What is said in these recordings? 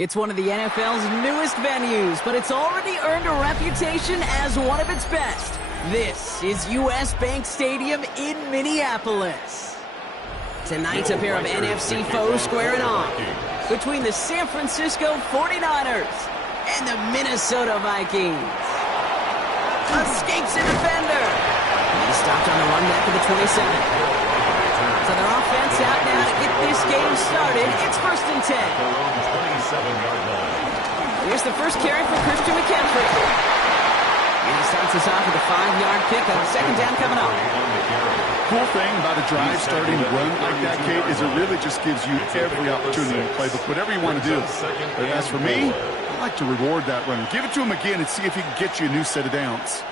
It's one of the NFL's newest venues, but it's already earned a reputation as one of its best. This is US Bank Stadium in Minneapolis. Tonight's a pair of NFC foes squaring off between the San Francisco 49ers and the Minnesota Vikings. Escapes a defender. He's stopped on the run back to the 27. So their offense out now to get this game started. It's 1st and 10. Here's the first carry for Christian McCaffrey. And he starts us off with a 5-yard pickup. 2nd down coming up. Cool thing about a drive starting to run like that, Kate, is it really just gives you every opportunity to play with whatever you want to do. But as for me, I like to reward that runner. Give it to him again and see if he can get you a new set of downs.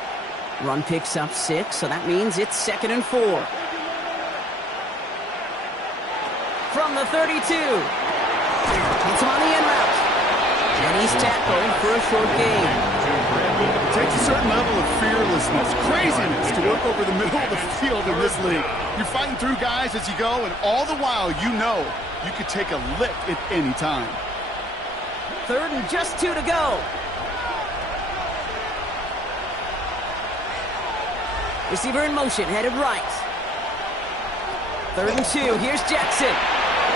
Run picks up 6, so that means it's 2nd and 4. From the 32. It's him on the end route. And he's tackled for a short gain. It takes a certain level of fearlessness, craziness to work over the middle of the field in this league. You're fighting through guys as you go, and all the while you know you could take a lick at any time. 3rd and just 2 to go. Receiver in motion, headed right. 3rd and 2. Here's Jackson.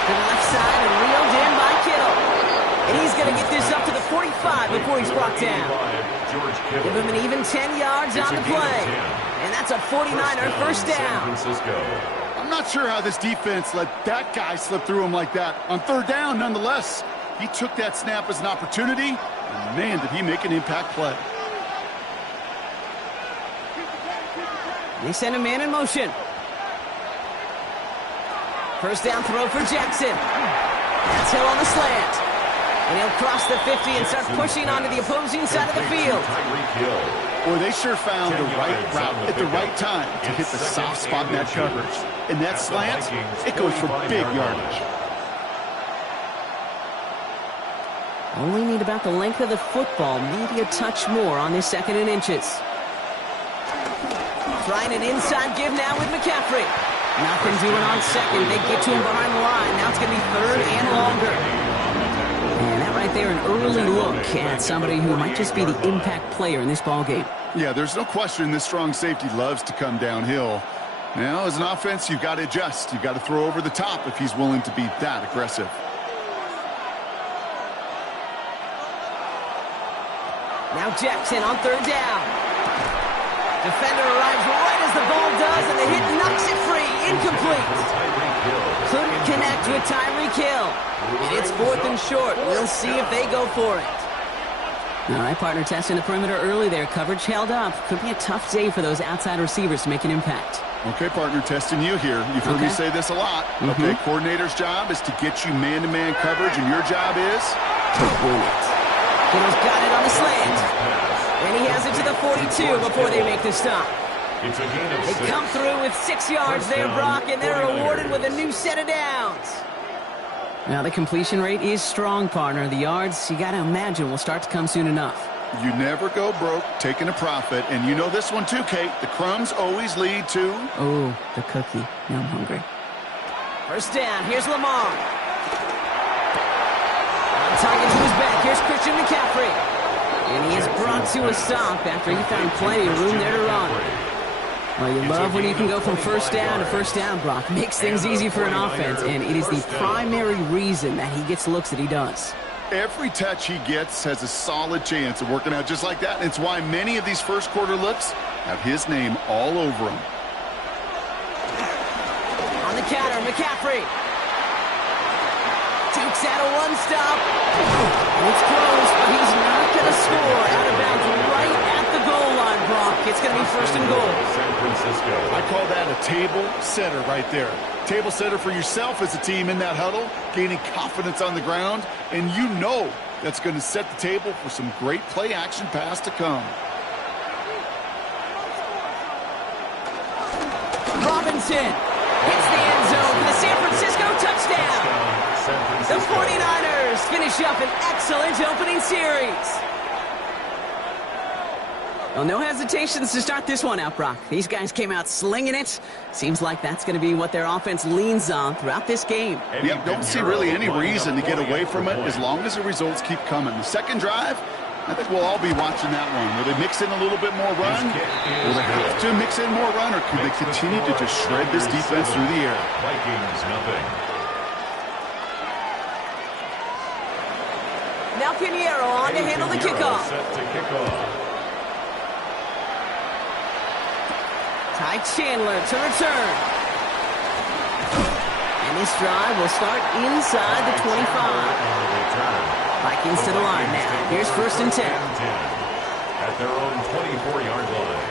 To the left side and reeled in by Kittle. And he's going to get this up to the 45 before he's brought down. Give him an even 10 yards on the play. And that's a 49er first down. I'm not sure how this defense let that guy slip through him like that. On 3rd down, nonetheless, he took that snap as an opportunity, and man, did he make an impact play. They send a man in motion. First down throw for Jackson. That's Hill on the slant. And he'll cross the 50 and start pushing onto the opposing side of the field. Boy, they sure found the right route at the right time to hit the soft spot in that coverage. And that slant, it goes for big yardage. Only need about the length of the football, maybe a touch more on this 2nd and inches. Trying an inside give now with McCaffrey. Nothing doing on 2nd. They get to him behind the line. Now it's going to be 3rd and longer. And that right there, an early look at somebody who might just be the impact player in this ballgame. Yeah, there's no question this strong safety loves to come downhill. Now, as an offense, you've got to adjust. You've got to throw over the top if he's willing to be that aggressive. Now Jackson on 3rd down. Defender arrives right as the ball does, and the hit knocks it free. Incomplete. Couldn't connect with Tyreek Hill. And it's 4th and short. We'll see if they go for it. All right, partner, testing the perimeter early there. Coverage held up. Could be a tough day for those outside receivers to make an impact. Okay, partner, testing you here. You've heard me say this a lot. Okay, coordinator's job is to get you man-to-man coverage, and your job is to win it. Kittle's got it on the slant. And he has it to the 42 before they make the stop. They come through with 6 yards there, Brock, and they're rewarded with a new set of downs. Now, the completion rate is strong, partner. The yards, you got to imagine, will start to come soon enough. You never go broke taking a profit, and you know this one too, Kate. The crumbs always lead to... Oh, the cookie. Now I'm hungry. First down. Here's Lamar. On target to his back. Here's Christian McCaffrey. And he is brought to a stop after he found plenty of room there to run. Well, you love when you can go from first down to first down, Brock. Makes things easy for an offense, and it is the primary reason that he gets looks that he does. Every touch he gets has a solid chance of working out just like that. And it's why many of these first quarter looks have his name all over them. On the counter, McCaffrey. Takes out a one-stop. And it's close, but he's not going to score. Out of bounds right at the goal line, Brock. It's going to be first and goal. San Francisco. I call that a table setter right there. Table setter for yourself as a team in that huddle, gaining confidence on the ground, and you know that's going to set the table for some great play-action pass to come. Robinson hits the end zone for the San Francisco touchdown. The 49ers finish up an excellent opening series. Well, no hesitations to start this one out, Brock. These guys came out slinging it. Seems like that's going to be what their offense leans on throughout this game. Yep, don't see really any reason to get away from it as long as the results keep coming. The second drive, I think we'll all be watching that one. Will they mix in a little bit more run? Will they have to mix in more run, or can they continue to just shred this defense through the air? Vikings, nothing. Now Pinheiro on to handle the kickoff. Set to kick off. Ty Chandler to return. And this drive will start inside the 25. Vikings to the line now. Here's first and 10. At their own 24-yard line.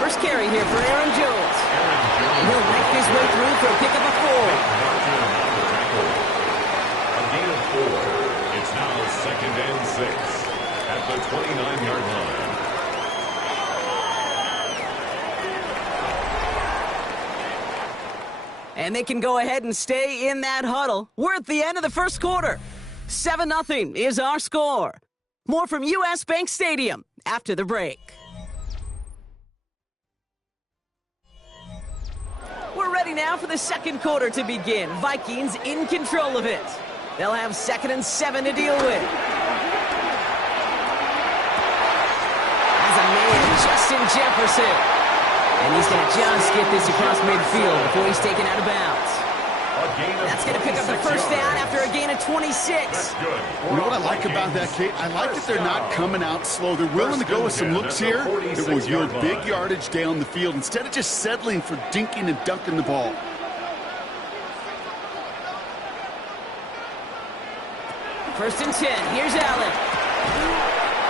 First carry here for Aaron Jones. And he'll make his way through for a pickup of 4. A gain of 4. It's now second and 6 at the 29-yard line. And they can go ahead and stay in that huddle. We're at the end of the first quarter. 7-0 is our score. More from US Bank Stadium after the break. We're ready now for the second quarter to begin. Vikings in control of it. They'll have 2nd and 7 to deal with. As a man, Justin Jefferson. And he's going to just get this across midfield before he's taken out of bounds. That's going to pick up the first down after a gain of 26. You know what I like about that, Kate? I like that they're not coming out slow. They're willing to go with some looks here that will yield big yardage down the field instead of just settling for dinking and dunking the ball. First and 10. Here's Allen.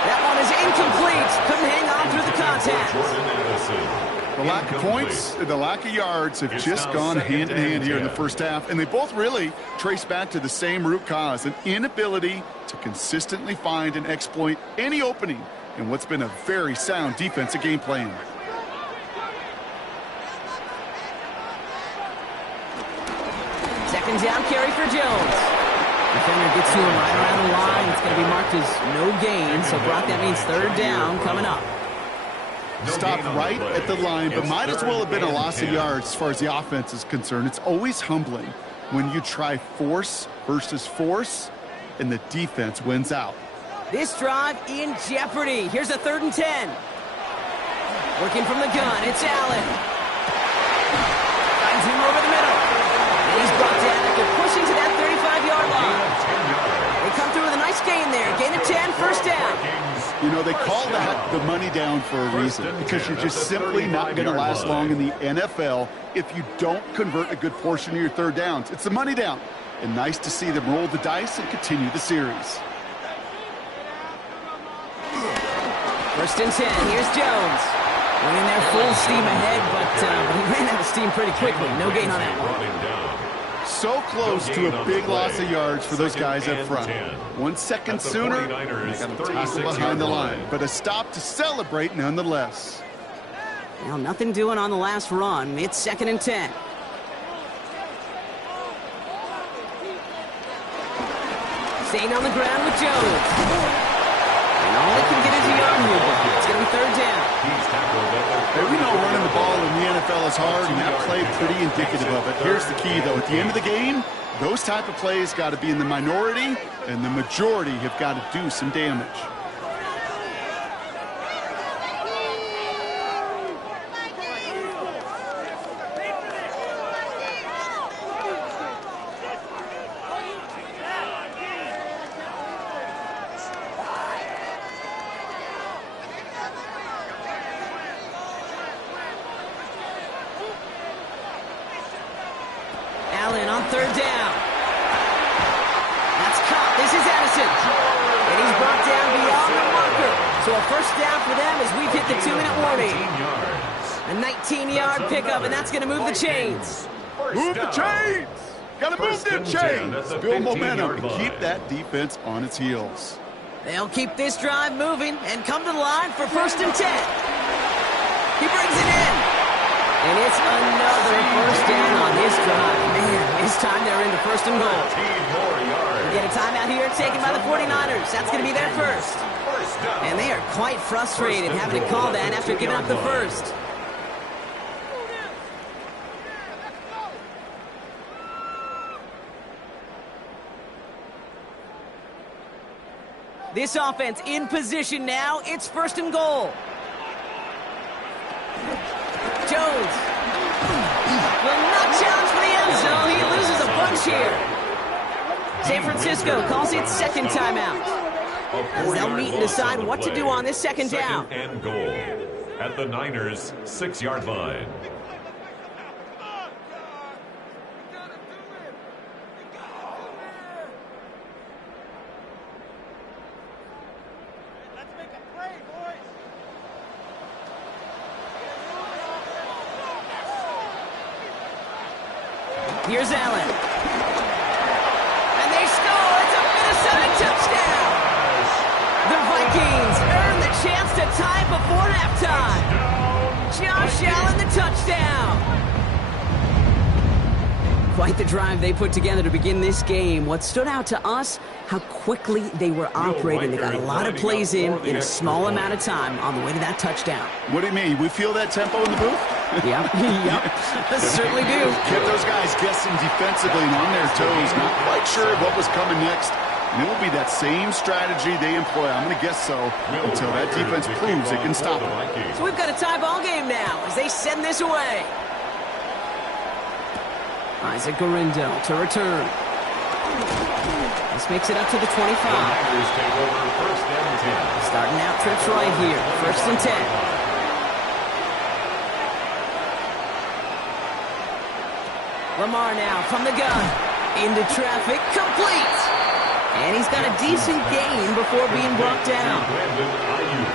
That one is incomplete. Couldn't hang on through the contact. The lack of points, the lack of yards have just gone hand in hand here in the first half, and they both really trace back to the same root cause, an inability to consistently find and exploit any opening in what's been a very sound defensive game plan. Second down carry for Jones. Defender gets to him right around the line. It's going to be marked as no gain, so Brock, that means third down coming up. Stopped right at the line, but might as well have been a loss of yards as far as the offense is concerned. It's always humbling when you try force versus force, and the defense wins out. This drive in jeopardy. Here's a 3rd and 10. Working from the gun, it's Allen. Finds him over the middle. And he's brought down after pushing to that 35-yard line. They come through with a nice gain there. Gain of 10, first down. You know, they call that the money down for a reason, because you're just simply not going to last long in the NFL if you don't convert a good portion of your third downs. It's the money down, and nice to see them roll the dice and continue the series. First and 10, here's Jones. Went in there full steam ahead, but he ran out of steam pretty quickly. No gain on that one. So close to a big loss of yards for those guys up front. 1 second sooner, they got to tackle behind the line. But a stop to celebrate nonetheless. Well, nothing doing on the last run. It's 2nd and 10. Staying on the ground with Jones. And all they can get is a yard here. It's going to be 3rd down. Hey, we know running the ball in the NFL is hard, and that play pretty indicative of it. Here's the key, though. At the end of the game, those type of plays got to be in the minority, and the majority have got to do some damage. Allen on 3rd down. That's caught. This is Addison. And he's brought down beyond the marker. So a 1st down for them as we've hit the 2-minute warning. A 19-yard pickup, and that's going to move the chains. Move the chains! Got to move them chains! Build momentum and keep that defense on its heels. They'll keep this drive moving and come to the line for 1st and 10. He brings it in. And it's another 1st down on this drive. Man, this time they're into 1st and goal. We get a timeout here taken by the 49ers. That's going to be their 1st. And they are quite frustrated having to call that after giving up the 1st. This offense in position now. It's 1st and goal. Jones will not challenge for the end zone. He loses a bunch here. San Francisco calls it 2nd timeout. As they'll meet and decide what to do on this 2nd down. 2nd and goal at the Niners' 6-yard line. Here's Allen. And they score. It's a Minnesota touchdown. The Vikings earn the chance to tie before halftime. Josh Allen, the touchdown. Quite the drive they put together to begin this game. What stood out to us, how quickly they were operating. They got a lot of plays in a small amount of time on the way to that touchdown. What do you mean? We feel that tempo in the booth? Yep, yep, certainly do. Kept those guys guessing defensively and on their toes. Not quite sure what was coming next. And it will be that same strategy they employ. I'm going to guess so until that defense proves it can stop them. So we've got a tie ball game now as they send this away. Isaac Gurindo to return. This makes it up to the 25. Starting out trips right here. 1st and 10. Lamar now from the gun. Into traffic. Complete. And he's got a decent gain before being brought down.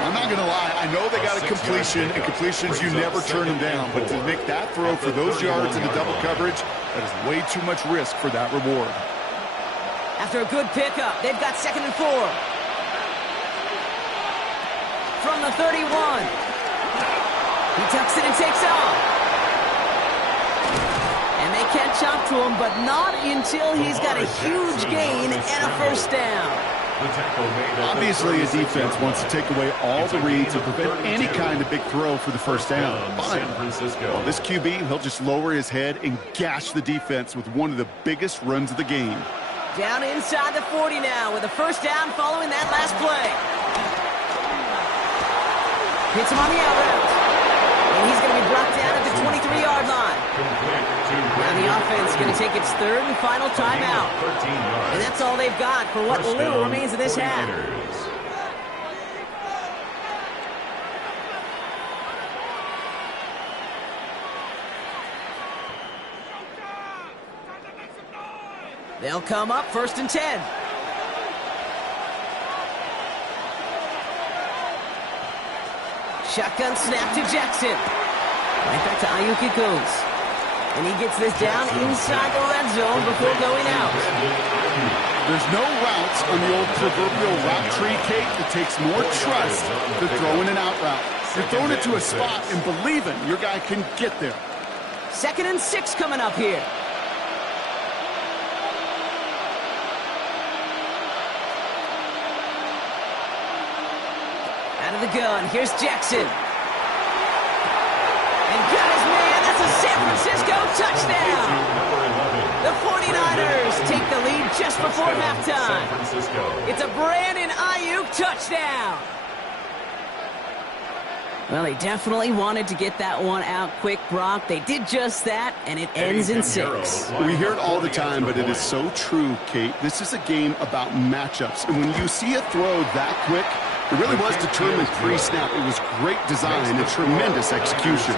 I'm not going to lie. I know they got a completion, and completions, you never turn them down. But to make that throw for those yards in the double coverage, that is way too much risk for that reward. After a good pickup, they've got 2nd and 4. From the 31. He tucks it and takes off. And they catch up to him, but not until he's got a huge gain and a 1st down. Obviously, a defense wants to take away all the reads and prevent any kind of big throw for the 1st down. Fine. Well, this QB, he'll just lower his head and gash the defense with one of the biggest runs of the game. Down inside the 40 now with a 1st down following that last play. Hits him on the out route. And he's going to be brought down at the 23-yard line. Now the offense is going to take its 3rd and final timeout. And that's all they've got for what little remains of this half. They'll come up 1st and 10. Shotgun snap to Jackson. Right back to Ayuk it goes. And he gets this down inside the red zone before going out. There's no routes on the old proverbial route tree, Kate. It takes more trust than throwing an out route. You're throwing it to a spot and believing your guy can get there. 2nd and 6 coming up here. Out of the gun, here's Jackson. And got his man, that's a San Francisco touchdown! The 49ers take the lead just before halftime. It's a Brandon Ayuk touchdown! Well, they definitely wanted to get that one out quick, Brock. They did just that, and it ends in 6. We hear it all the time, but it is so true, Kate. This is a game about matchups. And when you see a throw that quick, it really was determined pre-snap. It was great design and tremendous execution.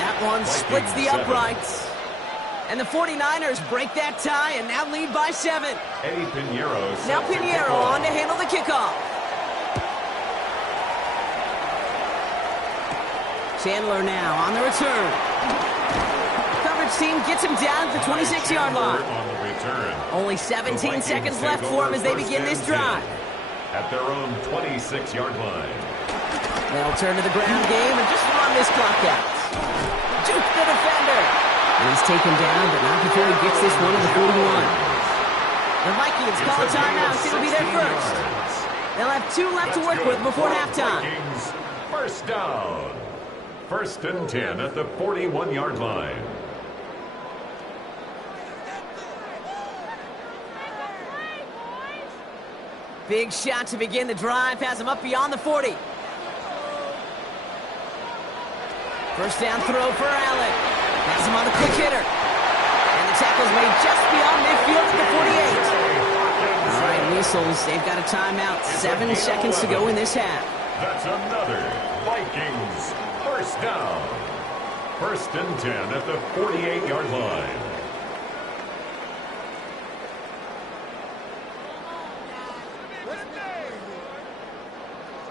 That one splits the uprights. And the 49ers break that tie and now lead by 7. Now Pinheiro on to handle the kickoff. Chandler now on the return. Coverage team gets him down at the 26-yard line. Only 17 seconds left for him as they begin this drive. At their own 26-yard line. They'll turn to the ground game and just run this clock out. Juke the defender. And he's taken down, but not before he gets this one to the 41. The Vikings call a timeout. It'll be their first. They'll have 2 left to work with before halftime. Vikings, first down. 1st and 10 at the 41-yard line. Big shot to begin the drive. Has him up beyond the 40. First down throw for Allen. Has him on the quick hitter. And the tackle's made just beyond midfield at the 48. All right, Whistles, they've got a timeout. 7 seconds to go in this half. That's another Vikings first down. 1st and 10 at the 48-yard line.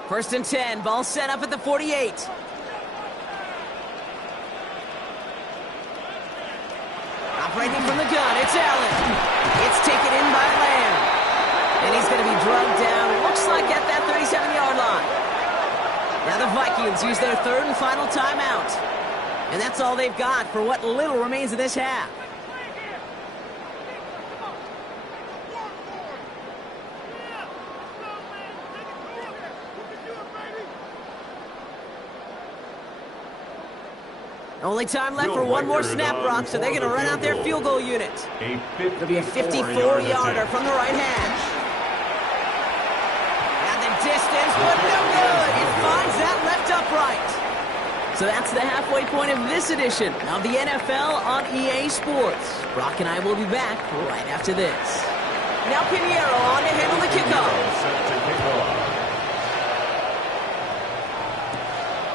First and 10, ball set up at the 48. Operating from the gun, it's Allen. It's taken in by Lamb. And he's going to be drugged down, looks like at that 37-yard line. Now the Vikings use their 3rd and final timeout. And that's all they've got for what little remains of this half. Only time left for one more snap, Brock, so they're going to run out their field goal unit. It'll be a 54-yarder from the right hash. And the distance, but no good. It finds that left upright. So that's the halfway point of this edition of the NFL on EA Sports. Brock and I will be back right after this. Now Pinheiro on to handle the kickoff.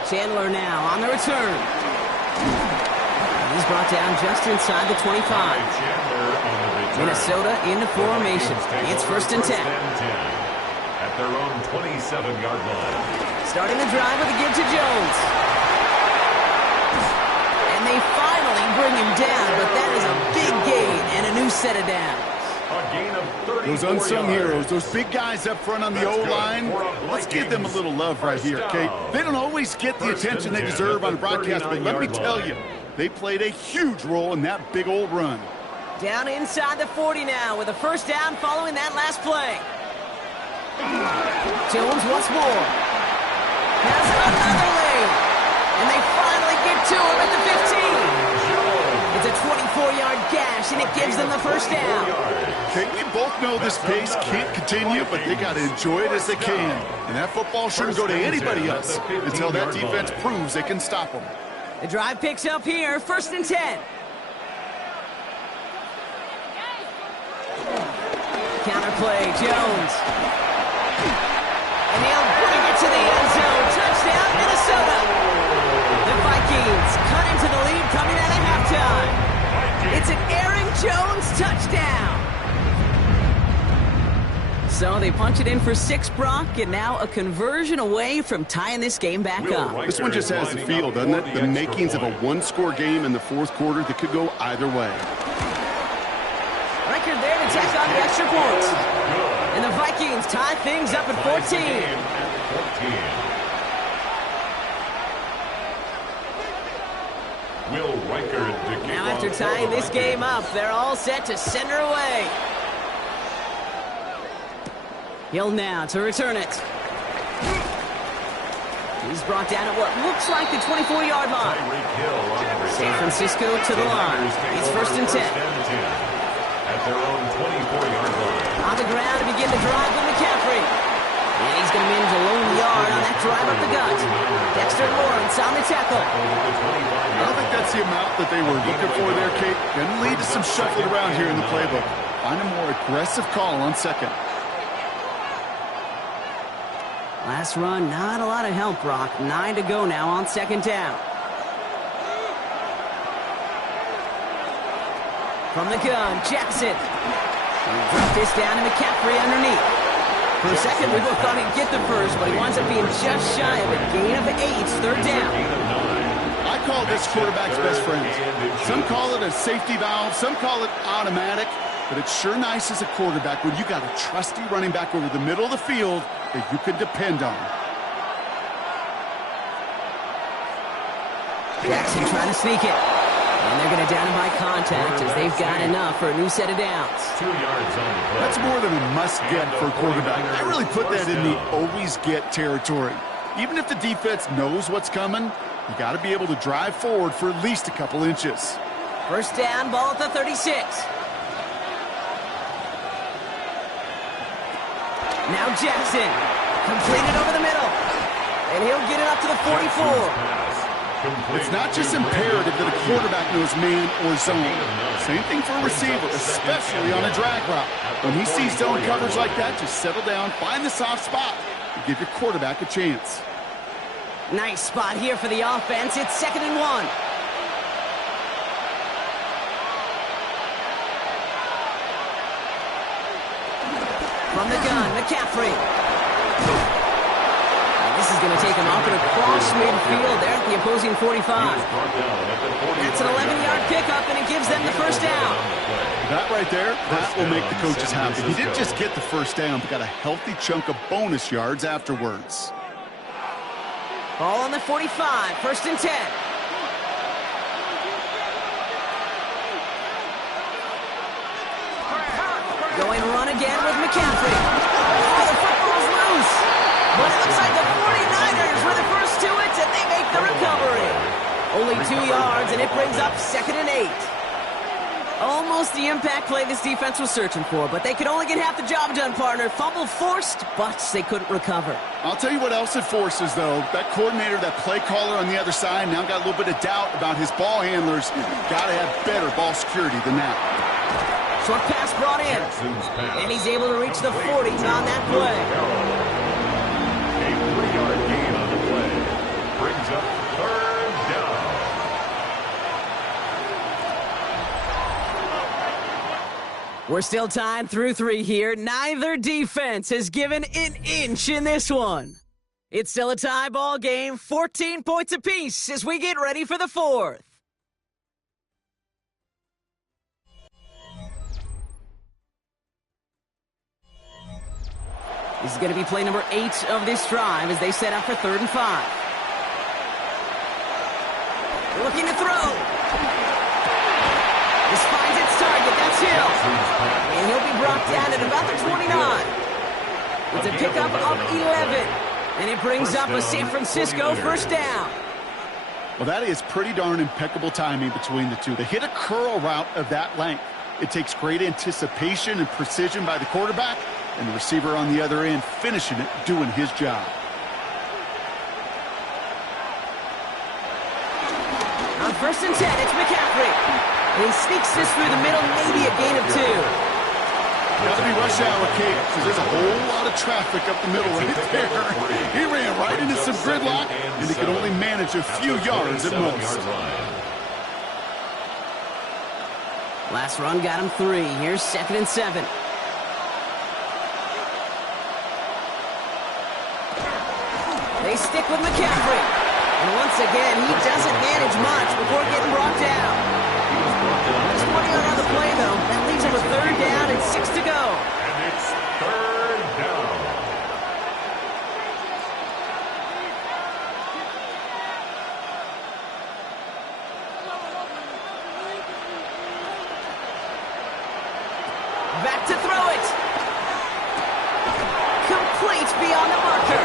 Chandler now on the return. He's brought down just inside the 25. Minnesota in the formation. It's 1st and 10. At their own 27-yard line. Starting the drive with a give to Jones. And they finally bring him down, but that is a big gain and a new set of downs. A gain of 34 Those unsung yards. heroes, those big guys up front on the O-line, let's give them a little love right here, okay? They don't always get the attention they deserve on the broadcast, but let me tell you, they played a huge role in that big old run. Down inside the 40 now with a first down following that last play. Jones once more. Has another lane. And they finally get to him at the 15. It's a 24-yard gash, and it gives them the first down. Okay, we both know this pace can't continue, but they got to enjoy it as they can. And that football shouldn't go to anybody else until that defense proves they can stop them. The drive picks up here, 1st and 10. Counterplay, Jones. And he'll bring it to the end zone. Touchdown, Minnesota. The Vikings cut into the lead coming out of halftime. It's an Aaron Jones touchdown. So they punch it in for 6, Brock, and now a conversion away from tying this game back up. This one just has the feel, doesn't it? The makings of a one-score game in the fourth quarter that could go either way. Record there to tack on the extra points. And the Vikings tie things up at 14. Will Reichard to kick Now after off tying for this game up, they're all set to send her away. Hill now to return it. He's brought down at what looks like the 24-yard line. San Francisco to the line. It's 1st and 10. At their own 24-yard line. On the ground to begin the drive with McCaffrey. And he's going to manage a lone yard on that drive up the gut. Dexter Lawrence on the tackle. I don't think that's the amount that they were looking for there, Kate. Going to lead to some shuffling around here in the playbook. Find a more aggressive call on second. Last run, not a lot of help, Brock. 9 to go now on 2nd down. From the gun, Jackson. Drop this down to McCaffrey underneath. For a second, we both thought he'd get the first, but he winds up being just shy of a gain of 8, 3rd down. I call this quarterback's best friend. Some call it a safety valve, some call it automatic, but it's sure nice as a quarterback when you got a trusty running back over the middle of the field that you can depend on. Jackson trying to sneak it. And they're going to down him by contact as they've got enough for a new set of downs. 2 yards on the play. That's more than a must-get for a quarterback. I really put that in the always-get territory. Even if the defense knows what's coming, you got to be able to drive forward for at least a couple inches. 1st down, ball at the 36. Now Jackson, completed over the middle. And he'll get it up to the 44. It's not just imperative that a quarterback knows man or zone. Same thing for a receiver, especially on a drag route. When he sees zone coverage like that, just settle down, find the soft spot, and give your quarterback a chance. Nice spot here for the offense. It's 2nd and 1. From the gun, McCaffrey. And this is going to take him off and across midfield there at the opposing 45. That's an 11-yard pickup, and it gives them the 1st down. That right there, that will make the coaches happy. He didn't just get the 1st down, but got a healthy chunk of bonus yards afterwards. Ball on the 45, 1st and 10. Going run again with McCaffrey. Oh, the football's loose. But it looks like the 49ers were the first to it, and they make the recovery. Only 2 yards, and it brings up 2nd and 8. Almost the impact play this defense was searching for, but they could only get half the job done, partner. Fumble forced, but they couldn't recover. I'll tell you what else it forces, though. That coordinator, that play caller on the other side, now got a little bit of doubt about his ball handlers. Got to have better ball security than that. Short pass brought in, and he's able to reach the 40 on that play. A 3-yard gain on the play. Brings up 3rd down. We're still tied through 3 here. Neither defense has given an inch in this one. It's still a tie ball game, 14 points apiece as we get ready for the 4th. This is going to be play number 8 of this drive as they set up for 3rd and 5. Looking to throw. This finds its target. That's Hill. And he'll be brought down at about the 29. It's a pickup of 11. And it brings up a San Francisco 1st down. Well, that is pretty darn impeccable timing between the two. They hit a curl route of that length. It takes great anticipation and precision by the quarterback, and the receiver on the other end finishing it, doing his job. On 1st and 10, it's McCaffrey. And he sneaks this through the middle, maybe a gain of 2. Got to be rush hour, Kate, because there's a whole lot of traffic up the middle right there. He ran right into some gridlock, and he could only manage a few yards at most. Last run got him 3. Here's 2nd and 7. They stick with McCaffrey. And once again, he doesn't manage much before getting brought down. Just 20 on the play, though. That leaves him a third down and 6 to go. And it's third down. Back to throw it. Complete beyond the marker.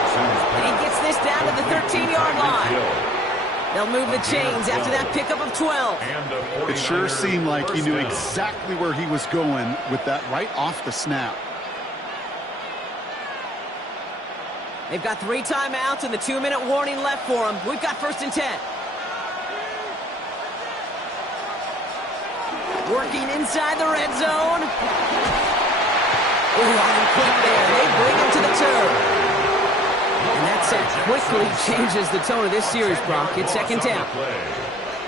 And he gets this down to the 13-yard line. They'll move the chains after that pickup of 12. It sure seemed like he knew exactly where he was going with that right off the snap. They've got 3 timeouts and the 2-minute warning left for them. We've got 1st and 10. Working inside the red zone. Ooh, on him quick there. They bring him to the turf. And that set quickly changes the tone of this series, Brock. It's 2nd down.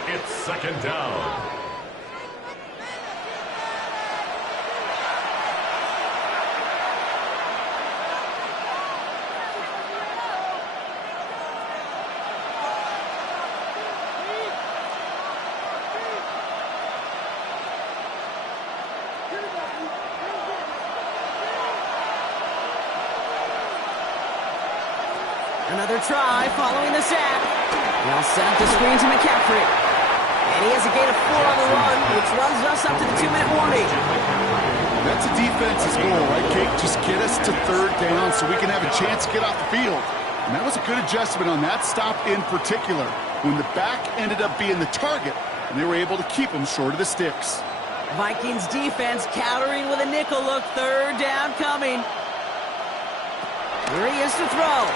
It's 2nd down. Another try following the sack. They'll set up the screen to McCaffrey. And he has a gain of 4 on the run, which runs us up to the 2-minute warning. That's a defense's goal, right, Kate? Just get us to 3rd down so we can have a chance to get off the field. And that was a good adjustment on that stop in particular, when the back ended up being the target, and they were able to keep him short of the sticks. Vikings defense countering with a nickel look. 3rd down coming. Here he is to throw.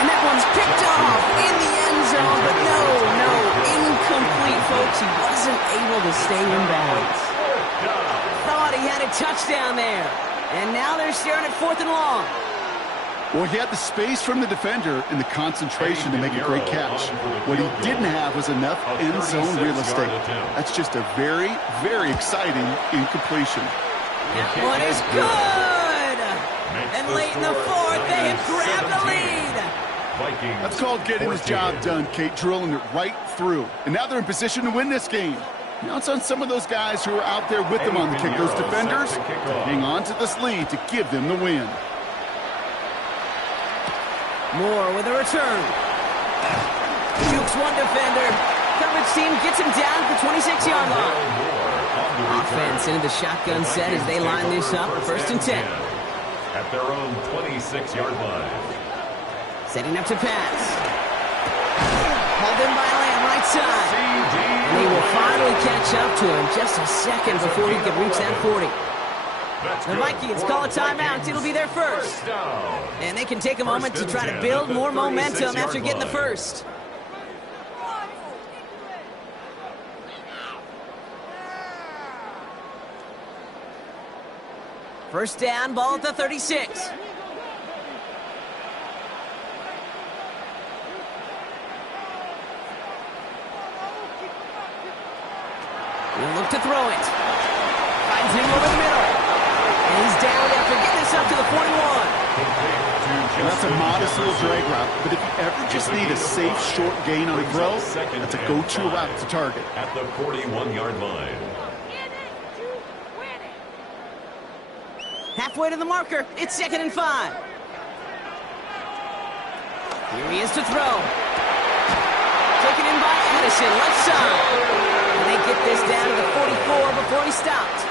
And that one's picked off in the end zone, but no, incomplete, folks. He wasn't able to stay in bounds. Thought he had a touchdown there. And now they're staring at 4th and long. Well, he had the space from the defender and the concentration to make a great catch. What he didn't have was enough end zone real estate. That's just a very, very exciting incompletion. That one is good! And late in the 4th, they have grabbed the lead. That's called getting his job done, Kate, drilling it right through. And now they're in position to win this game. Now it's on some of those guys who are out there with them on the kick, those defenders, to hang on to this lead to give them the win. Moore with a return. Jukes one defender. Coverage team gets him down at the 26-yard line. Offense into the shotgun set as they line this up. 1st and 10. At their own 26-yard line. Setting up to pass. Hauled in by Lamb, right side. And they will finally catch up to him just a second before he can reach that 40. The Vikings call a timeout. It'll be their first. And they can take a moment to try to build more momentum after getting the first. First down, ball at the 36. He'll look to throw it. Finds him over the middle. And he's down after getting this up to the 41. And that's a modest little drag route, but if you ever just need a safe, short gain on a throw, that's a go-to route to target. At the 41-yard line. Halfway to the marker, it's 2nd and 5. Here he is to throw. Taken in by Addison, left side. And they get this down to the 44 before he stopped.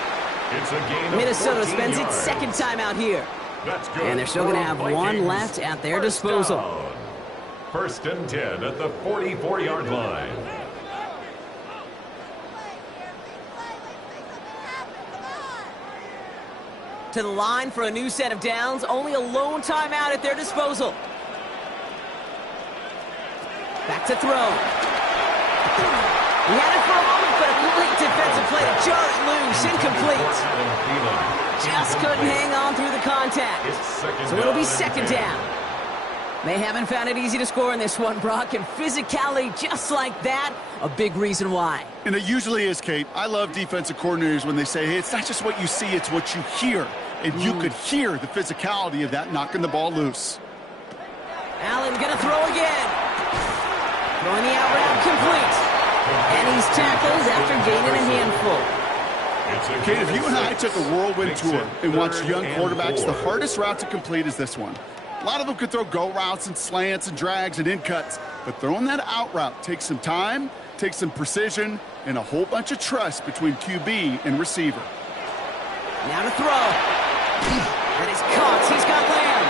It's a gain of Minnesota 14 spends yards. its 2nd time out here. That's good. And they're still going to have one left at their disposal. 1st and 10 at the 44-yard line. To the line for a new set of downs. Only a lone timeout at their disposal. Back to throw. He had it for a moment, but a great defensive play to jar it loose. Incomplete. Just couldn't hang on through the contact. So it'll be 2nd down. They haven't found it easy to score in this one, Brock, and physicality just like that, a big reason why. And it usually is, Kate. I love defensive coordinators when they say, hey, it's not just what you see, it's what you hear. and you could hear the physicality of that knocking the ball loose. Allen gonna throw again. Throwing the out route complete. And he's tackled after gaining a handful. Kate, if you and I took a whirlwind tour and watched young quarterbacks, the hardest route to complete is this one. A lot of them could throw go routes and slants and drags and in cuts, but throwing that out route takes some time, takes some precision, and a whole bunch of trust between QB and receiver. Now to throw. That is caught. He's got Lamb.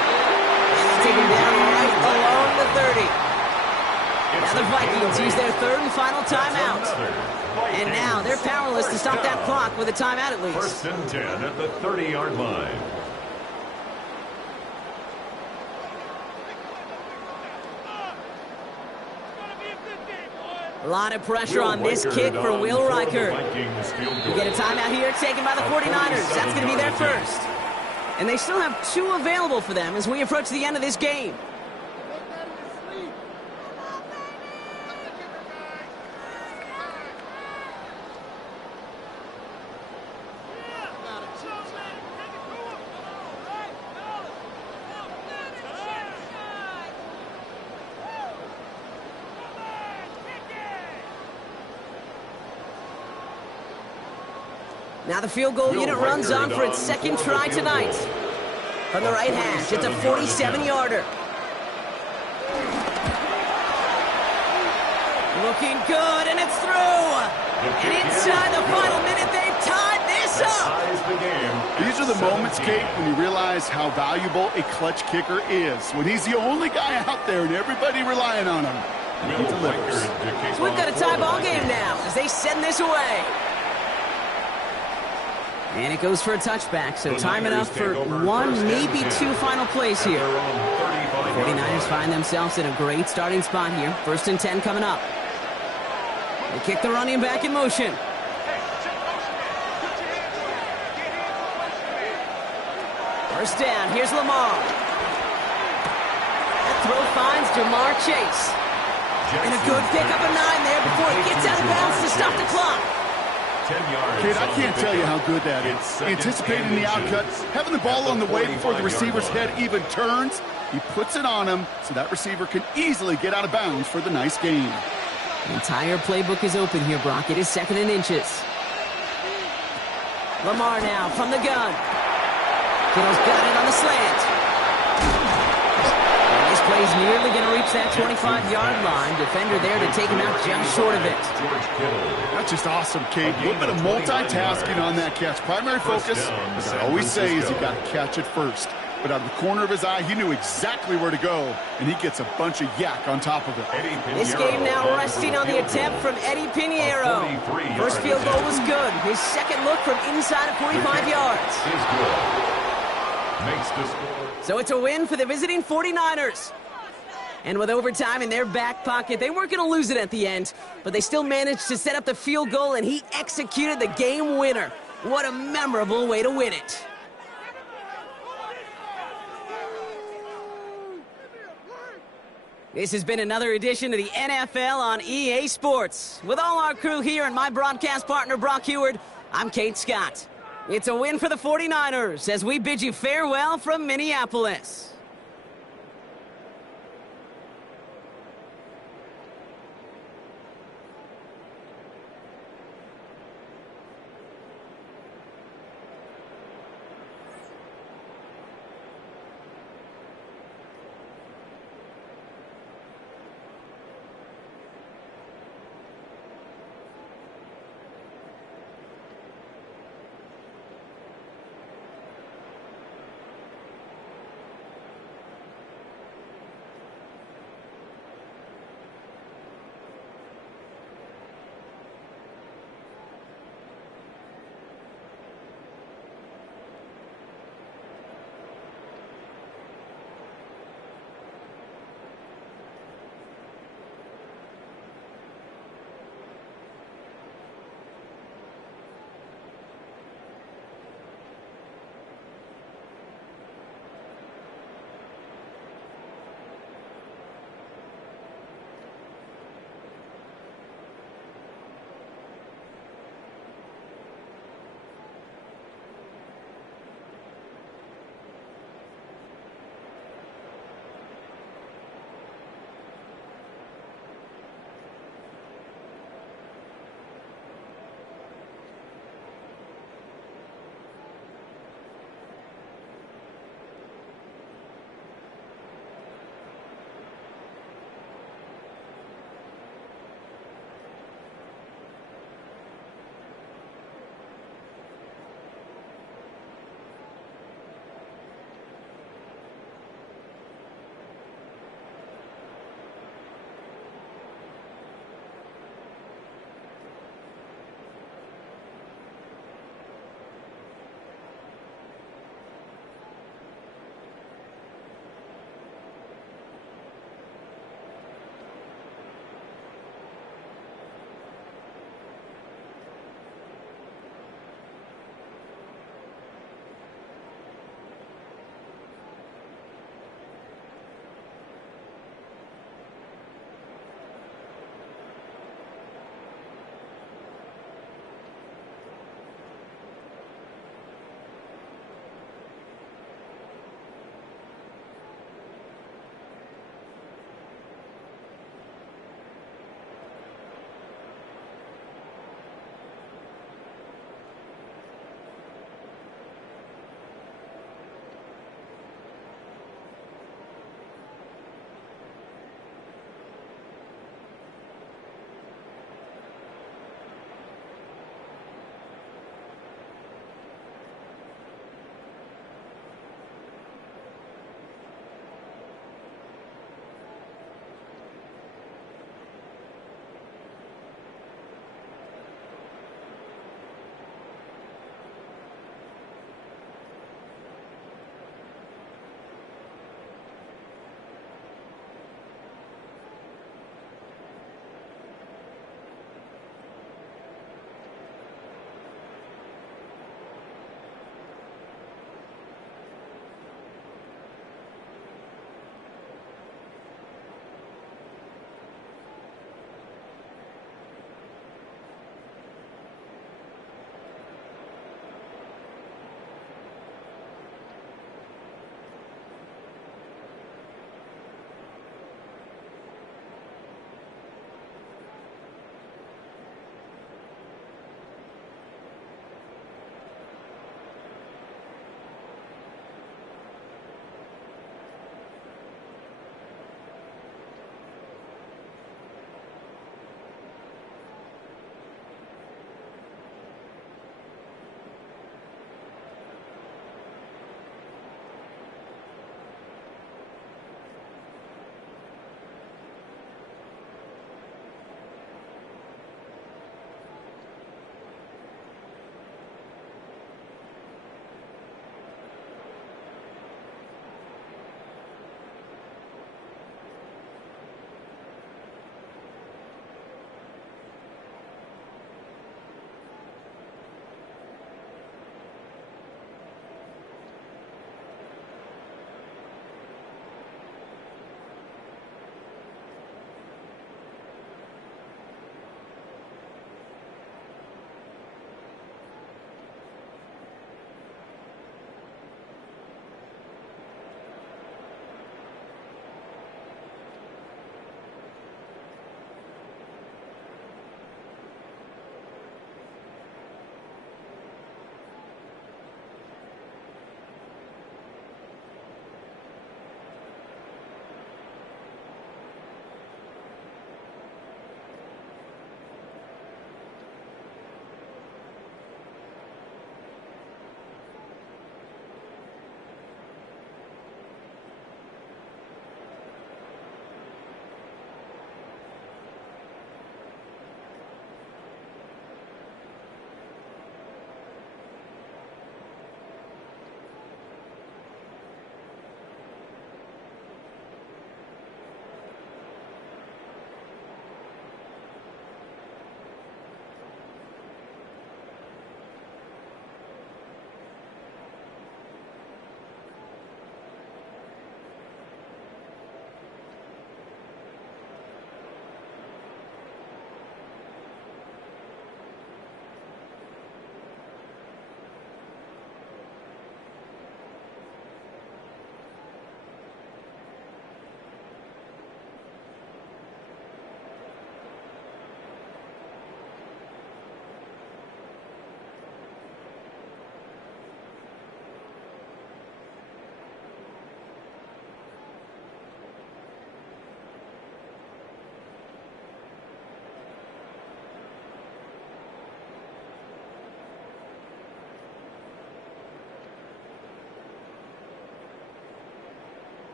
And he'll take him down right along the 30. Now the Vikings use their third and final timeout. And now they're powerless to stop that clock with a timeout at least. First and 10 at the 30-yard line. A lot of pressure on this kick for Will Riker. We get a timeout here taken by the 49ers. That's going to be their first. And they still have 2 available for them as we approach the end of this game. Now the field goal unit runs on for its second try tonight. From the right hash, it's a 47-yarder. Looking good, and it's through. And inside the final minute, they've tied this up. These are the moments, Kate, when you realize how valuable a clutch kicker is. When he's the only guy out there and everybody relying on him, he delivers. So we've got a tie ball game now as they send this away. And it goes for a touchback, so time enough for 1, maybe 2 final plays here. The 49ers find themselves in a great starting spot here. First and 10 coming up. They kick the running back in motion. First down, here's Lamar. That throw finds Jamar Chase. And a good pickup of 9 there before it gets out of bounds to stop the clock. Kate, I can't tell you how good that is. Anticipating the outcut, having the ball on the way before the receiver's head even turns, he puts it on him so that receiver can easily get out of bounds for the nice gain. The entire playbook is open here, Brock. It is 2nd and inches. Lamar now from the gun. Kittle's got it on the slant. And this play's nearly going to reach that 25-yard line. Defender there to take him out just short of it. That's just awesome, Kate. A little bit of multitasking on that catch. Primary focus, as I always say, is you got to catch it first. But out of the corner of his eye, he knew exactly where to go, and he gets a bunch of yak on top of it. This game now resting on the attempt from Eddie Pinheiro. First field goal was good. His second look from inside of 45 yards. So it's a win for the visiting 49ers. And with overtime in their back pocket, they weren't going to lose it at the end, but they still managed to set up the field goal, and he executed the game winner. What a memorable way to win it. This has been another edition of the NFL on EA Sports. With all our crew here and my broadcast partner, Brock Heward, I'm Kate Scott. It's a win for the 49ers as we bid you farewell from Minneapolis.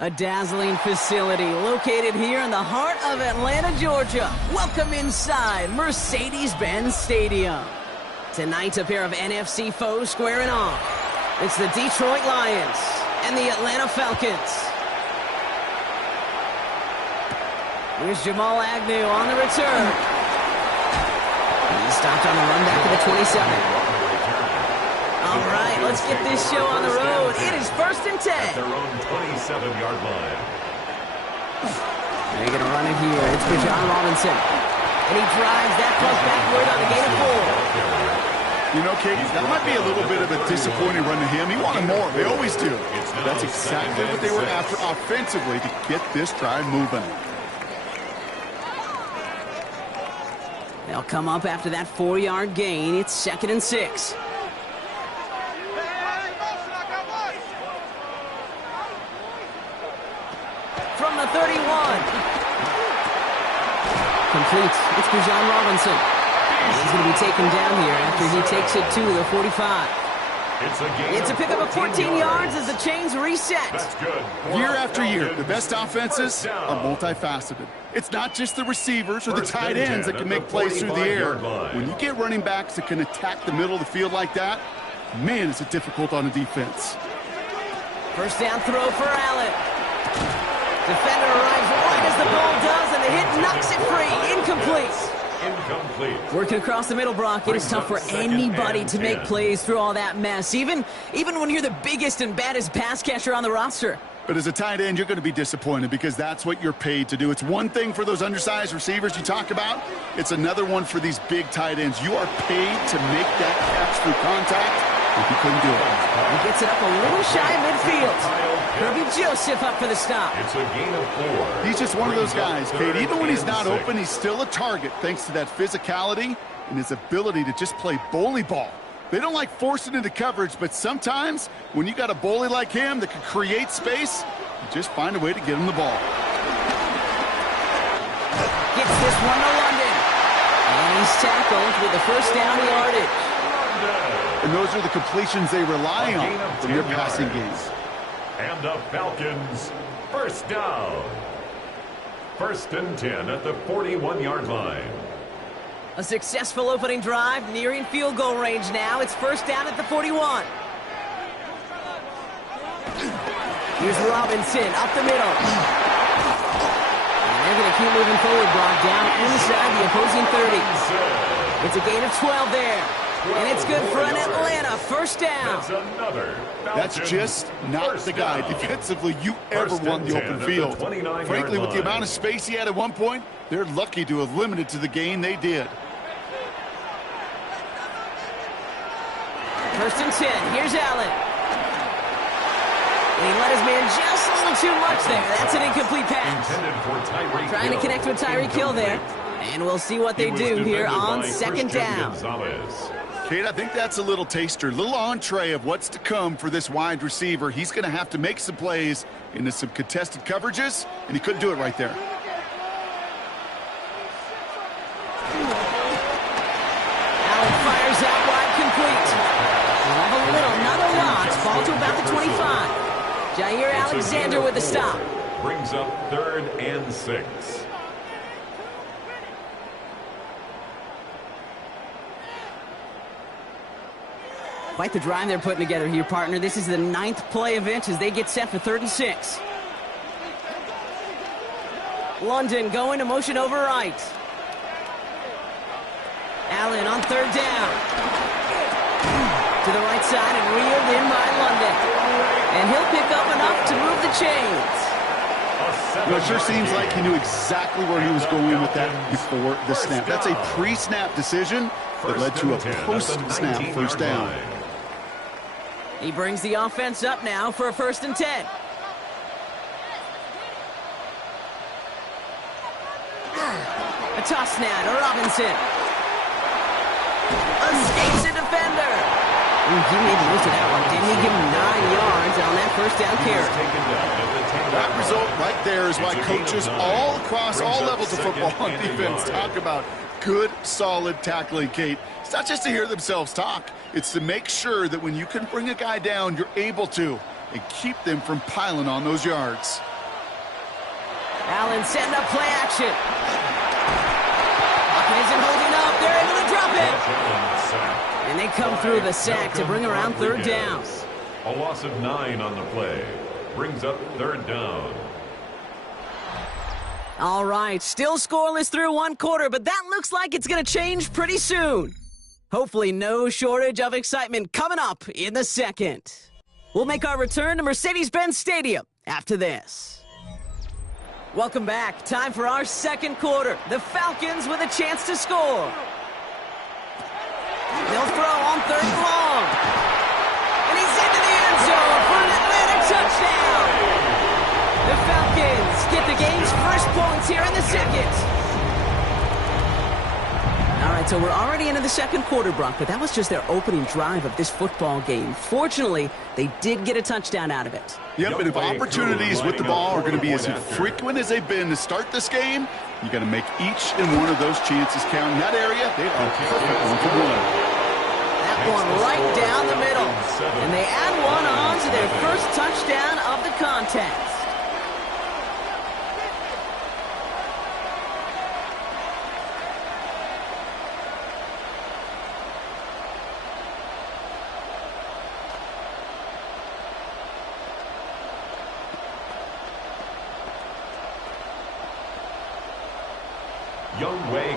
A dazzling facility located here in the heart of Atlanta, Georgia. Welcome inside Mercedes-Benz Stadium. Tonight, a pair of NFC foes squaring off. It's the Detroit Lions and the Atlanta Falcons. Here's Jamal Agnew on the return. He stopped on the run back to the 27. All right, let's get this show on the road. It is 1st and 10. At their own 27-yard line. They're going to run it here. It's for John Robinson. And he drives that puck backward on the gain of 4. You know, Katie, that might be a little bit of a disappointing run to him. He wanted more. They always do. But that's exactly what they were after offensively to get this drive moving. They'll come up after that 4-yard gain. It's 2nd and 6. From the 31. Complete. It's for John Robinson. He's going to be taken down here after he takes it to the 45. It's a pickup of 14 yards as the chains reset. That's good. Year after year, the best offenses are multifaceted. It's not just the receivers or the tight ends that can make plays through the air. When you get running backs that can attack the middle of the field like that, man, is it difficult on a defense. First down throw for Allen. Defender arrives right as the ball does, and the hit knocks it free. Incomplete. Working across the middle, Brock, it is tough for anybody to make plays through all that mess, even when you're the biggest and baddest pass catcher on the roster. But as a tight end, you're going to be disappointed because that's what you're paid to do. It's one thing for those undersized receivers you talk about. It's another one for these big tight ends. You are paid to make that catch through contact, and he couldn't do it. He gets it up a little shy of midfield. Kirby Joseph up for the stop. It's a gain of 4. He's just one of those guys, Kate. Even when he's not open, he's still a target thanks to that physicality and his ability to just play bully ball. They don't like forcing into coverage, but sometimes when you got a bully like him that can create space, you just find a way to get him the ball. Gets this one to London. And he's tackled with the first down yardage. And those are the completions they rely on from their passing games. And the Falcons, first down. 1st and 10 at the 41-yard line. A successful opening drive, nearing field goal range now. It's 1st down at the 41. Here's Robinson up the middle. And they're going to keep moving forward, Brock, down inside the opposing 30. It's a gain of 12 there. And it's good for an Atlanta first down. That's just not the guy defensively you ever want in the open field. Frankly, with the amount of space he had at one point, they're lucky to have limited to the gain they did. 1st and 10. Here's Allen. And he let his man just a little too much there. That's an incomplete pass. Trying to connect with Tyreek Hill there. And we'll see what they do here on 2nd down. Kate, I think that's a little taster, a little entree of what's to come for this wide receiver. He's going to have to make some plays into some contested coverages, and he couldn't do it right there. Allen fires out wide, complete. We'll have a little, not a lot. Ball to about the 25. Jair Alexander with the stop. Brings up 3rd and 6. Quite the drive they're putting together here, partner. This is the 9th play of it as they get set for 3rd and 6. London going to motion over right. Allen on 3rd down. To the right side and reeled in by London. And he'll pick up enough to move the chains. Well, it sure seems like he knew exactly where he was going with that before the snap. That's a pre-snap decision that led to a post-snap first down. He brings the offense up now for a 1st and 10. A toss now to Robinson. Escapes a defender. He made the most of that one, didn't he? Give him 9 yards on that first down carry. That result right there is why coaches all across all levels of football on defense talk about good, solid tackling, Kate. It's not just to hear themselves talk. It's to make sure that when you can bring a guy down, you're able to, and keep them from piling on those yards. Allen setting up play action. Pocket isn't holding up. They're able to drop it. And they come through the sack to bring around 3rd down. A loss of 9 on the play. Brings up 3rd down. All right, still scoreless through one quarter, but that looks like it's going to change pretty soon. Hopefully no shortage of excitement coming up in the second. We'll make our return to Mercedes-Benz Stadium after this. Welcome back. Time for our second quarter. The Falcons with a chance to score. They'll throw on third and long. And he's into the end zone for an Atlanta touchdown. The Falcons get the game's first points here in the second. All right, so we're already into the second quarter, Brock, but that was just their opening drive of this football game. Fortunately, they did get a touchdown out of it. Yep, and if opportunities with the ball are going to be as frequent as they've been to start this game, you got to make each and one of those chances count. In that area, they are perfect one for one. That one right down the middle. And they add one on to their first touchdown of the contest.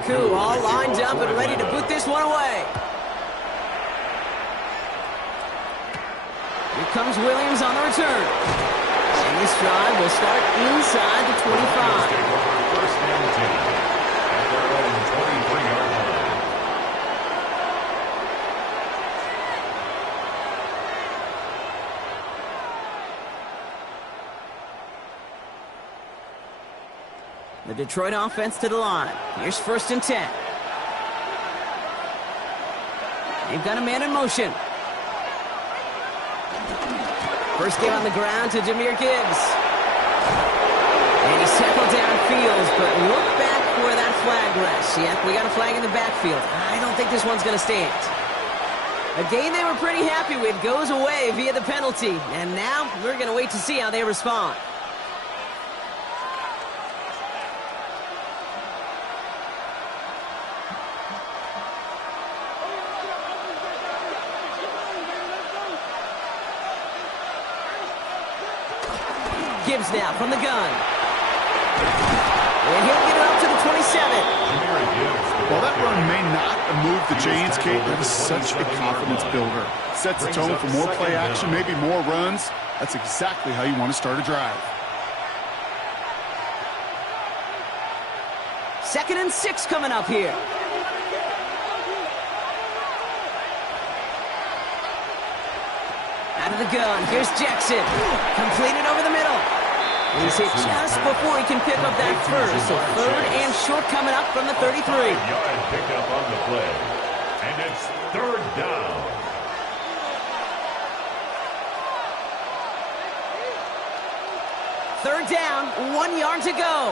Koo all lined up and ready to put this one away. Here comes Williams on the return. And this drive will start inside the 25. First and 10 at their own 23-yard line. The Detroit offense to the line. Here's first and 10. They've got a man in motion. First game on the ground to Jahmyr Gibbs. And he's tackled downfield, but look back where that flag rests. Yep, we got a flag in the backfield. I don't think this one's going to stand. A game they were pretty happy with goes away via the penalty. And now we're going to wait to see how they respond. Gibbs now from the gun. And he'll get it up to the 27. While that run may not have moved the chains, Kate, that is such a confidence builder. Sets the tone for more play action, maybe more runs. That's exactly how you want to start a drive. 2nd and 6 coming up here. Out of the gun, here's Jackson. Completed over the middle. He's hit just before he can pick up that first. So 3rd and short coming up from the 33. Yard picked up on the play. And it's 3rd down. Third down, 1 yard to go.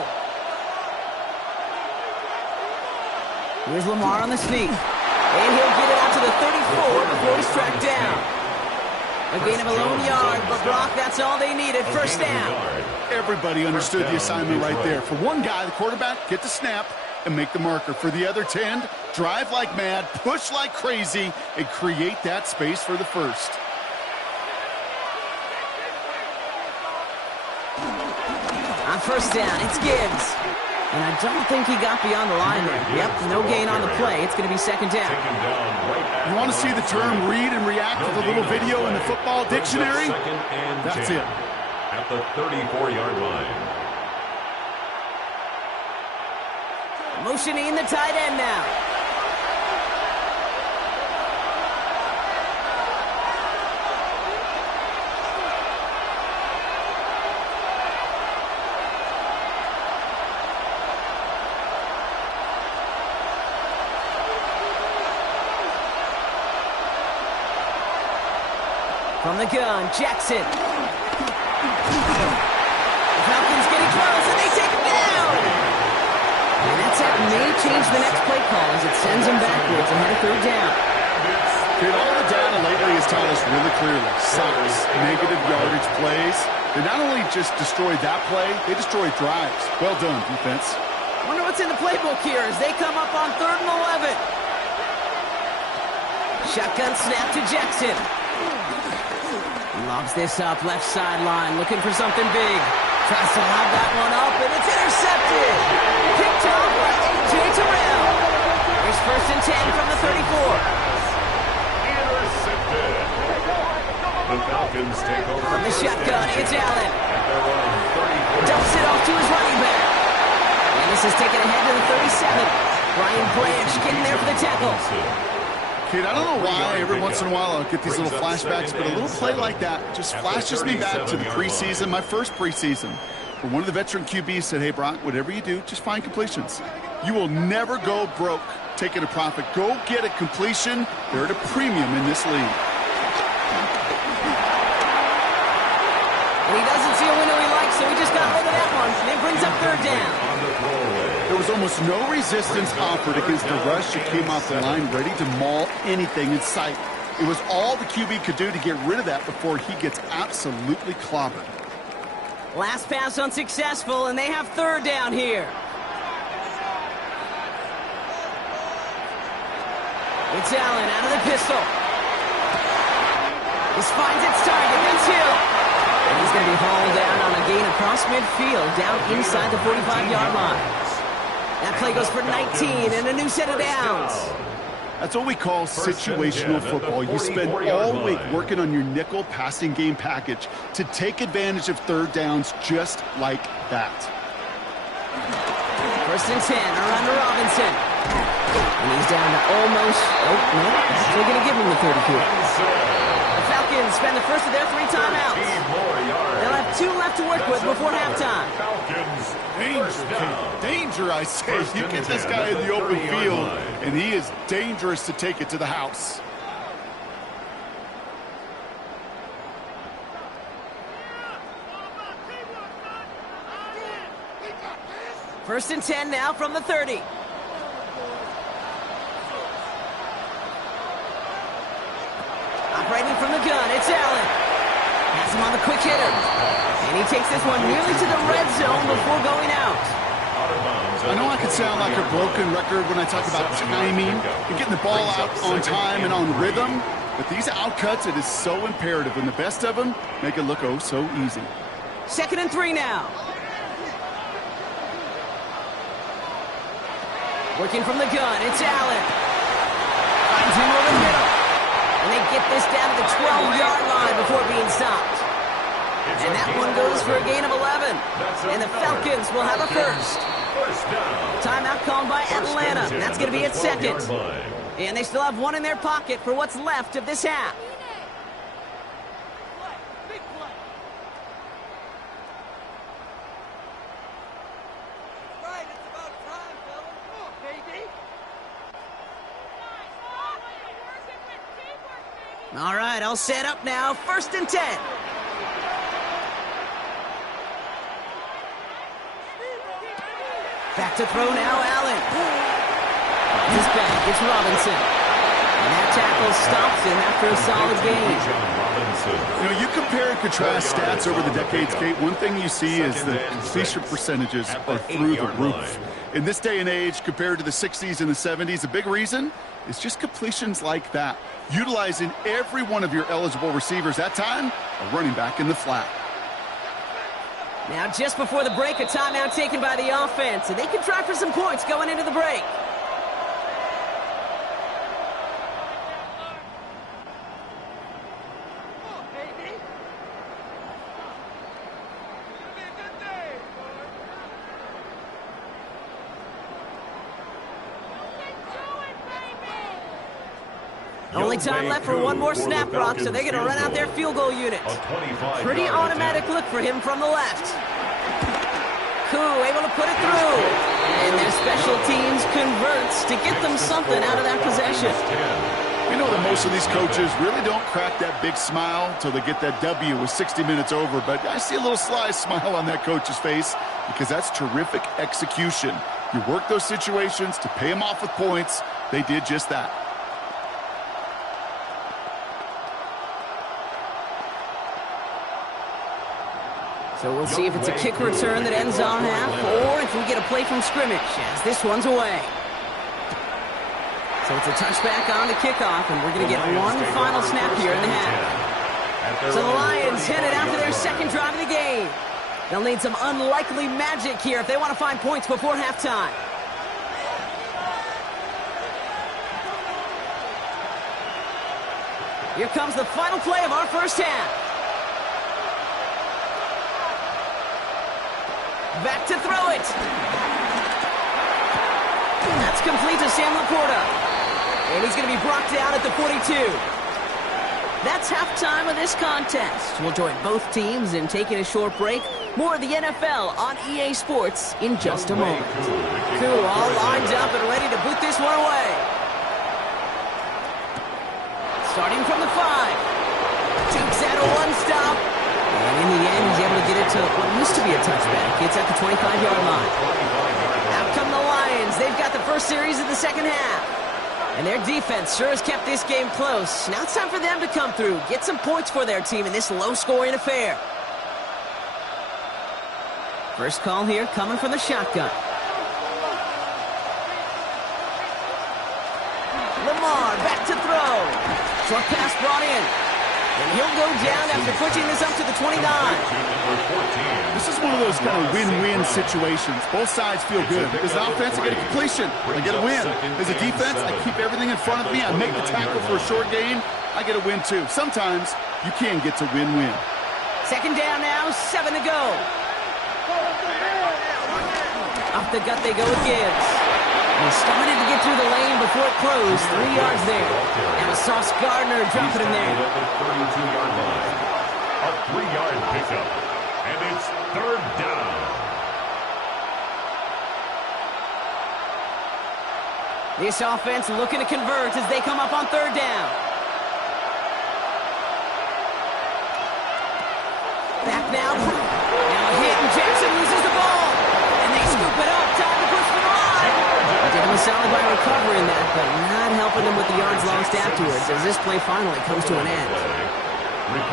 Here's Lamar on the sneak. And he'll get it out to the 34 before he's tracked down. A gain of a lone yard, but Brock, that's all they needed. First down. Everybody understood the assignment right there. For one guy, the quarterback, get the snap and make the marker. For the other 10, drive like mad, push like crazy, and create that space for the first. On first down, it's Gibbs. And I don't think he got beyond the line there. Yep, no gain on the play. It's going to be 2nd down. You want to see the term read and react with a little video in the football dictionary? That's it. At the 34-yard line. Motioning the tight end now. From the gun, Jackson. The Falcons getting close, and they take him down. And that sack may change the next play call as it sends him backwards ahead of 3rd down. Dude, all the data lately has taught us really clearly. Sacks, negative yardage plays. They not only just destroyed that play, they destroyed drives. Well done, defense. I wonder what's in the playbook here as they come up on 3rd and 11. Shotgun snap to Jackson. Lobs this up, left sideline, looking for something big. Tries to lob that one up, and it's intercepted. Picked off by A.J. Terrell. Here's 1st and 10 from the 34. Intercepted. The Falcons take over From the shotgun, it's Allen. at their own 34. Dumps it off to his running back. And this is taken ahead to the 37. Brian Branch getting there for the tackle. Kid, I don't know why every once in a while I'll get these little flashbacks, but a little play like that just flashes me back to the preseason, my first preseason, where one of the veteran QBs said, hey, Brock, whatever you do, just find completions. You will never go broke taking a profit. Go get a completion. They're at a premium in this league. And he doesn't see a window he likes, so he just got rid of that one. And it brings up 3rd down. There was almost no resistance offered against the rush that came off the line, ready to maul anything in sight. It was all the QB could do to get rid of that before he gets absolutely clobbered. Last pass unsuccessful, and they have 3rd down here. It's Allen out of the pistol. This finds its target. That's Hill. And he's going to be hauled down on a gain across midfield, down inside the 45-yard line. That play goes for 19 and a new set of downs. That's what we call situational football. You spend all week working on your nickel passing game package to take advantage of 3rd downs just like that. 1st and 10 around to Robinson. And he's down to almost, no, still going to give him the 34. The Falcons spend the first of their 3 timeouts. They'll have 2 left to work with before halftime. Danger, I say. You get this guy in the open field, and he is dangerous to take it to the house. First and 10 now from the 30. Operating from the gun, it's Allen. Has him on the quick hitter. And he takes this one nearly to the red zone before going out. I know I could sound like a broken record when I talk about timing and getting the ball out on time and on rhythm, but these outcuts, it is so imperative, and the best of them make it look oh so easy. 2nd and 3 now. Working from the gun, it's Allen. Finds him over the middle. And they get this down to the 12-yard line before being stopped. And that one goes for a gain of 11. And the Falcons will have a first. Timeout called by Atlanta. That's going to be its 2nd. And they still have 1 in their pocket for what's left of this half. All right, all set up now. 1st and 10. Back to throw now, Allen. This back, it's Robinson. And that tackle stops him after a solid gain. You know, you compare and contrast stats over the decades, Kate. One thing you see is the completion percentages are through the roof. In this day and age, compared to the 60s and the 70s, a big reason is just completions like that. Utilizing every one of your eligible receivers. That time, a running back in the flat. Now, just before the break, a timeout taken by the offense, and they can try for some points going into the break. Only time left for one more snap, Brock, so they're going to run out their field goal unit. Pretty automatic look for him from the left. Koo able to put it through. And their special teams converts to get them something out of that possession. We know that most of these coaches really don't crack that big smile until they get that W with 60 minutes over, but I see a little sly smile on that coach's face because that's terrific execution. You work those situations to pay them off with points. They did just that. So we'll see if it's a kick return that ends on half, or if we get a play from scrimmage, as this one's away. So it's a touchback on the kickoff, and we're going to get one final snap here in the half. So the Lions headed out to their second drive of the game. They'll need some unlikely magic here if they want to find points before halftime. Here comes the final play of our first half. Back to throw it. That's complete to Sam Laporta. And he's going to be brought down at the 42. That's halftime of this contest. We'll join both teams in taking a short break. More of the NFL on EA Sports in just a moment. Cool, all lined up and ready to boot this one away. Starting from the 5. Takes out a one-stop. And in the end, he's able to get it to what used to be a touchback. It's at the 25-yard line. Out come the Lions. They've got the first series of the second half. And their defense sure has kept this game close. Now it's time for them to come through, get some points for their team in this low-scoring affair. First call here coming from the shotgun. Lamar back to throw. Short pass brought in. And he'll go down after pushing this up to the 29. This is one of those kind of win-win situations. Both sides feel good. As an offense, I get a completion. I get a win. As a defense, I keep everything in front of me. I make the tackle for a short gain. I get a win, too. Sometimes you can get to win-win. Second down now, 7 to go. Off the gut they go with Gibbs. He started to get through the lane before it closed. 3 yards there. And a Sauce Gardner dropping him there. At the 32-yard line. A 3-yard pickup. And it's third down. This offense looking to convert as they come up on third down. Back now. Now a hit and Jackson loses the ball. And they scoop it up. Time to push for the line. Did him a solid by recovering that, but not helping them with the yards lost afterwards as this play finally comes to an end.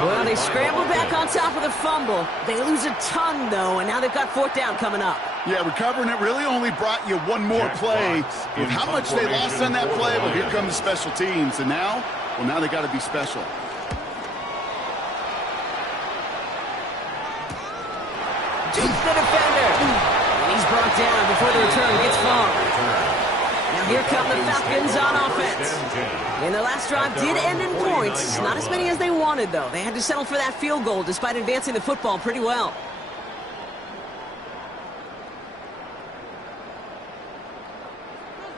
Well, they scramble back on top of the fumble. They lose a ton, though, and now they've got fourth down coming up. Yeah, recovering it really only brought you one more play. With how much they lost on that play, well, here come the special teams. And now, well, now they got to be special. Dukes the defender. And he's brought down before the return gets far. Now here come the Falcons on offense. And their last drive did end in points. Not as many as they wanted, though. They had to settle for that field goal despite advancing the football pretty well.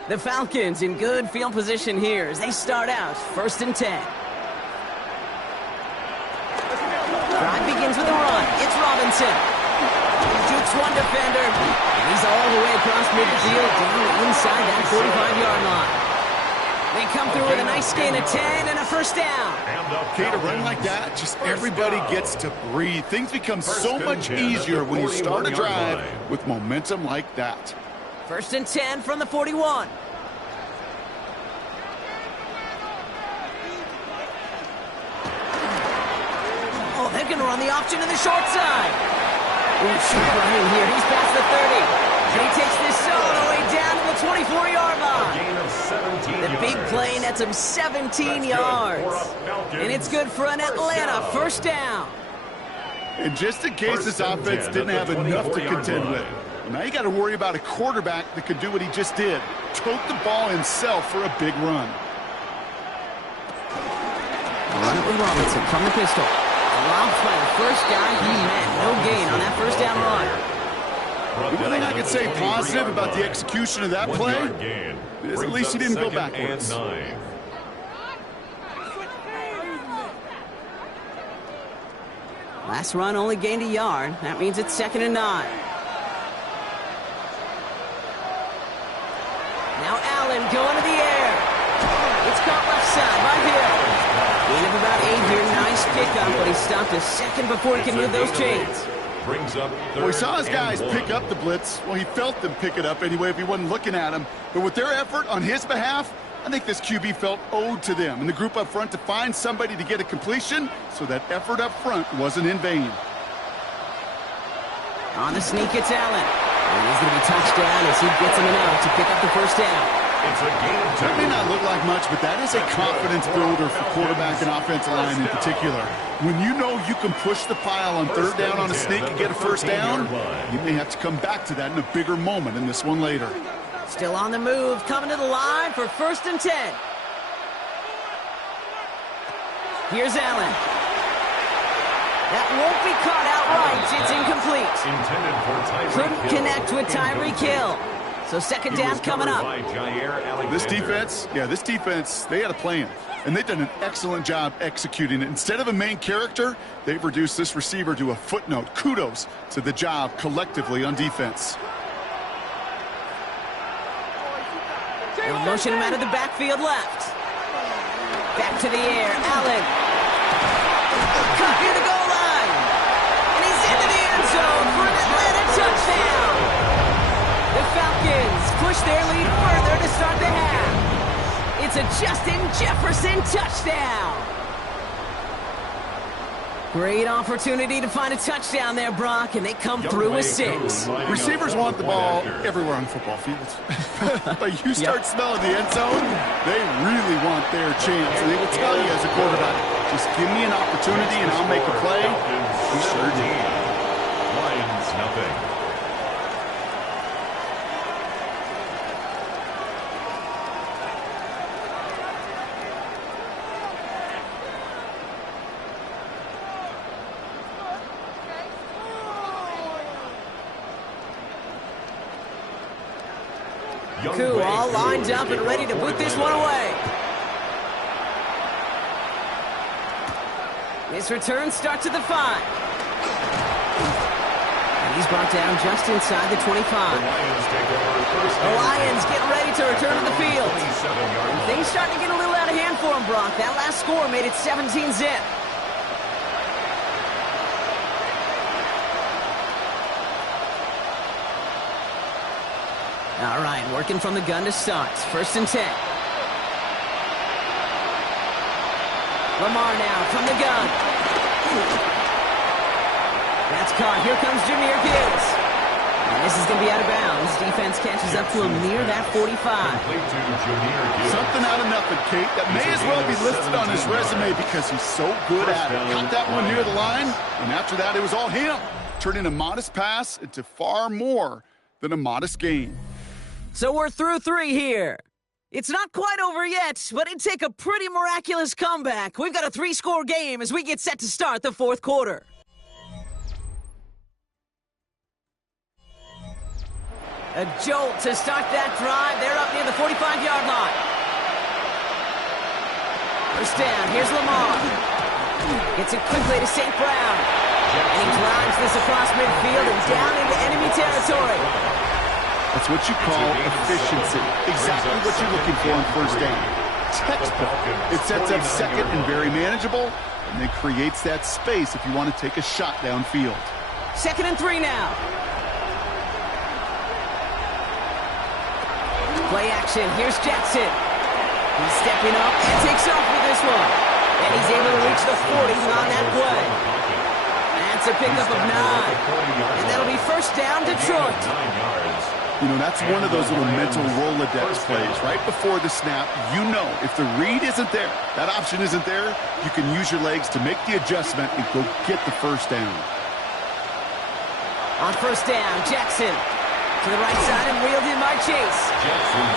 The Falcons in good field position here as they start out first and 10. Drive begins with a run. It's Robinson. Jukes one defender. And he's all the way across midfield down inside that 45-yard line. They come through with a nice gain of 10 and a first down. Okay, to run like that, just everybody gets to breathe. Things become so much easier when you start a drive with momentum like that. First and 10 from the 41. Oh, they're going to run the option to the short side. Short running here. He's past the 30. And he takes this all the way down to the 24-yard line. The big play nets him 17 yards. And it's good for an Atlanta first down. And just in case this offense didn't have enough to contend with, now you got to worry about a quarterback that could do what he just did. Tote the ball himself for a big run. Run it with Robinson from the pistol. Robbed by the first guy he met. No gain on that first down run. The one thing I could say positive about the execution of that play is at least he didn't go backwards. Last run only gained a yard. That means it's second and 9. Now Allen going to the air. It's caught left side by Hill. Gain of about 8 here. Nice pickup, but he stopped a second before he can move those chains. Well, he saw his guys pick up the blitz. Well, he felt them pick it up anyway if he wasn't looking at him. But with their effort on his behalf, I think this QB felt owed to them and the group up front to find somebody to get a completion so that effort up front wasn't in vain. On the sneak, it's Allen. And he's going to be touched down as he gets him an out to pick up the first down. It's a gain of 2. That may not look like much, but that is a confidence builder for quarterback and offensive line in particular. When you know you can push the pile on third down on a sneak and get a first down, you may have to come back to that in a bigger moment in this one later. Still on the move, coming to the line for 1st and 10. Here's Allen. That won't be caught outright. It's incomplete. Intended for Tyreek Couldn't Hill. connect with Tyreek Hill. So 2nd down coming up. This defense, they had a plan. And they've done an excellent job executing it. Instead of a main character, they've reduced this receiver to a footnote. Kudos to the job collectively on defense. They'll motion him out of the backfield left. Back to the air. Allen. Caught near the goal line. And he's into the end zone for an Atlanta touchdown. The Falcons push their lead further to start the half. It's a Justin Jefferson touchdown. Great opportunity to find a touchdown there, Brock, and they come through with 6. Receivers want the ball everywhere on the football field. But you start smelling the end zone, they really want their chance. And they will tell you as a quarterback, just give me an opportunity and I'll make a play. We sure do. Lions nothing. Koo all lined up and ready to put this one away. His return starts at the 5. And he's brought down just inside the 25. The Lions get ready to return to the field. Things starting to get a little out of hand for him, Brock. That last score made it 17-zip. All right, working from the gun to start. 1st and 10. Lamar now from the gun. That's caught. Here comes Jahmyr Gibbs. And this is going to be out of bounds. Defense catches up to him near that 45. Something out of nothing, Kate. That may as well be listed on his resume because he's so good at it. Caught that one near the line, and after that, it was all him. Turning a modest pass into far more than a modest gain. So we're through 3 here. It's not quite over yet, but it'd take a pretty miraculous comeback. We've got a 3-score game as we get set to start the 4th quarter. A jolt to start that drive. They're up near the 45-yard line. 1st down. Here's Lamar. Gets it quickly to St. Brown. And he drives this across midfield and down into enemy territory. That's what you call efficiency. Exactly what you're looking for on 1st down. Textbook. It sets up 2nd and very manageable, and it creates that space if you want to take a shot downfield. 2nd and 3 now. Play action. Here's Jackson. He's stepping up and takes off with this one. And he's able to reach the 40 on that play. That's a pickup of 9. And that'll be 1st down, Detroit. You know, that's one of those little mental Rolodex plays. Right before the snap, you know if the read isn't there, that option isn't there, you can use your legs to make the adjustment and go get the 1st down. On 1st down, Jackson to the right side and wheeled in by Chase.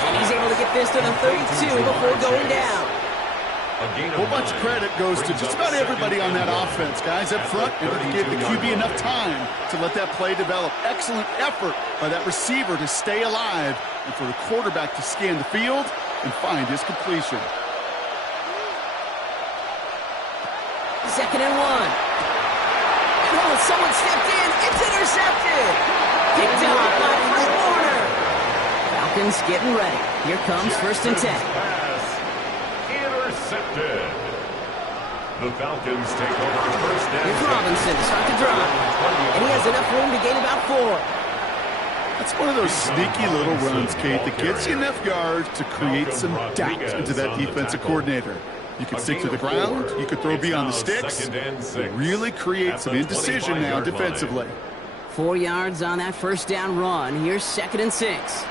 And he's able to get this to the 32 before going down. A whole bunch of credit goes to just about everybody on that offense. Guys up front, able to give the QB enough time to let that play develop. Excellent effort by that receiver to stay alive and for the quarterback to scan the field and find his completion. 2nd and 1. And someone stepped in. It's intercepted. Picked up by Fred Warner. Falcons getting ready. Here comes 1st and 10. Intercepted. The Falcons take over 1st down. Here's Robinson to start the drive. And he has enough room to gain about 4. That's one of those sneaky little runs, Kate, that gets you enough yards to create some doubt into that defensive coordinator. You can stick to the ground. You can throw beyond the sticks. Really create some indecision now defensively. 4 yards on that 1st down run. Here's 2nd and 6.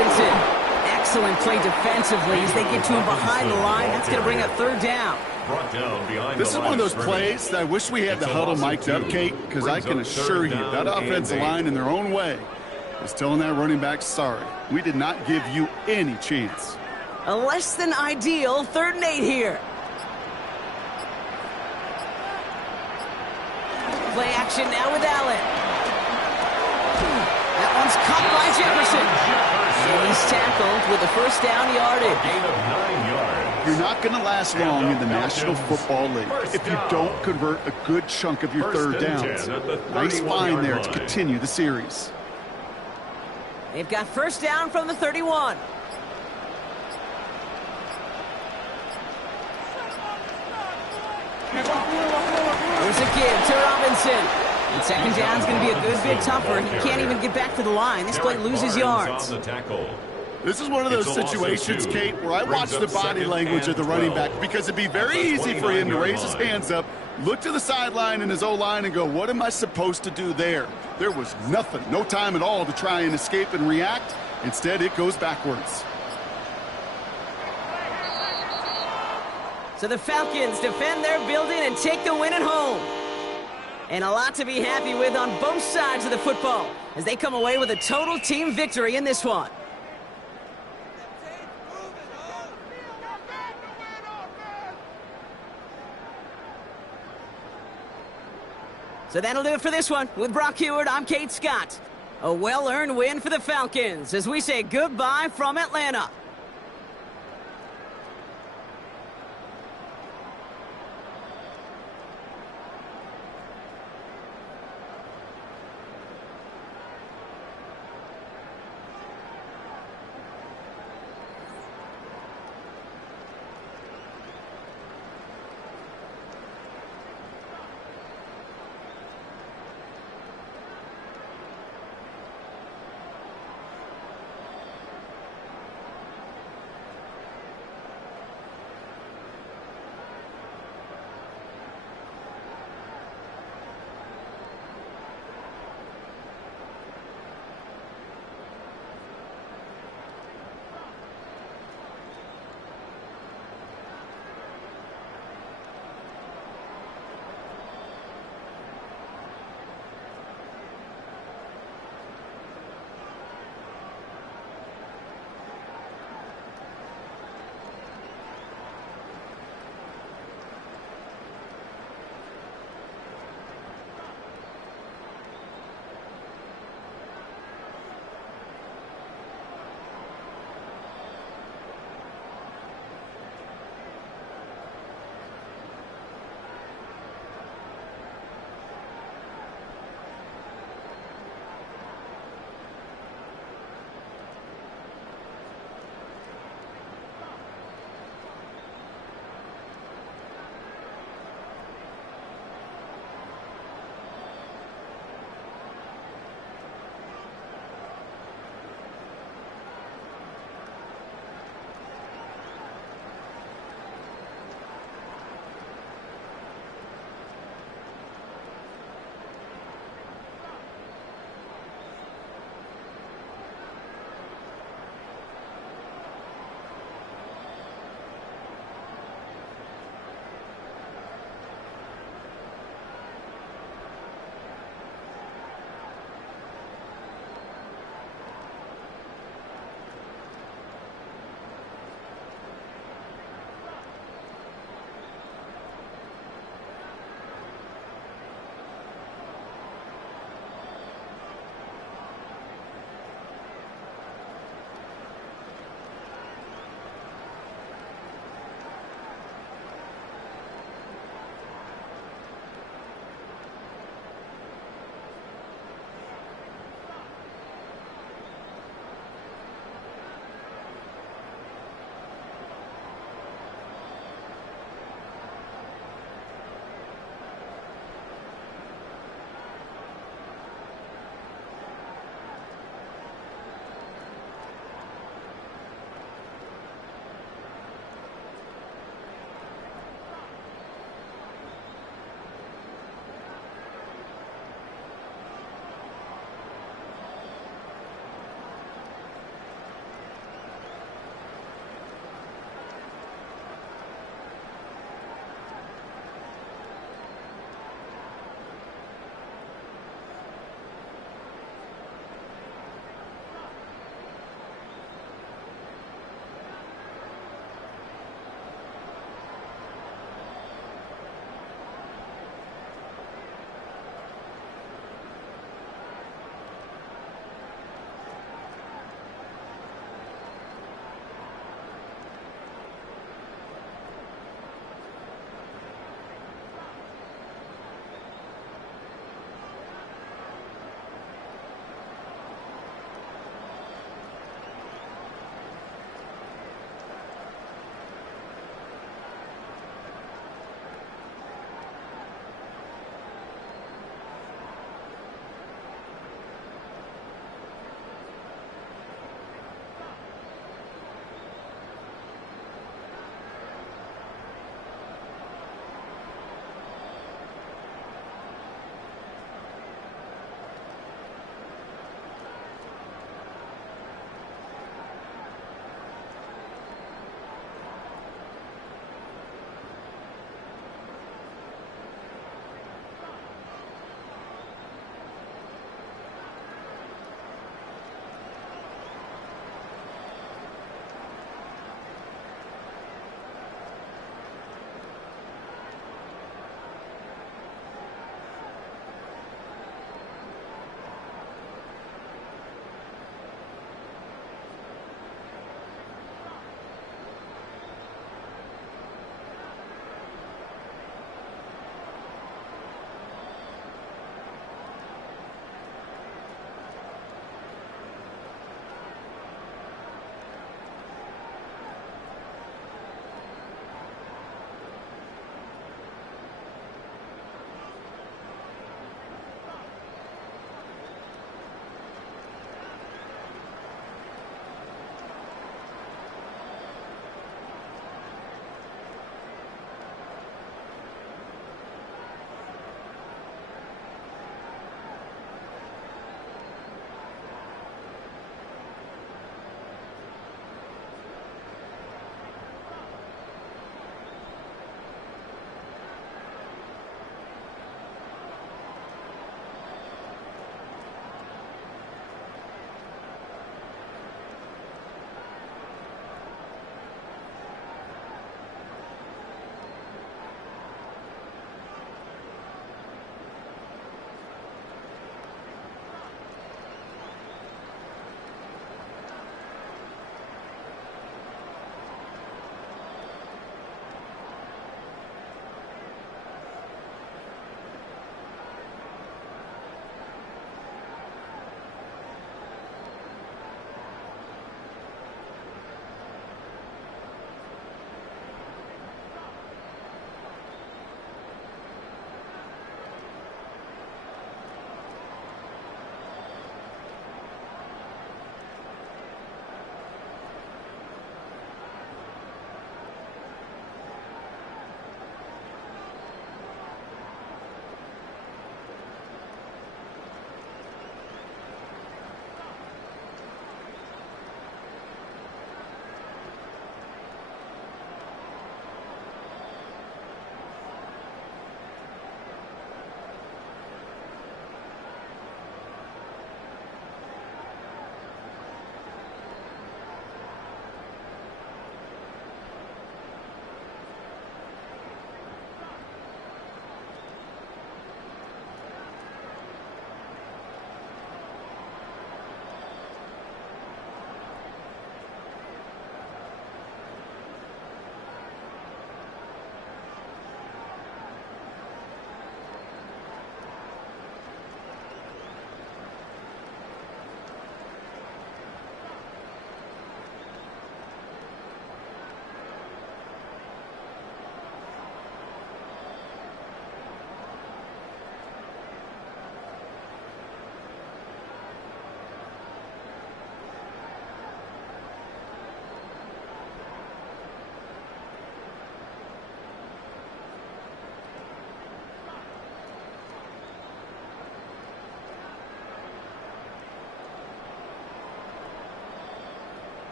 Robinson. Excellent play defensively as they get to him behind the line. That's going to bring up third down. This is one of those plays that I wish we had the huddle mic'd up, Kate, because I can assure you that offensive line in their own way is telling that running back, sorry, we did not give you any chance. A less than ideal 3rd and 8 here. Play action now with Allen. That one's caught by Jefferson. And he's tackled with a first down yardage. Gain of 9 yards. You're not going to last long in the National Football League if you don't convert a good chunk of your third downs. Nice find there to continue the series. They've got first down from the 31. There's a give to Robinson. And second down's going to be a good bit tougher. He can't even get back to the line. This play loses yards. This is one of those situations, Kate, where I watch the body language of the running back because it'd be very easy for him to raise his hands up, look to the sideline in his O-line and go, what am I supposed to do there? There was nothing, no time at all to try and escape and react. Instead, it goes backwards. So the Falcons defend their building and take the win at home. And a lot to be happy with on both sides of the football as they come away with a total team victory in this one. So that'll do it for this one. With Brock Huard, I'm Kate Scott. A well-earned win for the Falcons as we say goodbye from Atlanta.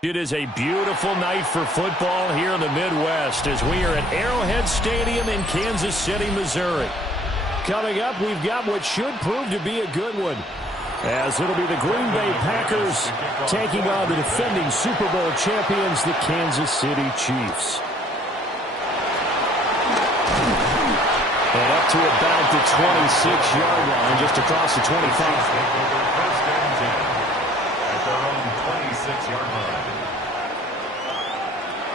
It is a beautiful night for football here in the Midwest as we are at Arrowhead Stadium in Kansas City, Missouri. Coming up, we've got what should prove to be a good one, as it'll be the Green Bay Packers taking on the defending Super Bowl champions, the Kansas City Chiefs. And up to about the 26-yard line, just across the 25. At their own 26-yard line.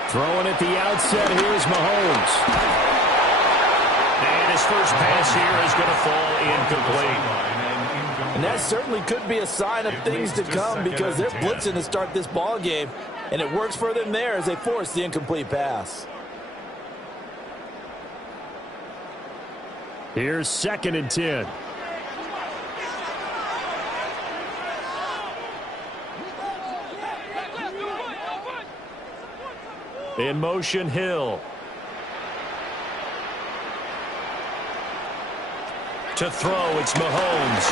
Throwing at the outset, here's Mahomes. And his first pass here is going to fall incomplete. And that certainly could be a sign of things to come because they're blitzing to start this ball game, and it works for them there as they force the incomplete pass. Here's 2nd and 10. In motion, Hill. To throw, it's Mahomes.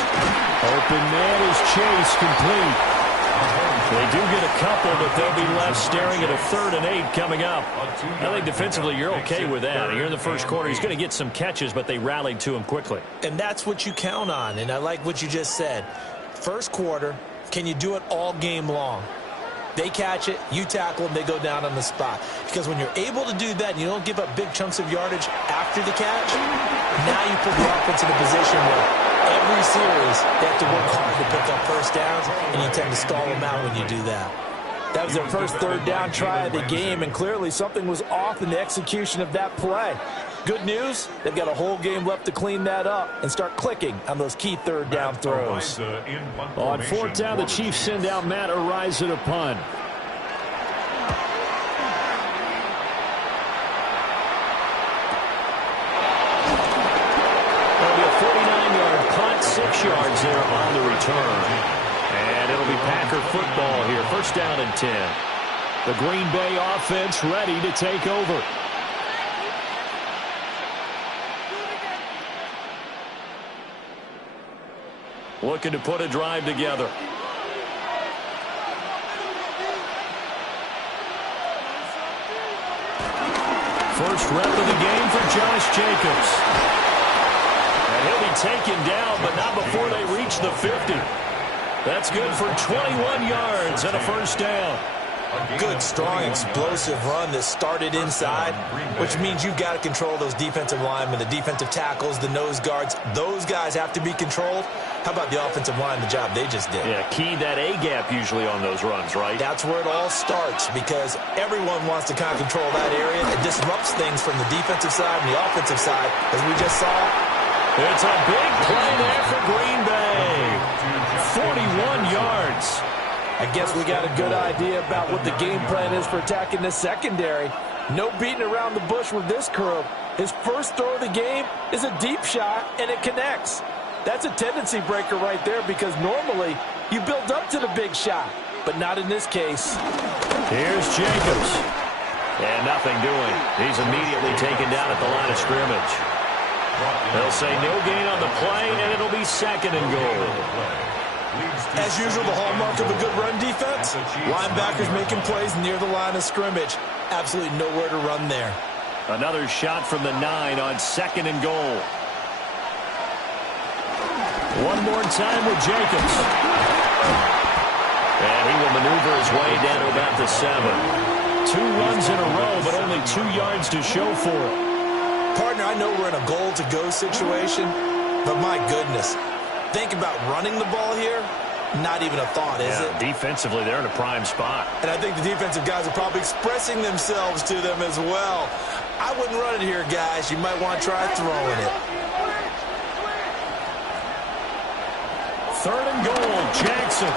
Open man is Chase, complete. They do get a couple, but they'll be left staring at a 3rd and 8 coming up. I think defensively you're okay with that. Here in the first quarter, he's going to get some catches, but they rallied to him quickly. And that's what you count on, and I like what you just said. First quarter, can you do it all game long? They catch it, you tackle them, they go down on the spot. Because when you're able to do that and you don't give up big chunks of yardage after the catch, now you put the offense in a position where every series they have to work hard to pick up first downs, and you tend to stall them out when you do that. That was their first 3rd down try of the game, and clearly something was off in the execution of that play. Good news, they've got a whole game left to clean that up and start clicking on those key 3rd down throws. On 4th down, the Chiefs send out Matt Araiza to punt. That'll be a 49-yard punt, 6 yards there on the return. And it'll be Packer football here, 1st down and 10. The Green Bay offense ready to take over. Looking to put a drive together. First rep of the game for Josh Jacobs. And he'll be taken down, but not before they reach the 50. That's good for 21 yards and a first down. Good, strong, explosive run that started inside, which means you've got to control those defensive linemen, the defensive tackles, the nose guards. Those guys have to be controlled. How about the offensive line, the job they just did? Yeah, key that A-gap usually on those runs, right? That's where it all starts because everyone wants to kind of control that area. It disrupts things from the defensive side and the offensive side, as we just saw. It's a big play there for Green Bay. 41 yards. I guess we got a good idea about what the game plan is for attacking this secondary. No beating around the bush with this crew. His first throw of the game is a deep shot, and it connects. That's a tendency breaker right there because normally you build up to the big shot, but not in this case. Here's Jacobs. And nothing doing. He's immediately taken down at the line of scrimmage. They'll say no gain on the play, and it'll be second and goal. As usual, the hallmark of a good run defense, linebackers making plays near the line of scrimmage. Absolutely nowhere to run there. Another shot from the 9 on second and goal. One more time with Jacobs. And he will maneuver his way down to about the 7. 2 runs in a row, but only 2 yards to show for it. Partner, I know we're in a goal-to-go situation, but my goodness. Think about running the ball here. Not even a thought, is it? Defensively, they're in a prime spot. And I think the defensive guys are probably expressing themselves to them as well. I wouldn't run it here, guys. You might want to try throwing it. Third and goal, Jackson.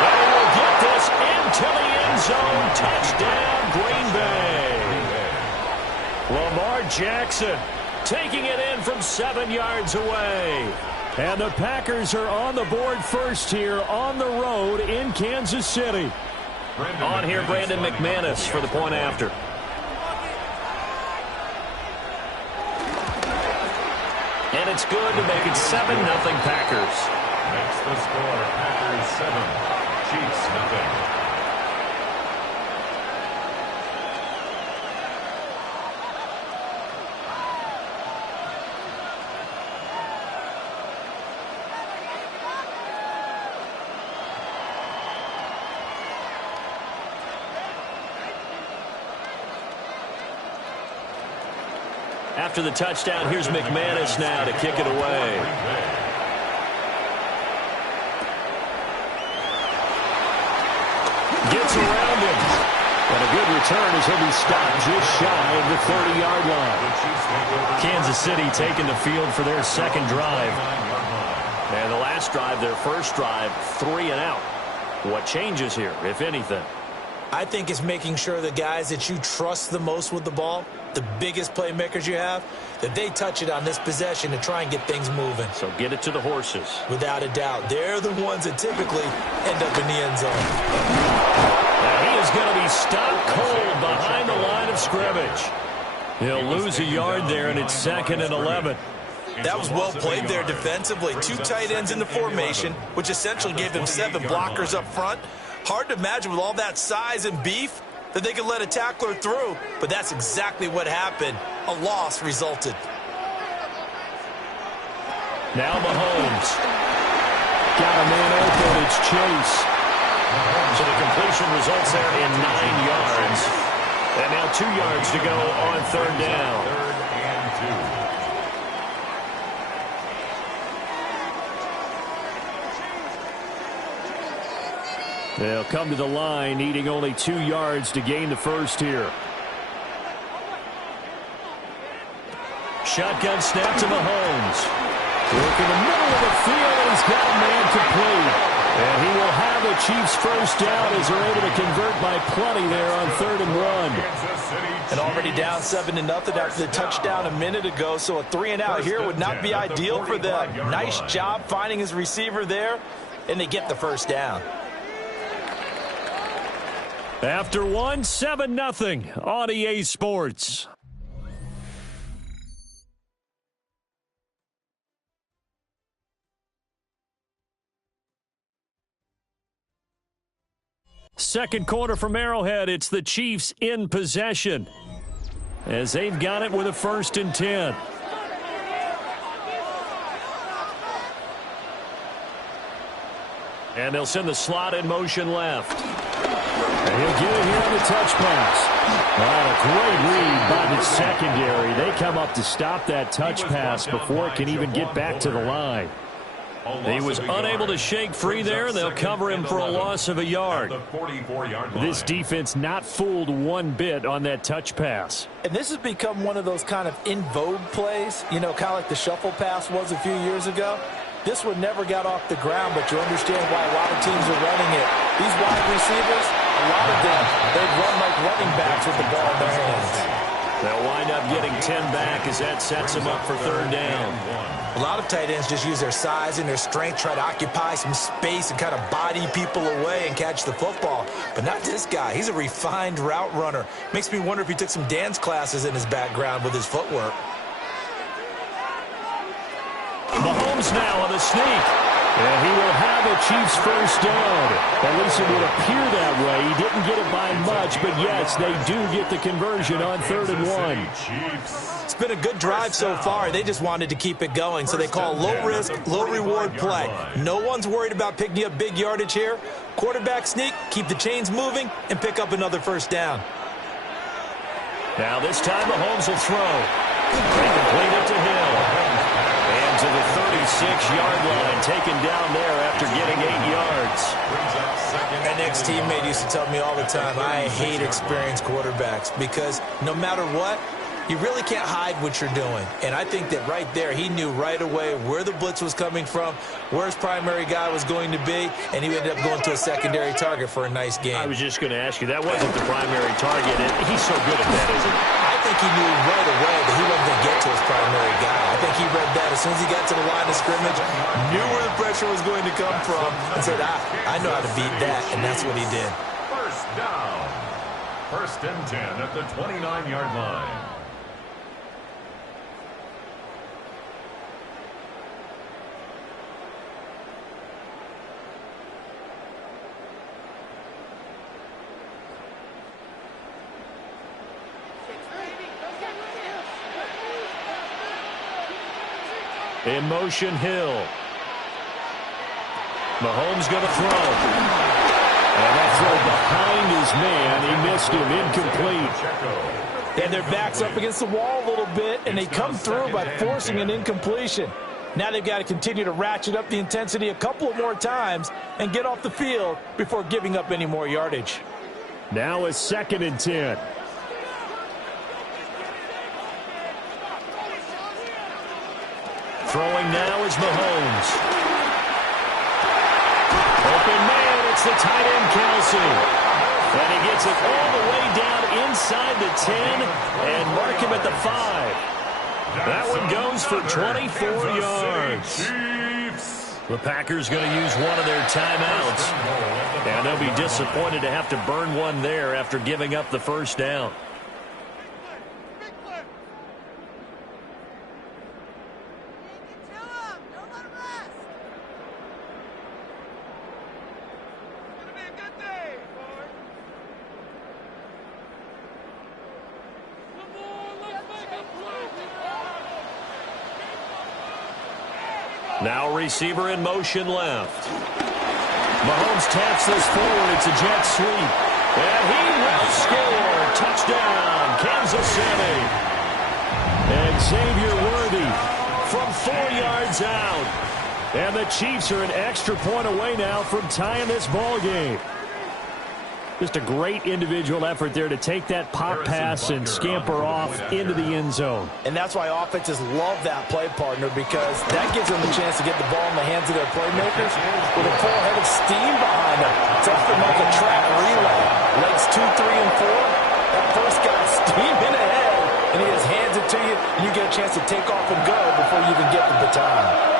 And he will get this into the end zone. Touchdown, Green Bay. Lamar Jackson taking it in from 7 yards away. And the Packers are on the board first here on the road in Kansas City. On here, Brandon McManus for the point after. And it's good to make it 7-0 Packers. Makes the score Packers 7, Chiefs nothing. After the touchdown, here's McManus now to kick it away. Gets around him. And a good return as he'll be stopped just shy of the 30-yard line. Kansas City taking the field for their second drive. And the last drive, their first drive, 3 and out. What changes here, if anything? I think it's making sure the guys that you trust the most with the ball, the biggest playmakers you have, that they touch it on this possession to try and get things moving. So get it to the horses. Without a doubt. They're the ones that typically end up in the end zone. Now he is going to be stopped cold behind the line of scrimmage. He'll lose a yard there, and it's 2nd and 11. That was well played there defensively. 2 tight ends in the formation, which essentially gave them 7 blockers up front. Hard to imagine with all that size and beef that they could let a tackler through, but that's exactly what happened. A loss resulted. Now Mahomes. Got a man open. It's Chase. So the completion results there in 9 yards. And now 2 yards to go on 3rd down. 3rd and 2. They'll come to the line, needing only 2 yards to gain the first here. Shotgun snap to Mahomes. Work in the middle of the field, and he's got a man complete. And he will have the Chiefs first down as they're able to convert by plenty there on 3rd and 1. And already down 7-0 after the touchdown a minute ago, so a 3 and out here would not be ideal for them. Nice job finding his receiver there, and they get the first down. After 1, 7-0 on EA Sports. Second quarter from Arrowhead. It's the Chiefs in possession as they've got it with a 1st and 10. And they'll send the slot in motion left. And he'll get it here on the touch pass. A great read by the secondary. They come up to stop that touch pass before it can even get back to the line. He was unable to shake free there. They'll cover him for a loss of a yard. This defense not fooled one bit on that touch pass. And this has become one of those kind of in vogue plays, you know, kind of like the shuffle pass was a few years ago. This one never got off the ground, but you understand why a lot of teams are running it. These wide receivers, a lot of them, they've run like running backs with the ball in their hands. They'll wind up getting 10 back as that sets them up for 3rd down. A lot of tight ends just use their size and their strength, try to occupy some space and kind of body people away and catch the football. But not this guy. He's a refined route runner. Makes me wonder if he took some dance classes in his background with his footwork. Mahomes now on the sneak. And he will have a Chiefs 1st down. At least it would appear that way. He didn't get it by much, but yes, they do get the conversion on 3rd and 1. It's been a good drive so far. They just wanted to keep it going, so they call low-risk, low-reward play. No one's worried about picking up big yardage here. Quarterback sneak, keep the chains moving, and pick up another 1st down. Now this time Mahomes will throw. They complete it to Hill. And to the 36-yard line, taken down there after getting 8 yards. An ex-teammate used to tell me all the time, I hate experienced quarterbacks because no matter what, you really can't hide what you're doing. And I think that right there, he knew right away where the blitz was coming from, where his primary guy was going to be, and he ended up going to a secondary target for a nice game. I was just going to ask you, that wasn't the primary target. He's so good at that, isn't he? I think he knew right away that he wasn't going to get to his primary guy. I think he read that as soon as he got to the line of scrimmage, knew where the pressure was going to come from, and said, I know how to beat that, and that's what he did. 1st down. 1st and 10 at the 29-yard line. In motion, Hill. Mahomes going to throw. And that throw behind his man. He missed him. Incomplete. And their back's up against the wall a little bit, and they come through by forcing an incompletion. Now they've got to continue to ratchet up the intensity a couple of more times and get off the field before giving up any more yardage. Now a 2nd and 10. Throwing now is Mahomes. Open man, it's the tight end Kelsey. And he gets it all the way down inside the 10 and mark him at the 5. That one goes for 24 yards. The Packers going to use one of their timeouts. And they'll be disappointed to have to burn one there after giving up the 1st down. Now receiver in motion left. Mahomes taps this forward. It's a jet sweep. And he will score. Touchdown, Kansas City. And Xavier Worthy from 4 yards out. And the Chiefs are an extra point away now from tying this ball game. Just a great individual effort there to take that pop pass and scamper off into the end zone. And that's why offenses love that play, partner, because that gives them a chance to get the ball in the hands of their playmakers with a full head of steam behind them. It's often like a track relay. Legs 2, 3, and 4. That first guy's steaming ahead, and he just hands it to you, and you get a chance to take off and go before you even get the baton.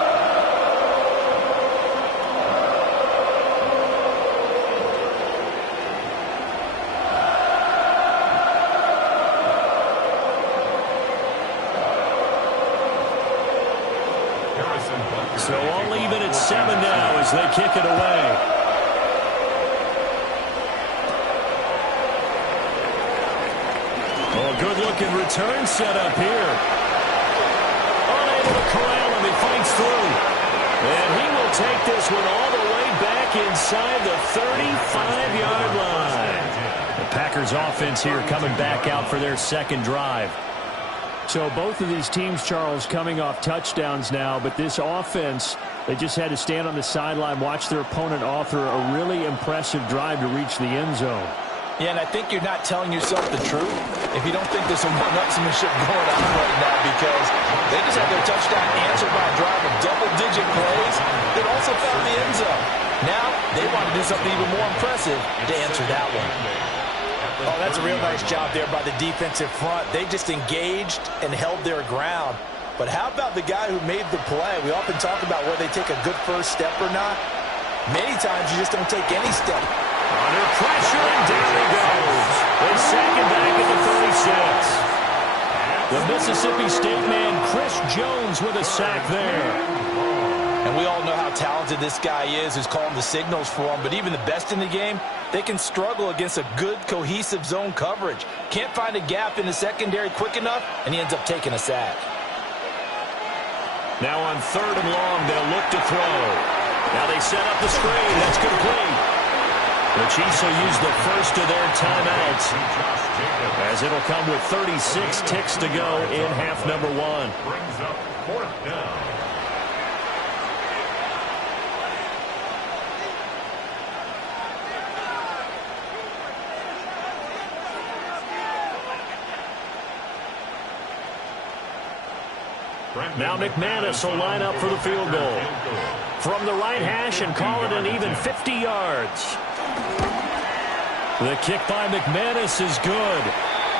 So all even at 7 now as they kick it away. looking return set up here. Unable to corral him. He fights through. And he will take this one all the way back inside the 35-yard line. The Packers offense here coming back out for their second drive. So both of these teams, Charles, coming off touchdowns now, but this offense, they just had to stand on the sideline, watch their opponent author a really impressive drive to reach the end zone. Yeah, and I think you're not telling yourself the truth if you don't think there's some one-upsmanship going on right now, because they just had their touchdown answered by a drive of double-digit plays that also found the end zone. Now they want to do something even more impressive to answer that one. Oh, that's a real nice job there by the defensive front. They just engaged and held their ground. But how about the guy who made the play? We often talk about whether they take a good first step or not. Many times you just don't take any step. Under pressure, and down he goes. They sack him back at the 36. The Mississippi State man, Chris Jones, with a sack there. And we all know how talented this guy is who's calling the signals for him. But even the best in the game, they can struggle against a good, cohesive zone coverage. Can't find a gap in the secondary quick enough, and he ends up taking a sack. Now on 3rd and long, they'll look to throw. Now they set up the screen. That's complete. The Chiefs will use the first of their timeouts, as it'll come with 36 ticks to go in half number 1. Brings up 4th down. Now McManus will line up for the field goal from the right hash and call it an even 50 yards. The kick by McManus is good,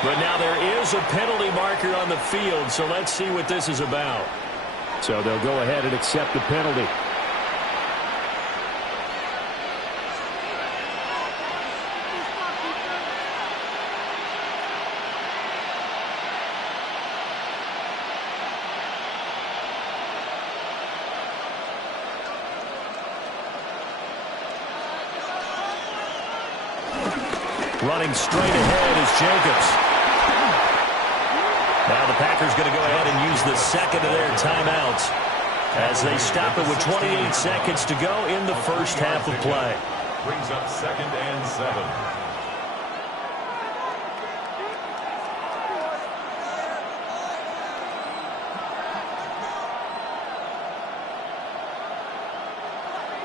but now there is a penalty marker on the field, so let's see what this is about. So they'll go ahead and accept the penalty. Running straight ahead is Jacobs. Now the Packers going to go ahead and use the second of their timeouts as they stop it with 28 seconds to go in the first half of play. Brings up 2nd and 7.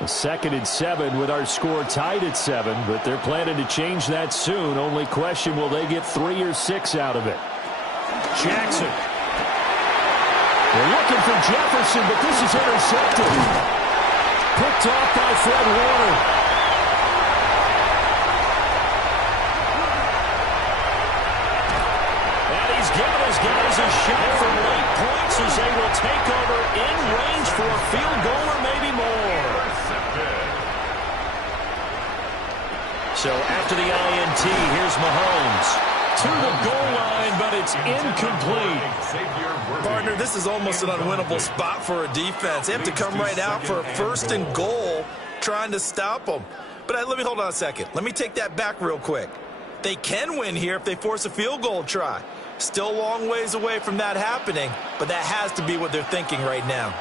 A 2nd and 7 with our score tied at 7, but they're planning to change that soon. Only question, will they get 3 or 6 out of it? Jackson. They're looking for Jefferson, but this is intercepted. Picked off by Fred Warner. And he's given his guys a shot for late points as they will take over in range for a field goal or maybe more. So after the INT, here's Mahomes to the goal line, but it's incomplete. Partner, this is almost an unwinnable spot for a defense. They have to come right out for a 1st and goal trying to stop them. But let me hold on a second. Let me take that back real quick. They can win here if they force a field goal try. Still a long ways away from that happening, but that has to be what they're thinking right now.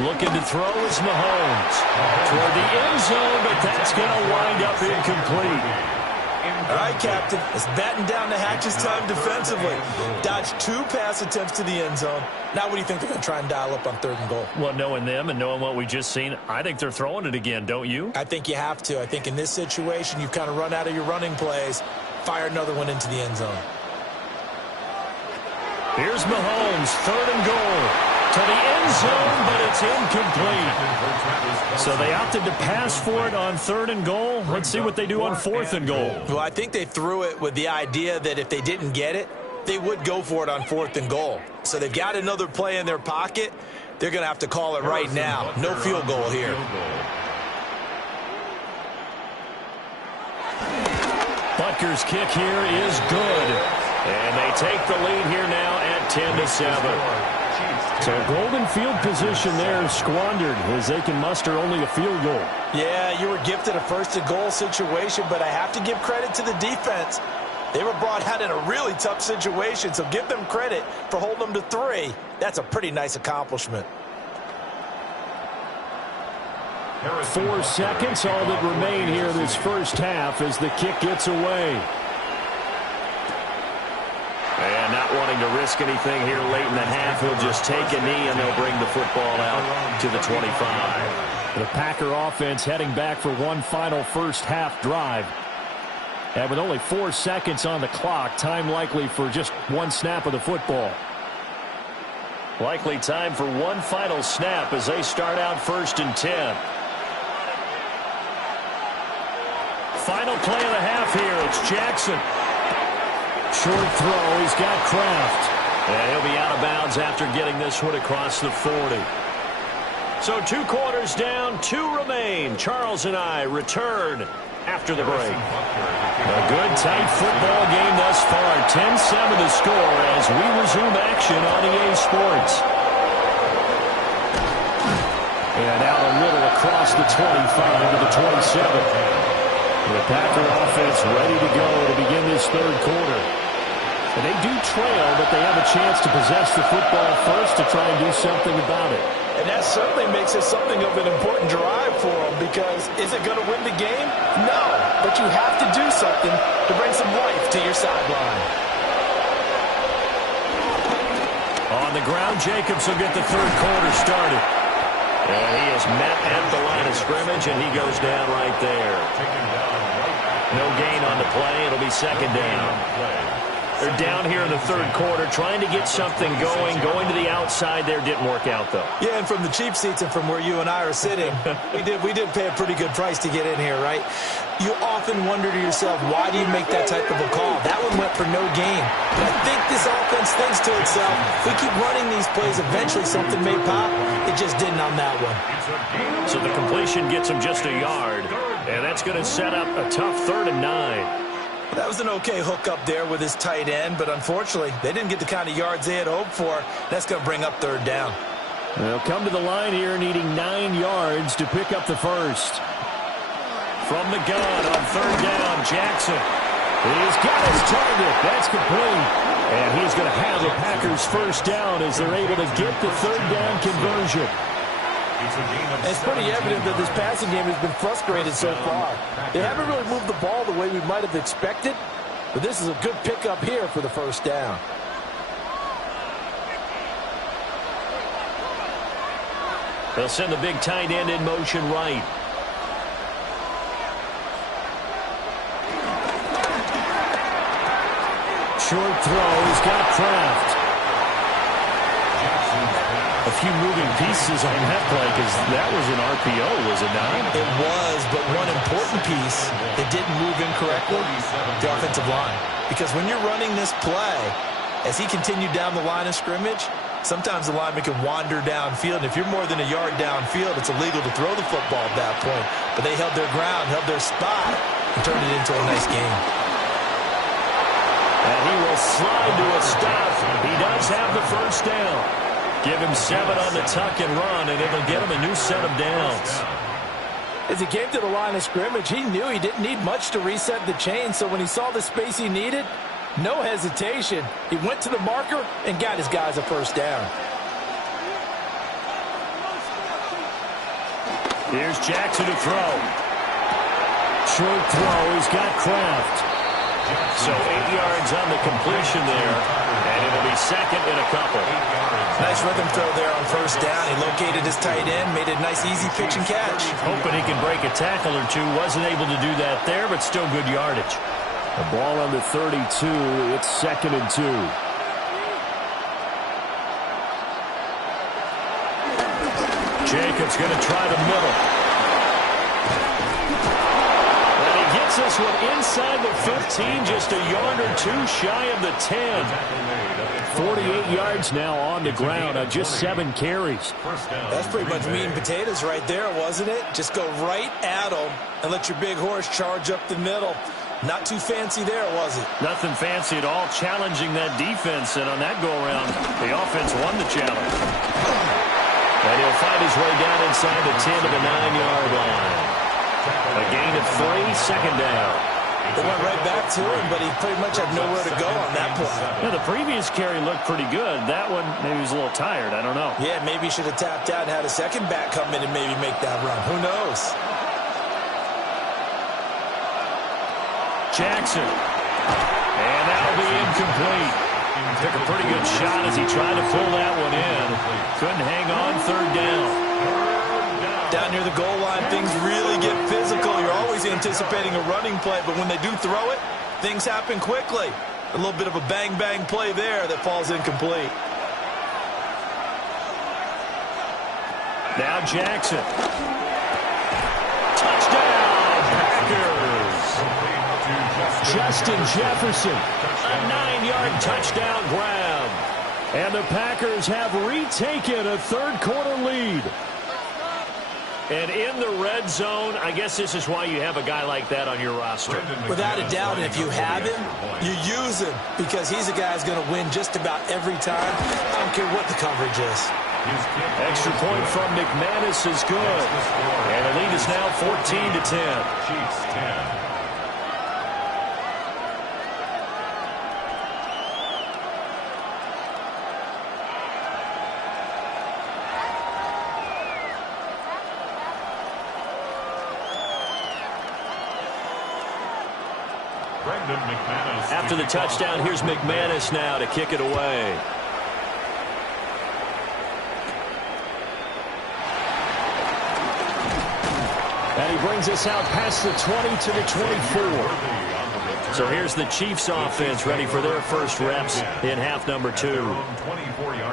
Looking to throw is Mahomes toward the end zone, but that's going to wind up incomplete. All right, Captain, it's batten down the hatches time defensively. Dodged 2 pass attempts to the end zone. Now what do you think they're going to try and dial up on 3rd and goal? Well, knowing them and knowing what we just seen, I think they're throwing it again, don't you? I think you have to. I think in this situation, you've kind of run out of your running plays. Fire another one into the end zone. Here's Mahomes, 3rd and goal. To the end zone, but it's incomplete. So they opted to pass for it on 3rd and goal. Let's see what they do on 4th and goal. Well, I think they threw it with the idea that if they didn't get it, they would go for it on 4th and goal. So they've got another play in their pocket. They're going to have to call it right now. No field goal here. Butker's kick here is good. And they take the lead here now at 10-7. So golden field position there squandered as they can muster only a field goal. Yeah, you were gifted a 1st and goal situation, but I have to give credit to the defense. They were brought out in a really tough situation, so give them credit for holding them to 3. That's a pretty nice accomplishment. 4 seconds, all that remain here in this first half as the kick gets away. And not wanting to risk anything here late in the half, he'll just take a knee and they'll bring the football out to the 25. The Packer offense heading back for one final first half drive. And with only 4 seconds on the clock, time likely for just one snap of the football. Likely time for one final snap as they start out 1st and 10. Final play of the half here. It's Jackson. Short throw. He's got Kraft. And he'll be out of bounds after getting this one across the 40. So 2 quarters down, 2 remain. Charles and I return after the break. A good, tight football game thus far. 10-7 the score as we resume action on EA Sports. And out a little across the 25 to the 27. The Packer offense ready to go to begin this 3rd quarter. And they do trail, but they have a chance to possess the football first to try and do something about it. And that certainly makes it something of an important drive for them, because is it going to win the game? No, but you have to do something to bring some life to your sideline. On the ground, Jacobs will get the 3rd quarter started. And he is met at the line of scrimmage, and he goes down right there. No gain on the play. It'll be 2nd down. They're down here in the 3rd quarter, trying to get something going to the outside there. Didn't work out, though. Yeah, and from the cheap seats and from where you and I are sitting, we did pay a pretty good price to get in here, right? You often wonder to yourself, why do you make that type of a call? That one went for no gain. But I think this offense thinks to itself, if we keep running these plays, eventually something may pop. It just didn't on that one. So the completion gets him just a yard, and that's going to set up a tough 3rd and 9. That was an okay hook up there with his tight end, but unfortunately, they didn't get the kind of yards they had hoped for. That's going to bring up 3rd down. They'll come to the line here needing 9 yards to pick up the first. From the gun on 3rd down, Jackson. He's got his target. That's complete. And he's going to have the Packers first down as they're able to get the 3rd down conversion. It's pretty evident that this passing game has been frustrated so far. They haven't really moved the ball the way we might have expected, but this is a good pickup here for the first down. They'll send the big tight end in motion right. Short throw. He's got Kraft. A few moving pieces on that play, because that was an RPO, was it not? It was, but one important piece that didn't move incorrectly, the offensive line. Because when you're running this play, as he continued down the line of scrimmage, sometimes the lineman can wander downfield. And if you're more than a yard downfield, it's illegal to throw the football at that point. But they held their ground, held their spot, and turned it into a nice game. And he will slide to a stop. He does have the first down. Give him 7 on the tuck and run, and it'll get him a new set of downs. As he came to the line of scrimmage, he knew he didn't need much to reset the chain, so when he saw the space he needed, no hesitation. He went to the marker and got his guys a first down. Here's Jackson to throw. Short throw. He's got Kraft. So 8 yards on the completion there, and it'll be 2nd and a couple. Nice rhythm throw there on first down. He located his tight end, made a nice easy pitch and catch. Hoping he can break a tackle or two. Wasn't able to do that there, but still good yardage. The ball on the 32. It's 2nd and 2. Jacobs going to try the middle. And he gets this one inside the 15, just a yard or 2 shy of the 10. 48 yards now on the ground on just 7 carries. That's pretty much meat and potatoes right there, wasn't it? Just go right at them and let your big horse charge up the middle. Not too fancy there, was it? Nothing fancy at all, challenging that defense, and on that go-around, the offense won the challenge. And he'll find his way down inside the 10 to the 9-yard line. A gain of 3, 2nd down. They went right back to him, but he pretty much had nowhere to go on that play. Yeah, the previous carry looked pretty good. That one, maybe he was a little tired. I don't know. Yeah, maybe he should have tapped out and had a second back come in and maybe make that run. Who knows? Jackson. And that'll be incomplete. Took a pretty good shot as he tried to pull that one in. Couldn't hang on, third down. Down near the goal line, things really get physical. You're always anticipating a running play, but when they do throw it, things happen quickly. A little bit of a bang-bang play there that falls incomplete. Now Jackson. Touchdown, Packers. Justin Jefferson, a 9-yard touchdown grab. And the Packers have retaken a third-quarter lead. And in the red zone, I guess this is why you have a guy like that on your roster. Without a doubt, and if you have him, you use him because he's a guy who's going to win just about every time. I don't care what the coverage is. Extra point from McManus is good. And the lead is now 14-10. Chiefs 10. After the touchdown, here's McManus now to kick it away. And he brings us out past the 20 to the 24. So here's the Chiefs offense ready for their first reps in half number 2.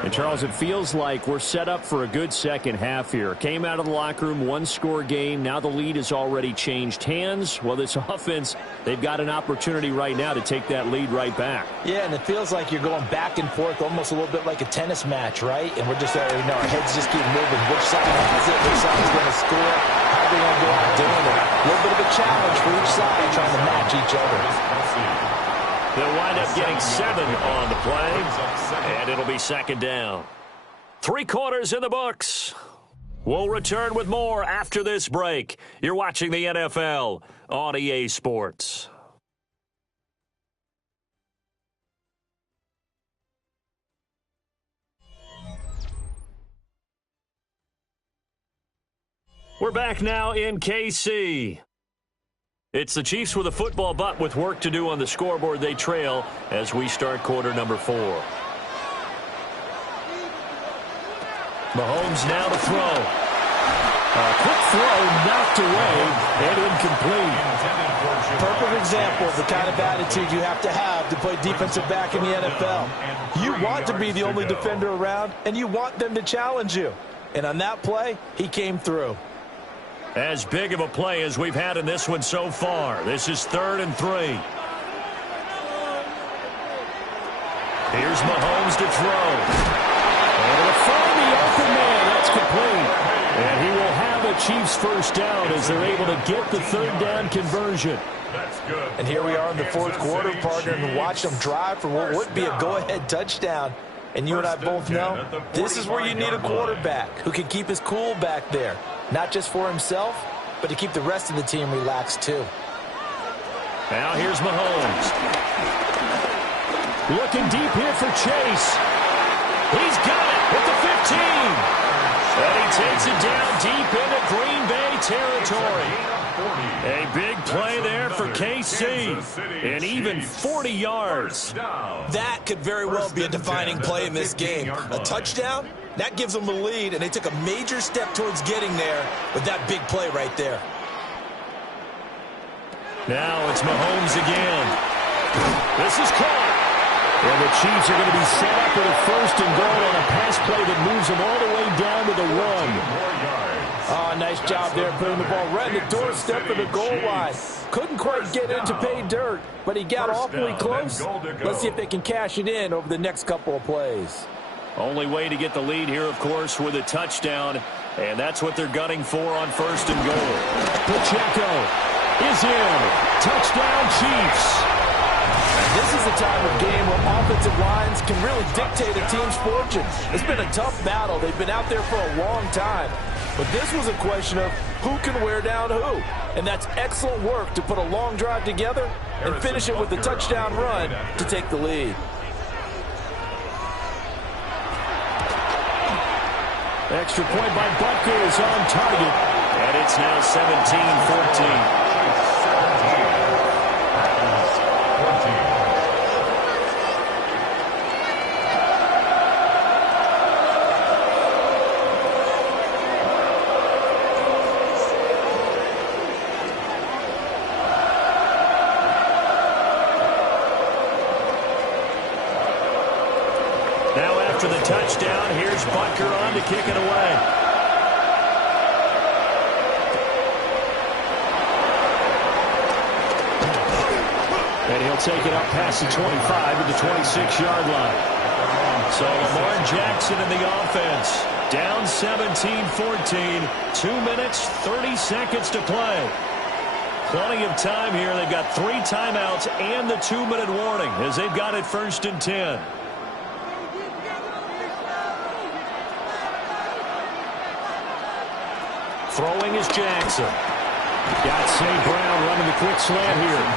And Charles, it feels like we're set up for a good second half here. Came out of the locker room, one-score game. Now the lead has already changed hands. Well, this offense, they've got an opportunity right now to take that lead right back. Yeah, and it feels like you're going back and forth almost a little bit like a tennis match, right? And we're just, our heads just keep moving. Which side has it? Which side is going to score? How are they going to go out doing it? A little bit of a challenge for each side trying to match each other. They'll wind up getting 7 on the play, and it'll be second down. 3 quarters in the books. We'll return with more after this break. You're watching the NFL on EA Sports. We're back now in KC. It's the Chiefs with a football, but with work to do on the scoreboard. They trail as we start quarter number 4. Mahomes now to throw. A quick throw knocked away and incomplete. Perfect example of the kind of attitude you have to play defensive back in the NFL. You want to be the only defender around, and you want them to challenge you. And on that play, he came through. As big of a play as we've had in this one so far. This is 3rd and 3. Here's Mahomes to throw. And to find the open man. That's complete. And he will have a Chiefs first down as they're able to get the third down conversion. That's good. And here we are in the 4th quarter, partner, and watch them drive for what would be a go-ahead touchdown. And you and I both know this is where you need a quarterback who can keep his cool back there. Not just for himself, but to keep the rest of the team relaxed, too. Now here's Mahomes. Looking deep here for Chase. He's got it at the 15. And he takes it down deep into Green Bay territory. A big play there for KC. And even 40 yards. That could very well be a defining play in this game. A touchdown? That gives them the lead, and they took a major step towards getting there with that big play right there. Now it's Mahomes again. This is caught. And the Chiefs are going to be set up with a 1st and goal on a pass play that moves them all the way down to the 1. Oh, nice job there putting the ball right in the doorstep of the goal line. Couldn't quite get in to pay dirt, but he got awfully close. Let's see if they can cash it in over the next couple of plays. Only way to get the lead here, of course, with a touchdown. And that's what they're gunning for on 1st and goal. Pacheco is in. Touchdown, Chiefs. This is the time of game where offensive lines can really dictate a team's fortune. It's been a tough battle. They've been out there for a long time. But this was a question of who can wear down who. And that's excellent work to put a long drive together and finish it with a touchdown run to take the lead. Extra point by Butker is on target. And it's now 17-14. Now after the touchdown, here's Butker on to kick it away. And he'll take it up past the 25 to the 26-yard line. So Lamar Jackson in the offense. Down 17-14. 2 minutes, 30 seconds to play. Plenty of time here. They've got 3 timeouts and the 2-minute warning as they've got it 1st and 10. Throwing is Jackson. Got St. Brown running the quick slant here.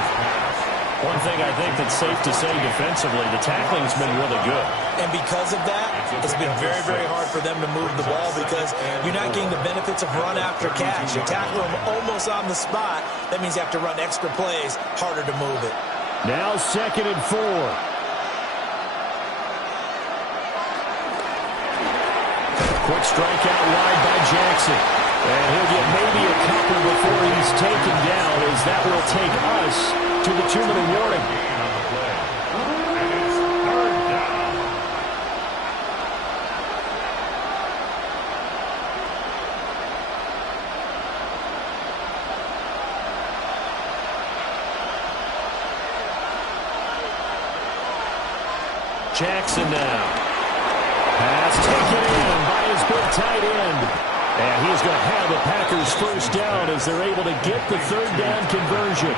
One thing I think that's safe to say defensively, the tackling's been really good. And because of that, it's been very, very hard for them to move the ball because you're not getting the benefits of run after catch. You tackle them almost on the spot. That means you have to run extra plays, harder to move it. Now 2nd and 4. Quick strikeout wide by Jackson. And he'll get maybe a couple before he's taken down, as that will take us to the 2-minute warning. Jackson now. Pass taken in by his big tight end. And he's going to have the Packers 1st down as they're able to get the 3rd down conversion.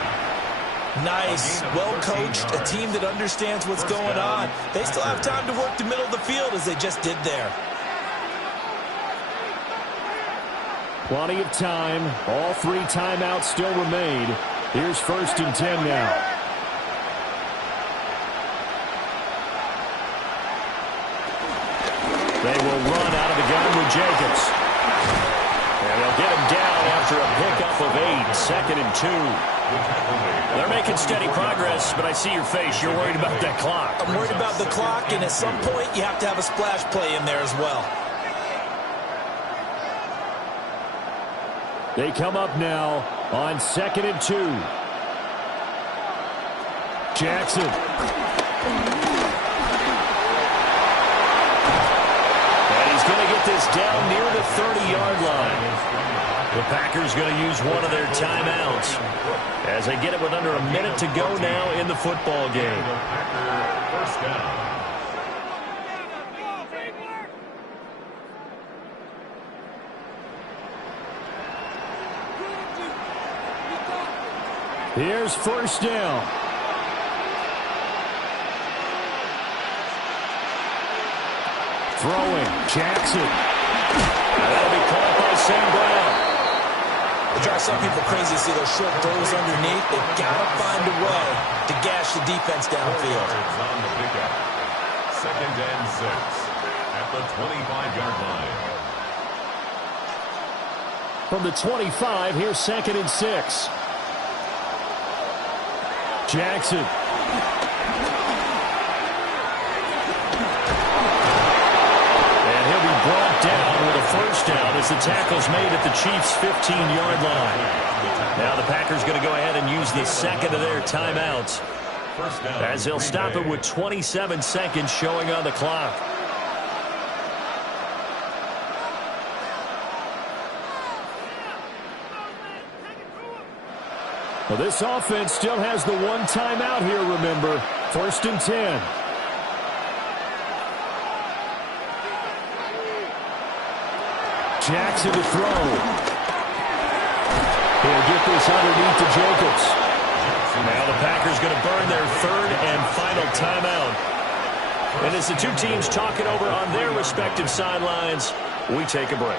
Nice, well coached, a team that understands what's going on. They still have time to work the middle of the field as they just did there. Plenty of time. All 3 timeouts still remain. Here's 1st and 10 now. They will run out of the gun with Jacobs. And they'll get him down after a pickup of 8. 2nd and 2. They're making steady progress, but I see your face. You're worried about that clock. I'm worried about the clock, and at some point you have to have a splash play in there as well. They come up now on 2nd and 2. Jackson. And he's going to get this down near the 30-yard line. The Packers going to use one of their timeouts as they get it with under a minute to go now in the football game. First down. Here's 1st down. Throwing, Jackson. That'll be caught by St. Brown. It drives some people crazy to see those short throws underneath. They've got to find a way to gash the defense downfield. On the pickup. 2nd and 6 at the 25-yard line. From the 25, here's 2nd and 6. Jackson. Brought down with a 1st down as the tackle's made at the Chiefs' 15-yard line. Now the Packers going to go ahead and use the 2nd of their timeouts as they'll stop it with 27 seconds showing on the clock. Well, this offense still has the 1 timeout here, remember. 1st and 10. Jackson to throw. He'll get this underneath to Jacobs. Now the Packers going to burn their 3rd and final timeout. And as the two teams talk it over on their respective sidelines, we take a break.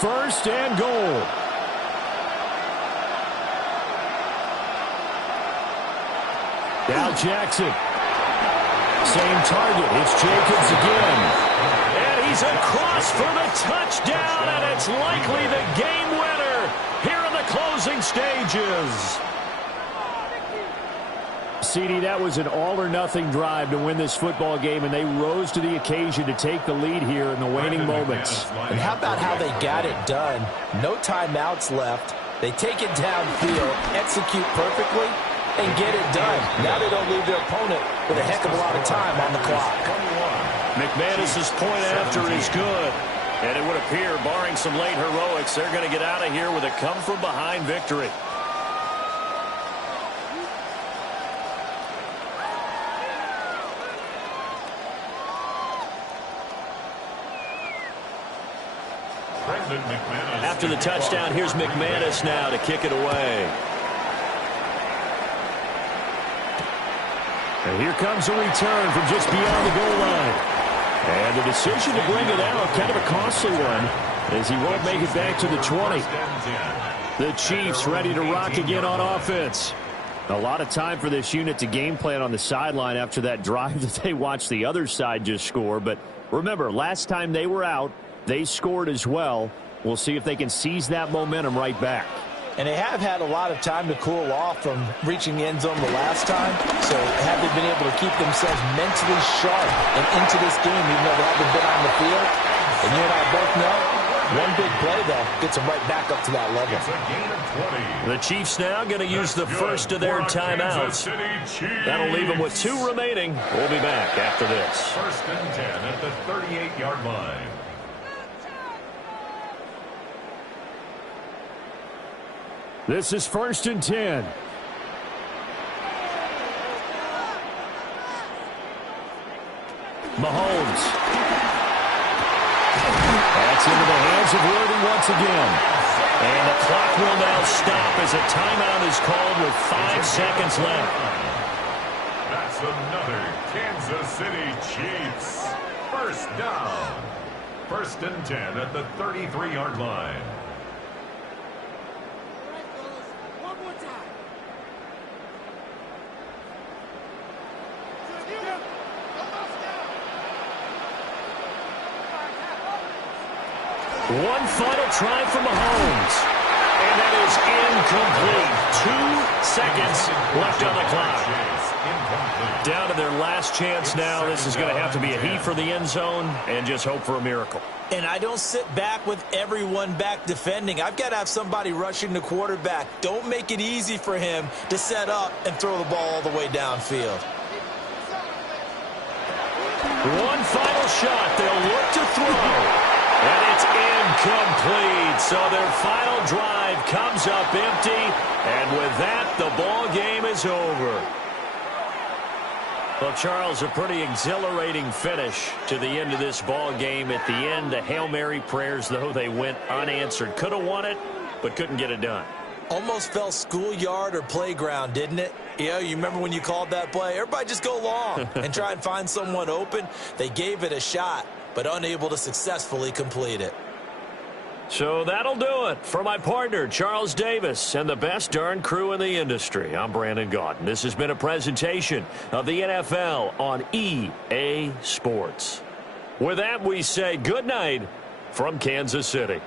first and goal. Now Jackson. Same target. It's Jacobs again. And he's across for the touchdown, and it's likely the game winner here in the closing stages. CD, that was an all-or-nothing drive to win this football game, and they rose to the occasion to take the lead here in the waning moments. And how about how they got it done? No timeouts left. They take it downfield, execute perfectly, and get it done. Now they don't leave their opponent with a heck of a lot of time on the clock. McManus's point after is good. And it would appear, barring some late heroics, they're going to get out of here with a come-from-behind victory. After the touchdown, here's McManus now to kick it away. And here comes a return from just beyond the goal line. And the decision to bring it out, kind of a costly one, as he won't make it back to the 20. The Chiefs ready to rock again on offense. A lot of time for this unit to game plan on the sideline after that drive that they watched the other side just score. But remember, last time they were out, they scored as well. We'll see if they can seize that momentum right back. And they have had a lot of time to cool off from reaching the end zone the last time. So have they been able to keep themselves mentally sharp and into this game, even though they haven't been on the field? And you and I both know, one big play, though, gets them right back up to that level. The Chiefs now going to use the first of their timeouts. That'll leave them with 2 remaining. We'll be back after this. First and 10 at the 38-yard line. This is first and 10. Mahomes. That's into the hands of Worthy once again. And the clock will now stop as a timeout is called with 5 seconds left. That's another Kansas City Chiefs. First down. First and 10 at the 33-yard line. One final try from Mahomes. And that is incomplete. 2 seconds left on the clock. Down to their last chance now. This is going to have to be a heave for the end zone and just hope for a miracle. And I don't sit back with everyone back defending. I've got to have somebody rushing the quarterback. Don't make it easy for him to set up and throw the ball all the way downfield. One final shot. They'll look to throw. And it's incomplete. So their final drive comes up empty. And with that, the ball game is over. Well, Charles, a pretty exhilarating finish to the end of this ball game. At the end, the Hail Mary prayers, though, they went unanswered. Could have won it, but couldn't get it done. Almost felt schoolyard or playground, didn't it? You remember when you called that play? Everybody just go long and try and find someone open. They gave it a shot, but unable to successfully complete it. So that'll do it for my partner, Charles Davis, and the best darn crew in the industry. I'm Brandon Gaudin. This has been a presentation of the NFL on EA Sports. With that, we say good night from Kansas City.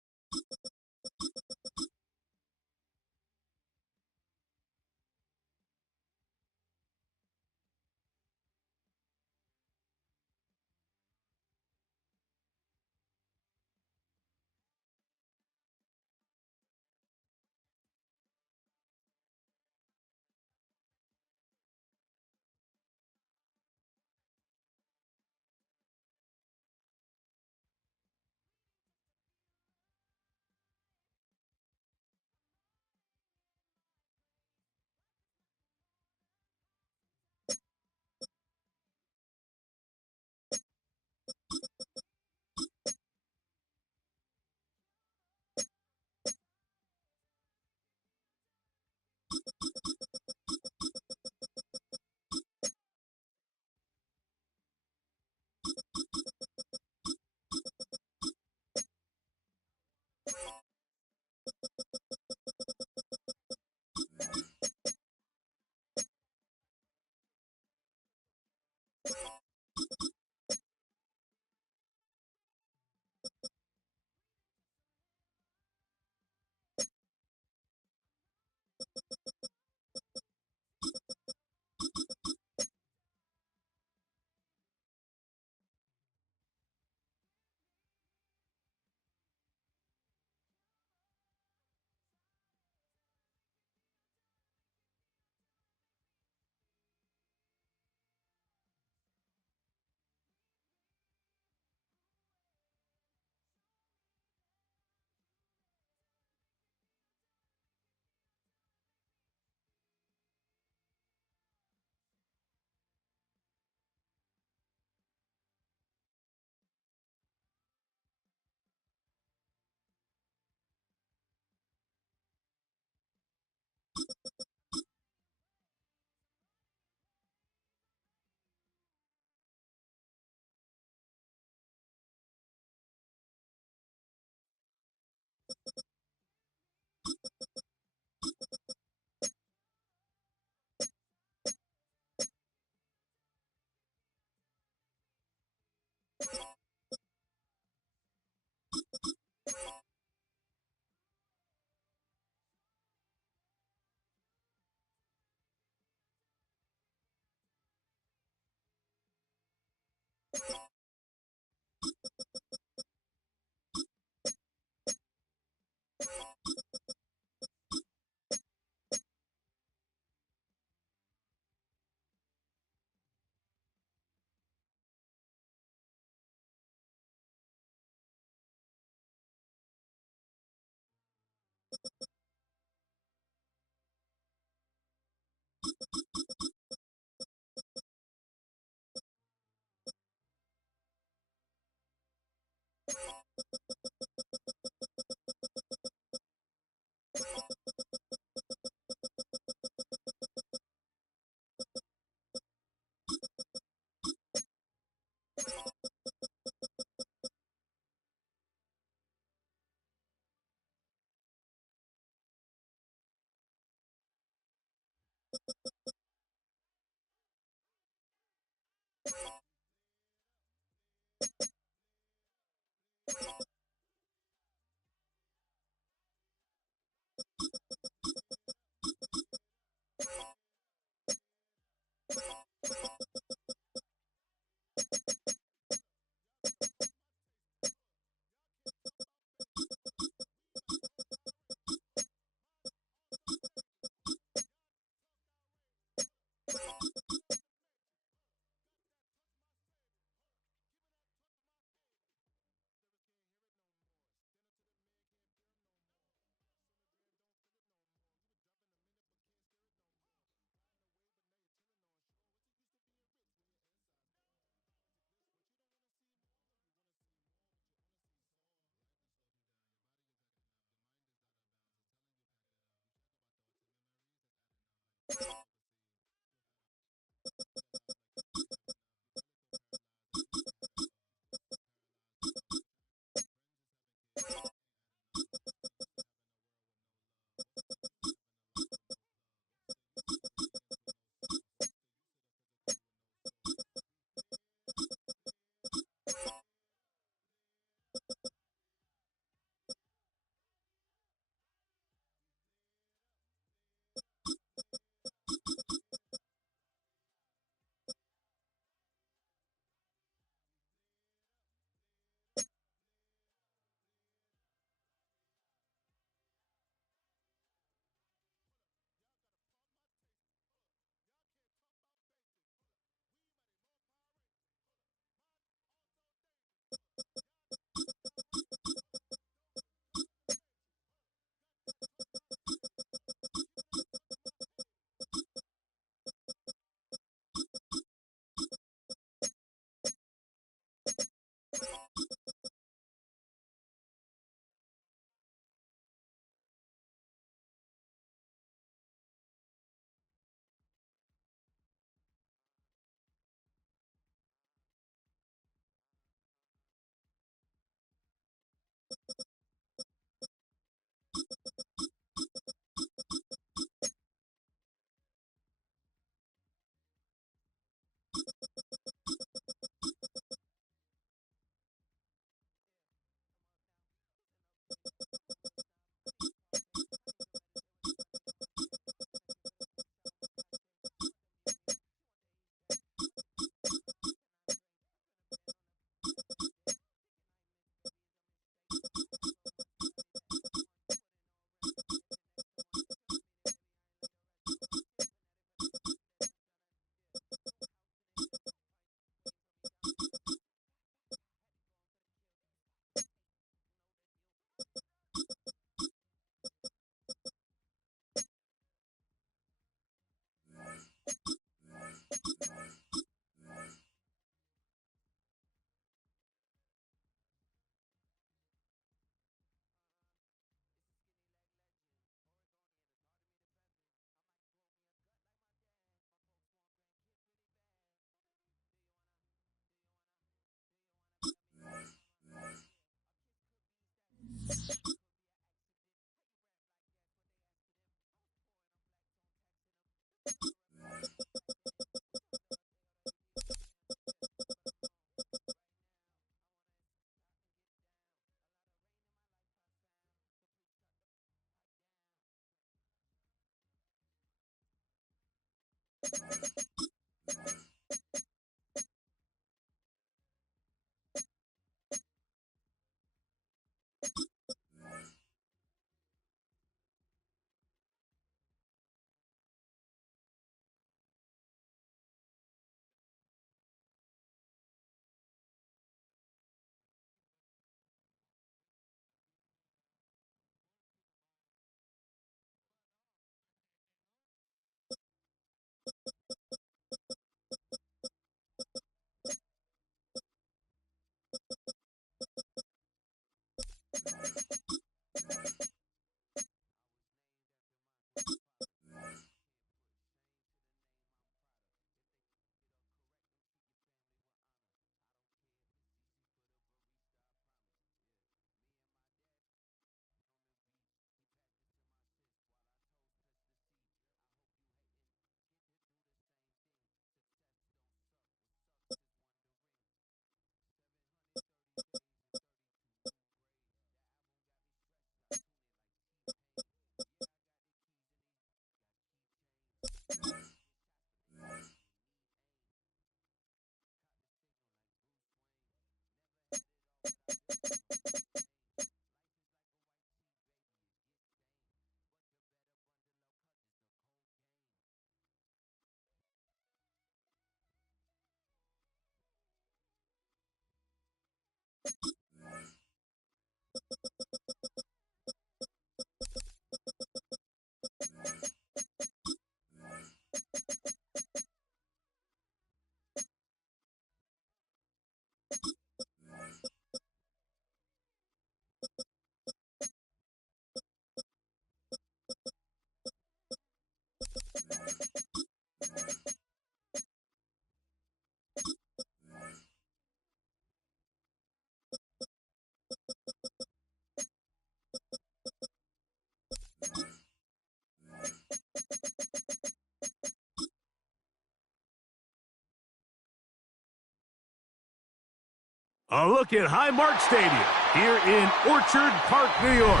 A look at Highmark Stadium here in Orchard Park, New York.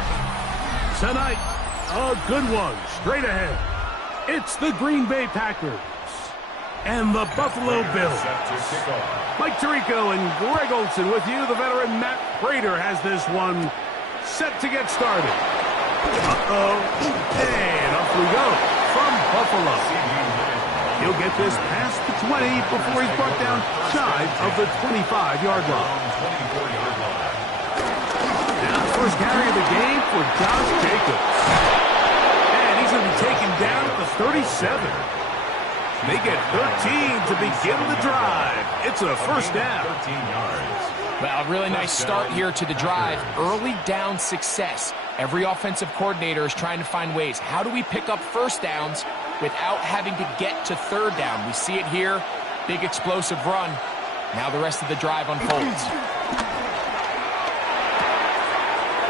Tonight, a good one straight ahead. It's the Green Bay Packers and the Buffalo Bills. Mike Tirico and Greg Olsen with you. The veteran Matt Prater has this one set to get started. And off we go from Buffalo. He'll get this past the 20 before he's brought down shy of the 25-yard line. Now the first carry of the game for Josh Jacobs. And he's going to be taken down at the 37. They get 13 to begin the drive. It's a first down. 13 yards. Well, a really nice start here to the drive. Early down success. Every offensive coordinator is trying to find ways. How do we pick up first downs without having to get to third down? We see it here. Big explosive run. Now the rest of the drive unfolds.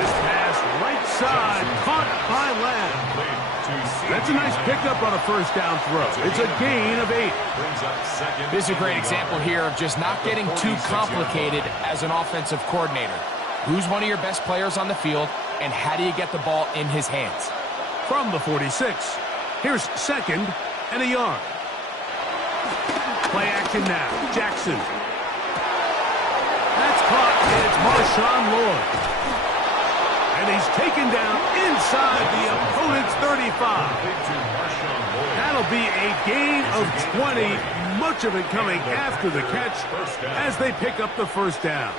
This pass right side, caught by Lamb. That's a nice pickup on a first down throw. It's a gain of 8. This is a great example here of just not getting too complicated as an offensive coordinator. Who's one of your best players on the field, and how do you get the ball in his hands? From the 46, here's 2nd and a yard. Play action now. Jackson. That's caught, and it's Marshawn Lloyd. And he's taken down inside the opponent's 35. That'll be a gain of 20, much of it coming after the catch as they pick up the first down.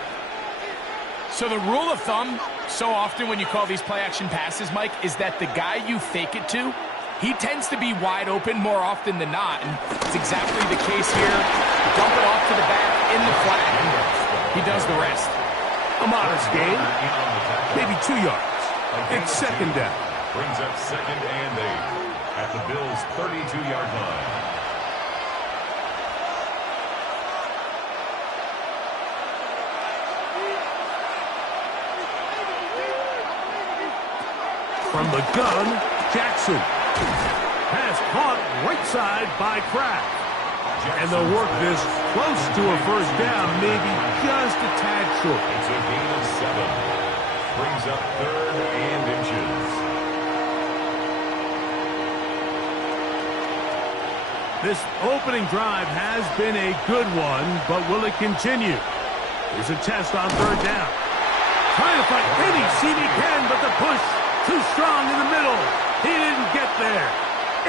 So the rule of thumb, so often when you call these play-action passes, Mike, is that the guy you fake it to, he tends to be wide open more often than not, and it's exactly the case here. Dump it off to the back in the flat. He does the rest. A modest gain, maybe 2 yards. It's 2nd down. Brings up 2nd and 8 at the Bills' 32-yard line. From the gun, Jackson. Pass caught right side by Kraft. And they'll work this close to a first down, maybe just a tad short. It's a gain of 7. Brings up 3rd and inches. This opening drive has been a good one, but will it continue? Here's a test on third down. Trying to find any seam he can, but the push too strong in the middle. He didn't get there.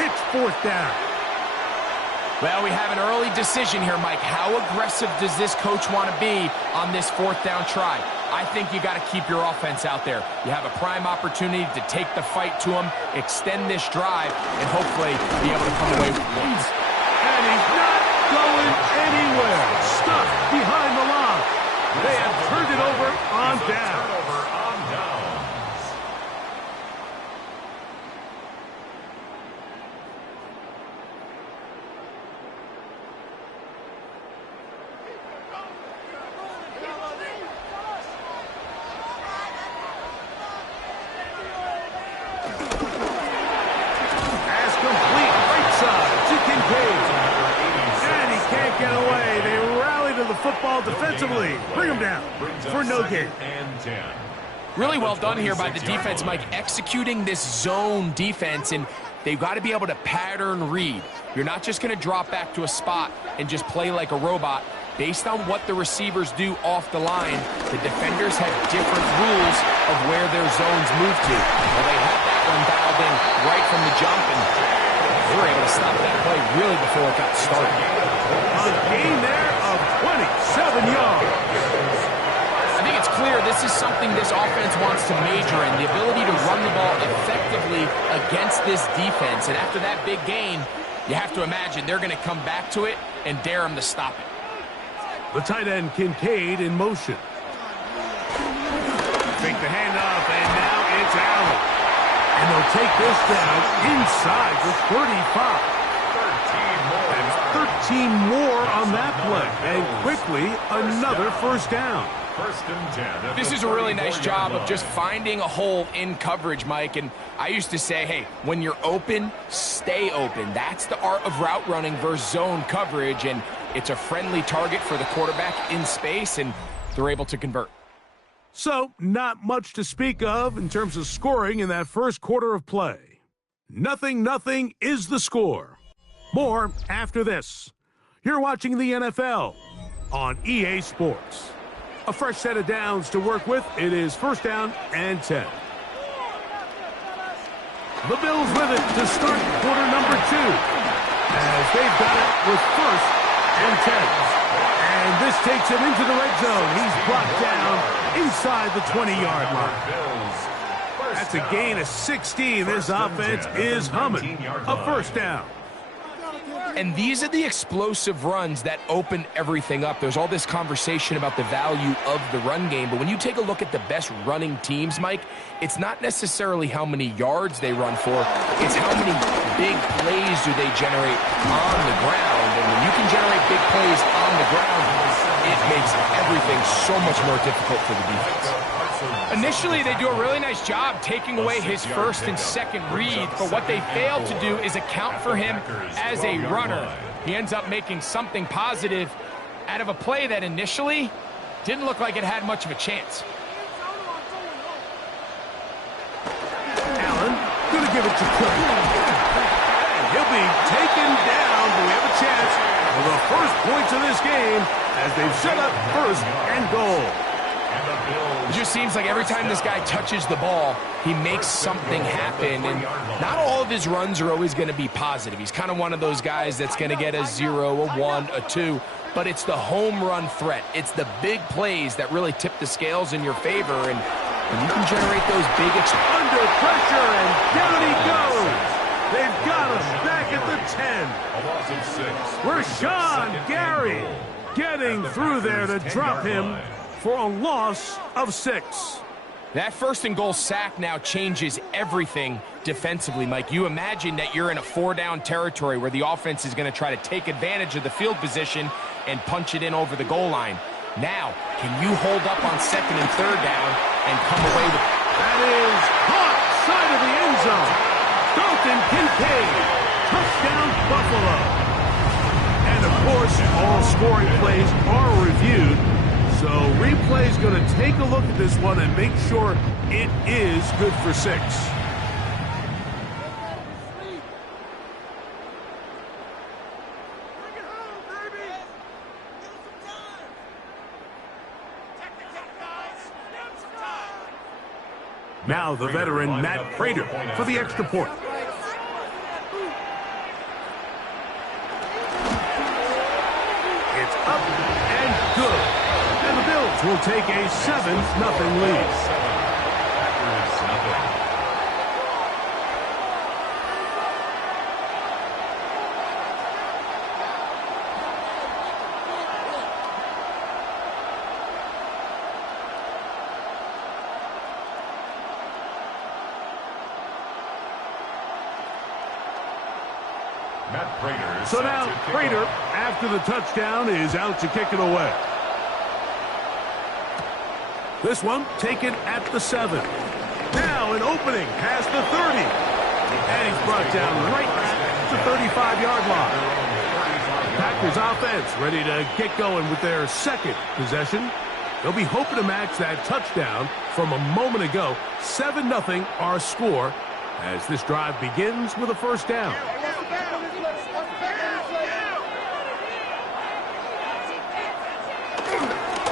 It's fourth down. Well, we have an early decision here, Mike. How aggressive does this coach want to be on this fourth down try? I think you got to keep your offense out there. You have a prime opportunity to take the fight to him, extend this drive, and hopefully be able to come away with wins. And he's not going anywhere. Stuck behind the line. They have turned it over on down. Football defensively. Bring him down for no gain. Really well done here by the defense, Mike, executing this zone defense, and they've got to be able to pattern read. You're not just going to drop back to a spot and just play like a robot. Based on what the receivers do off the line, the defenders have different rules of where their zones move to. Well, they had that one dialed in right from the jump, and they were able to stop that play really before it got started. A gain there of 27 yards. I think it's clear this is something this offense wants to major in, the ability to run the ball effectively against this defense. And after that big gain, you have to imagine they're going to come back to it and dare them to stop it. The tight end, Kincaid, in motion. Fake the handoff, and now it's Allen. And they'll take this down inside the 35. 13 more on that play, and quickly another first down. This is a really nice job of just finding a hole in coverage, Mike. And I used to say, hey, when you're open, stay open. That's the art of route running versus zone coverage, and it's a friendly target for the quarterback in space, and they're able to convert. So, not much to speak of in terms of scoring in that first quarter of play. 0-0 is the score. More after this. You're watching the NFL on EA Sports. A fresh set of downs to work with. It is first down and 10. The Bills with it to start quarter number 2, as they've got it with first and 10. And this takes him into the red zone. He's brought down inside the 20-yard line. That's a gain of 16. This offense is humming. A first down. And these are the explosive runs that open everything up. There's all this conversation about the value of the run game, but when you take a look at the best running teams, Mike, it's not necessarily how many yards they run for, it's how many big plays do they generate on the ground. And when you can generate big plays on the ground, it makes everything so much more difficult for the defense. Initially, they do a really nice job taking away his first and second read, but what they failed to do is account for him as a runner. He ends up making something positive out of a play that initially didn't look like it had much of a chance. Allen, going to give it to Cook. He'll be taken down, but we have a chance for the first points of this game as they've set up first and goal. It just seems like every time this guy touches the ball, he makes something happen, and not all of his runs are always going to be positive. He's kind of one of those guys that's going to get a 0, a 1, a 2, but it's the home run threat. It's the big plays that really tip the scales in your favor, and when you can generate those big... Under pressure, and down he goes. They've got him back at the 10. Rashan Gary getting through there to drop him for a loss of 6. That first and goal sack now changes everything defensively, Mike. You imagine that you're in a 4-down territory where the offense is going to try to take advantage of the field position and punch it in over the goal line. Now, can you hold up on second and third down and come away with... That is caught side of the end zone. Dalton Kincaid, touchdown Buffalo. And of course, all scoring plays are reviewed. So replay's going to take a look at this one and make sure it is good for 6. Now the veteran Matt Prater for the extra point. It's up and good. And the Bills will take a 7-0 lead. So now Prater, after the touchdown, is out to kick it away. This one taken at the 7. Now an opening past the 30. And he's brought down right at the 35-yard line. Packers offense ready to get going with their second possession. They'll be hoping to match that touchdown from a moment ago. 7-0 our score as this drive begins with a first down.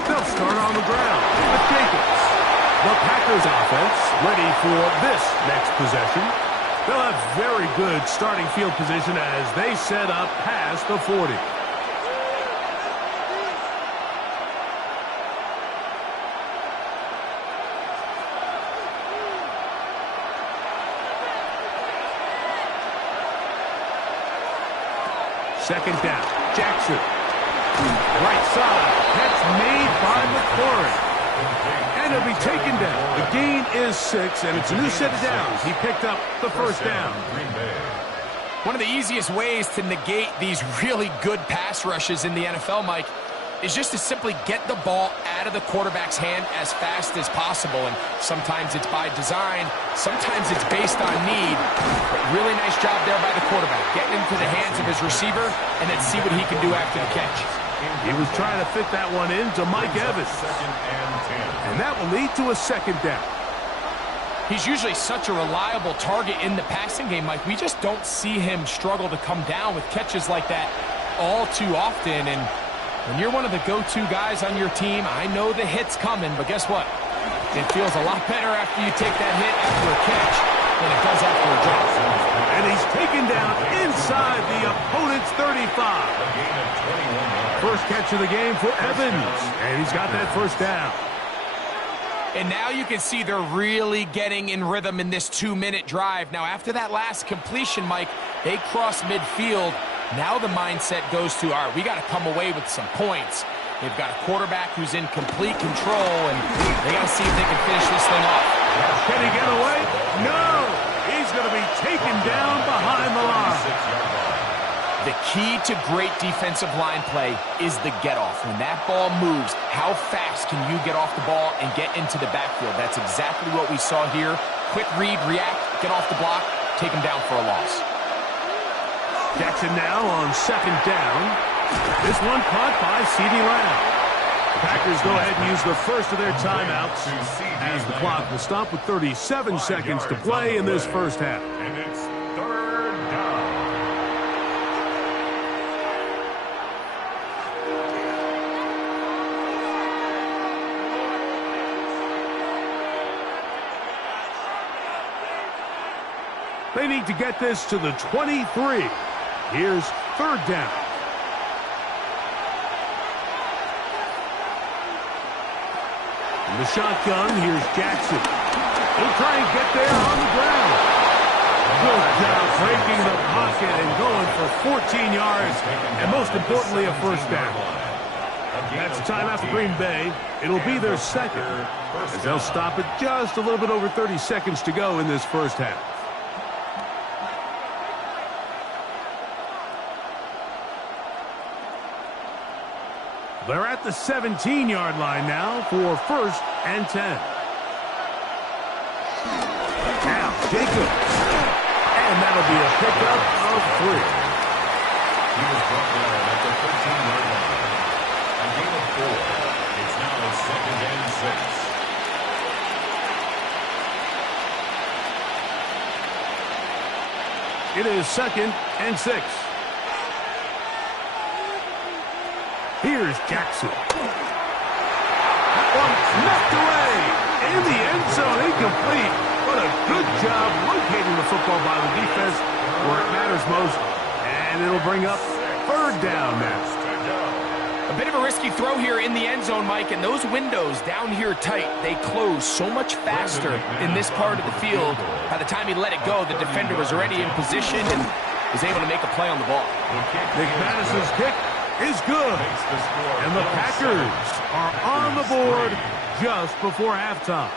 They'll start on the ground with Jacobs. The Packers offense ready for this next possession. They'll have very good starting field position as they set up past the 40. Second down, Jackson. Right side, catch made by McLaurin. And it'll be taken down. The gain is 6, and it's a new set of downs. He picked up the first down. One of the easiest ways to negate these really good pass rushes in the NFL, Mike, is just to simply get the ball out of the quarterback's hand as fast as possible. And sometimes it's by design, sometimes it's based on need. But really nice job there by the quarterback, getting into the hands of his receiver, and then see what he can do after the catch. He was trying to fit that one into Mike Evans. And that will lead to a second down. He's usually such a reliable target in the passing game, Mike. We just don't see him struggle to come down with catches like that all too often. And when you're one of the go-to guys on your team, I know the hit's coming, but guess what? It feels a lot better after you take that hit after a catch than it does after a drop. And he's taken down inside the opponent's 35. First catch of the game for Evans, and he's got that first down. And now you can see they're really getting in rhythm in this 2-minute drive. Now, after that last completion, Mike, they cross midfield. Now the mindset goes to, all right, we got to come away with some points. They've got a quarterback who's in complete control, and they got to see if they can finish this thing off. Can he get away? No! He's going to be taken down behind the line. The key to great defensive line play is the get-off. When that ball moves, how fast can you get off the ball and get into the backfield? That's exactly what we saw here. Quick read, react, get off the block, take him down for a loss. Jackson now on second down. This one caught by CeeDee Lamb. The Packers go ahead and use the first of their timeouts as the clock will stop with 37 seconds to play in this first half. And it's third down. They need to get this to the 23. Here's third down. In the shotgun, here's Jackson. He'll try and get there on the ground. Good job breaking the pocket and going for 14 yards, and most importantly, a first down. That's timeout for Green Bay. It'll be their second, as they'll stop it just a little bit over 30 seconds to go in this first half. They're at the 17-yard line now for first and 10. Now, Jacobs. And that'll be a pickup of 3. He was brought down at the 13-yard line. A gain of 4. It's now a second and 6. It is second and 6. Here's Jackson. That one knocked away. in the end zone, incomplete. But a good job locating the football by the defense where it matters most. And it'll bring up third down now. A bit of a risky throw here in the end zone, Mike, and those windows down here tight, they close so much faster in this part of the field. By the time he let it go, the defender was already in position and was able to make a play on the ball. McManus's kick is good. And the Packers are on the board just before halftime.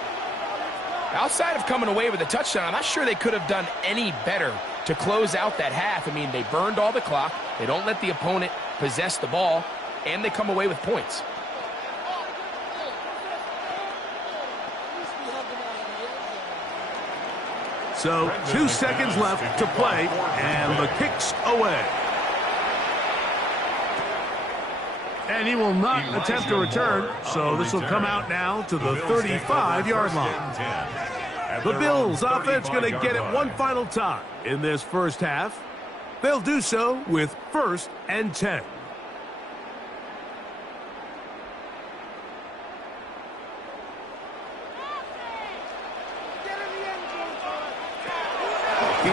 Outside of coming away with a touchdown, I'm not sure they could have done any better to close out that half. I mean, they burned all the clock. They don't let the opponent possess the ball, and they come away with points. So 2 seconds left to play, and the kick's away. And he will not attempt to return, so this will come out now to the 35-yard line. The Bills offense going to get it one final time in this first half. They'll do so with 1st and 10.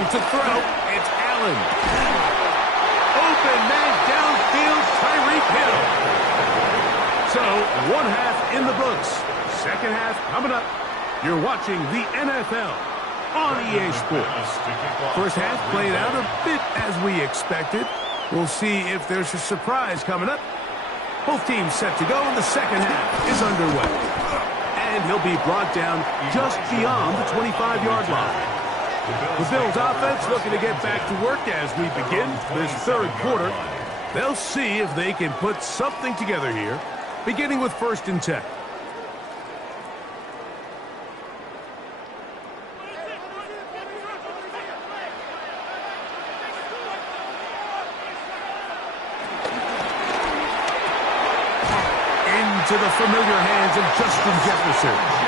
To throw, it's Allen. Open man downfield, Tyreek Hill. So, one half in the books. Second half coming up. You're watching the NFL on EA Sports. First half played out a bit as we expected. We'll see if there's a surprise coming up. Both teams set to go, and the second half is underway. And he'll be brought down just beyond the 25-yard line. The Bills offense looking to get back to work as we begin this third quarter. They'll see if they can put something together here, beginning with 1st and 10. Into the familiar hands of Justin Jefferson.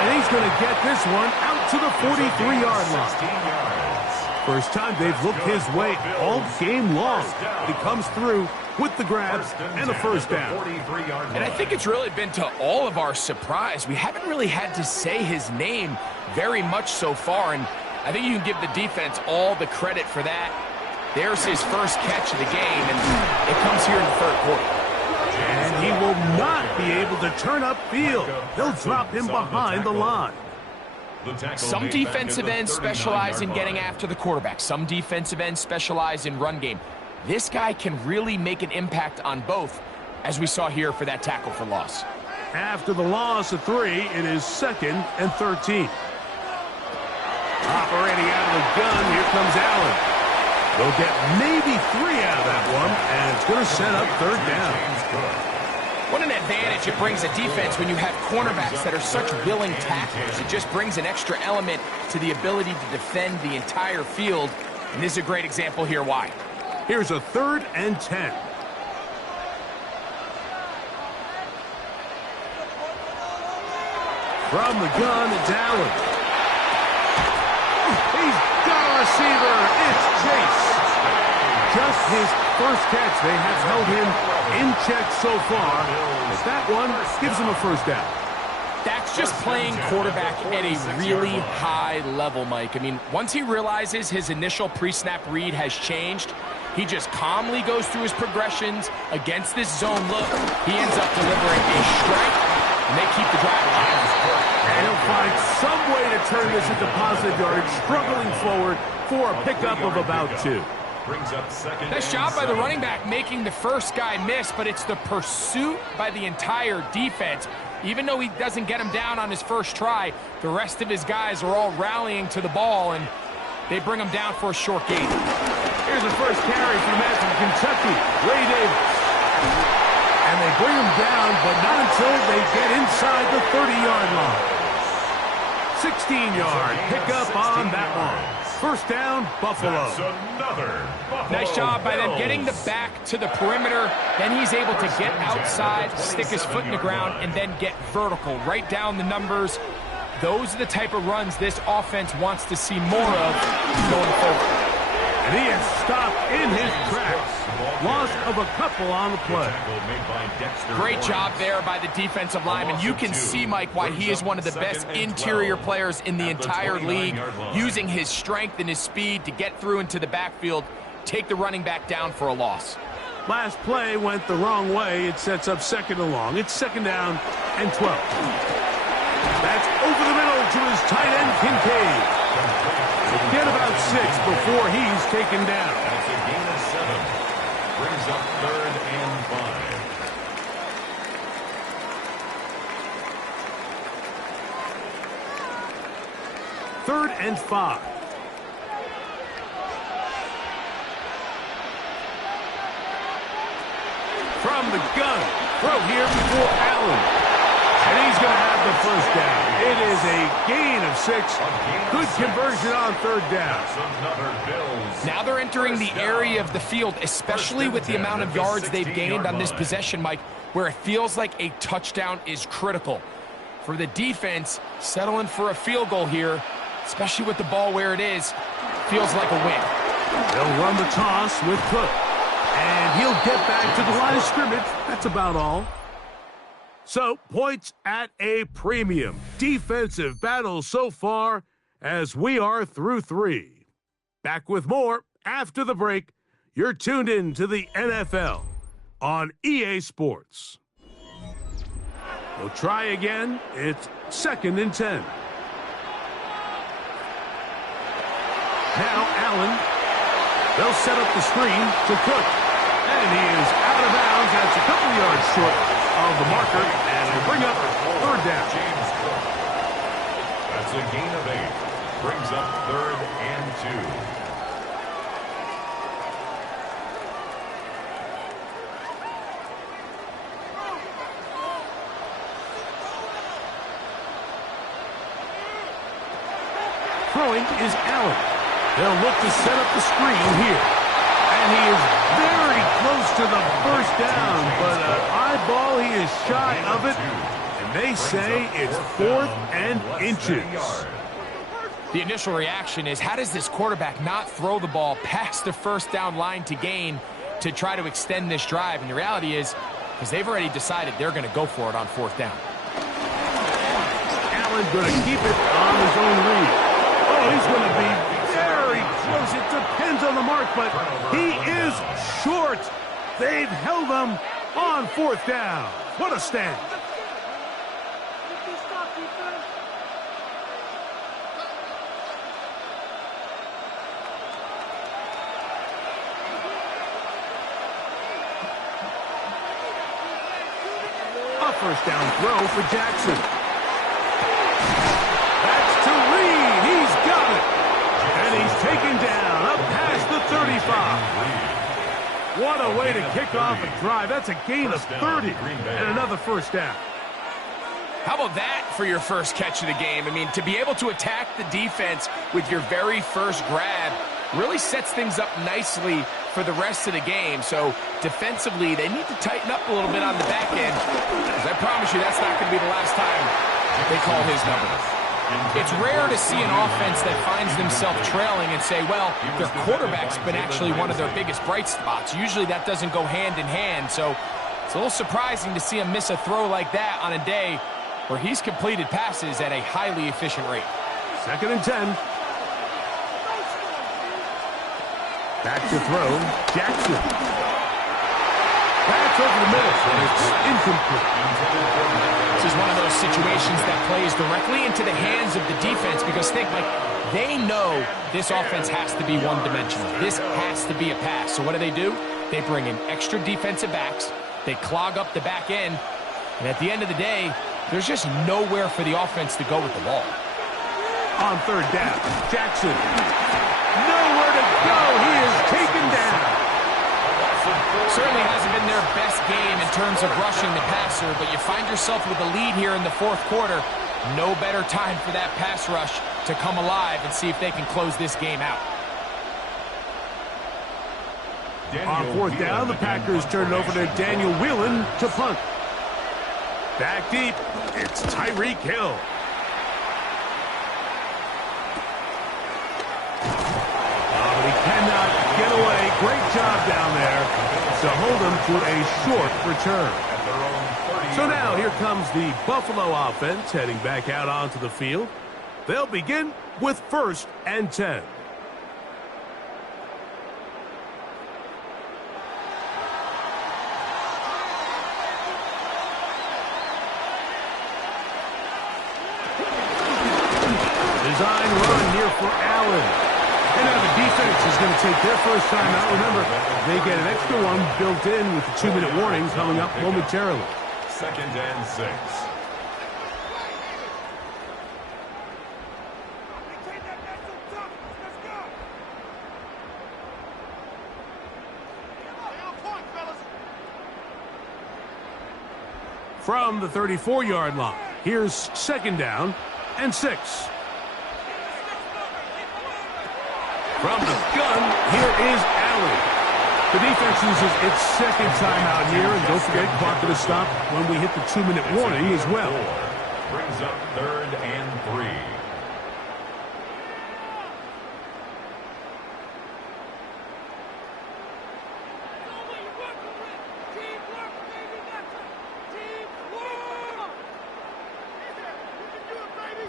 And he's going to get this one out to the 43-yard line. First time they've looked his way all game long. He comes through with the grabs and a first down. And I think it's really been to all of our surprise. We haven't really had to say his name very much so far, and I think you can give the defense all the credit for that. There's his first catch of the game, and it comes here in the third quarter. And he will not be able to turn upfield. They'll drop him behind the line. Some defensive ends specialize in getting after the quarterback. Some defensive ends specialize in run game. This guy can really make an impact on both, as we saw here for that tackle for loss. After the loss of 3, it is 2nd and 13. Operating out of the gun, here comes Allen. They'll get maybe 3 out of that one, and it's going to set up third down. What an advantage it brings a defense when you have cornerbacks that are such willing tacklers. It just brings an extra element to the ability to defend the entire field, and this is a great example here why. Here's a 3rd and 10. From the gun, it's Allen. He's got a receiver. It's Chase. Just his first catch. They have held him in check so far. As that one gives him a first down. That's just playing quarterback at a really high level, Mike. I mean, once he realizes his initial pre-snap read has changed, he just calmly goes through his progressions against this zone look. He ends up delivering a strike, and they keep the drive alive. And he'll find some way to turn this into positive yardage, struggling forward for a pickup of about 2. Nice job by the running back making the first guy miss, but it's the pursuit by the entire defense. Even though he doesn't get him down on his first try, the rest of his guys are all rallying to the ball, and they bring him down for a short gain. Here's the first carry for the man from Kentucky, Ray Davis. And they bring him down, but not until they get inside the 30-yard line. 16-yard pickup on that one. First down, Buffalo. Nice job by them getting the back to the perimeter. Then he's able to get outside, stick his foot in the ground, and then get vertical. Right down the numbers. Those are the type of runs this offense wants to see more of going forward. And he is stopped in his tracks. Loss of a couple on the play. Great job there by the defensive lineman. You can see, Mike, why he is one of the best interior players in the entire league, using his strength and his speed to get through into the backfield, take the running back down for a loss. Last play went the wrong way. It sets up second and long. It's second down and 12. That's over the middle to his tight end, Kincaid. Get about 6 before he's taken down. That's a gain of 7. Brings up 3rd and 5. 3rd and 5. From the gun. Throw here before Allen. And he's going to have the first down. It is a gain of 6. Good conversion on 3rd down. Now they're entering the area of the field, especially with the amount of yards they've gained on this possession, Mike, where it feels like a touchdown is critical. For the defense, settling for a field goal here, especially with the ball where it is, feels like a win. They'll run the toss with Cook. And he'll get back to the line of scrimmage. That's about all. So, points at a premium. Defensive battle so far as we are through 3. Back with more after the break. You're tuned in to the NFL on EA Sports. We'll try again. It's 2nd and 10. Now Allen. They'll set up the screen to Cook. And he is out of bounds. That's a couple yards short of the marker. And they bring up 3rd down. James Cook. That's a gain of 8. Brings up 3rd and 2. Throwing is Allen. They'll look to set up the screen here. And he is very close to the first down, but an eyeball, he is shy of it. And they say it's 4th and inches. The initial reaction is, how does this quarterback not throw the ball past the first down line to gain to try to extend this drive? And the reality is, because they've already decided they're going to go for it on 4th down. Allen going to keep it on his own read. Oh, he's going to be very close. It depends on the mark, but he is short. They've held him on 4th down. What a stand. A first down throw for Jackson. That's to Reed. He's got it. And he's taken down up past the 35. What a way to kick off a drive. That's a gain of 30 and another first down. How about that for your first catch of the game? I mean, to be able to attack the defense with your very first grab really sets things up nicely for the rest of the game. So defensively, they need to tighten up a little bit on the back end, because I promise you that's not going to be the last time they call his number. It's rare to see an offense that finds themselves trailing and say, well, their quarterback's been actually one of their biggest bright spots. Usually that doesn't go hand in hand, so it's a little surprising to see him miss a throw like that on a day where he's completed passes at a highly efficient rate. 2nd and 10. Back to throw, Jackson. That's over the middle, and it's incomplete. This is one of those situations that plays directly into the hands of the defense, because think, Mike, they know this offense has to be one-dimensional. This has to be a pass. So what do? They bring in extra defensive backs. They clog up the back end. And at the end of the day, there's just nowhere for the offense to go with the ball. On 3rd down, Jackson. Nowhere to go. He is taken down. Certainly hasn't been their best game in terms of rushing the passer, but you find yourself with a lead here in the 4th quarter. No better time for that pass rush to come alive and see if they can close this game out. On 4th down, the Packers turn it over to Daniel Whelan to punt. Back deep, it's Tyreek Hill. But he cannot get away. Great job down there. to hold them to a short return. So now here comes the Buffalo offense heading back out onto the field. They'll begin with 1st and 10. Design run here for Allen. And now the defense is going to take their first time out. Remember, they get an extra one built in with the 2-minute warning coming up momentarily. 2nd and 6. From the 34-yard line, here's 2nd down and 6. From the gun, here is Allen. The defense uses its 2nd timeout here, and don't forget, clock going to stop when we hit the 2-minute warning as well. Brings up 3rd and 3.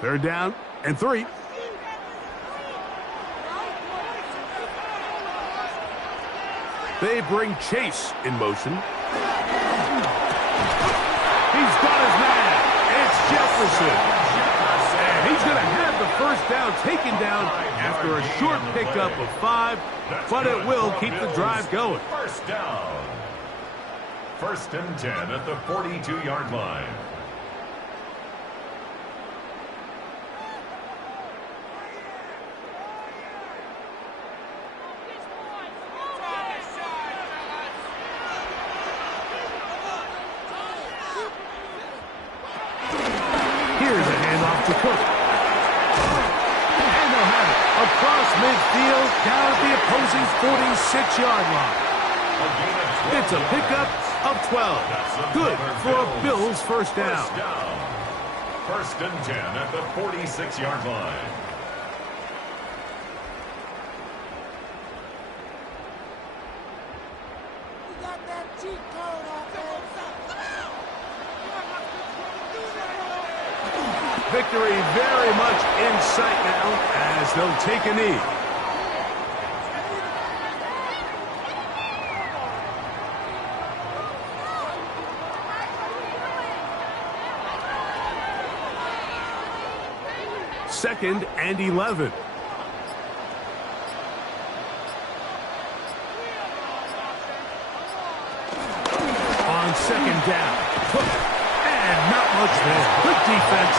Third down and 3. They bring Chase in motion. He's got his man. It's Jefferson. And he's going to have the first down taken down after a short pickup of 5, but it will keep the drive going. First down. 1st and 10 at the 42-yard line. To Cook. And they'll have it across midfield down at the opposing 46-yard line. It's a pickup of 12. Good for a Bills first down. 1st and 10 at the 46-yard line. You got that cheat code out there. Victory very much in sight now as they'll take a knee. Second and 11. On 2nd down. And not much there. Good defense.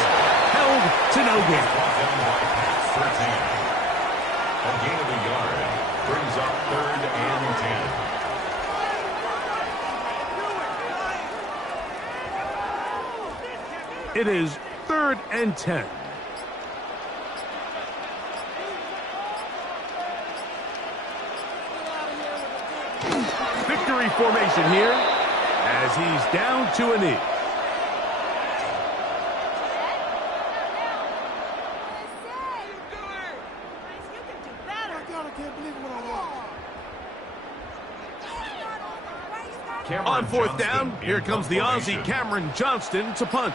Held to no gain. A gain of a yard brings up 3rd and 10. It is 3rd and 10. Victory formation here as he's down to a knee. On 4th down, here comes the Aussie Cameron Johnston to punt.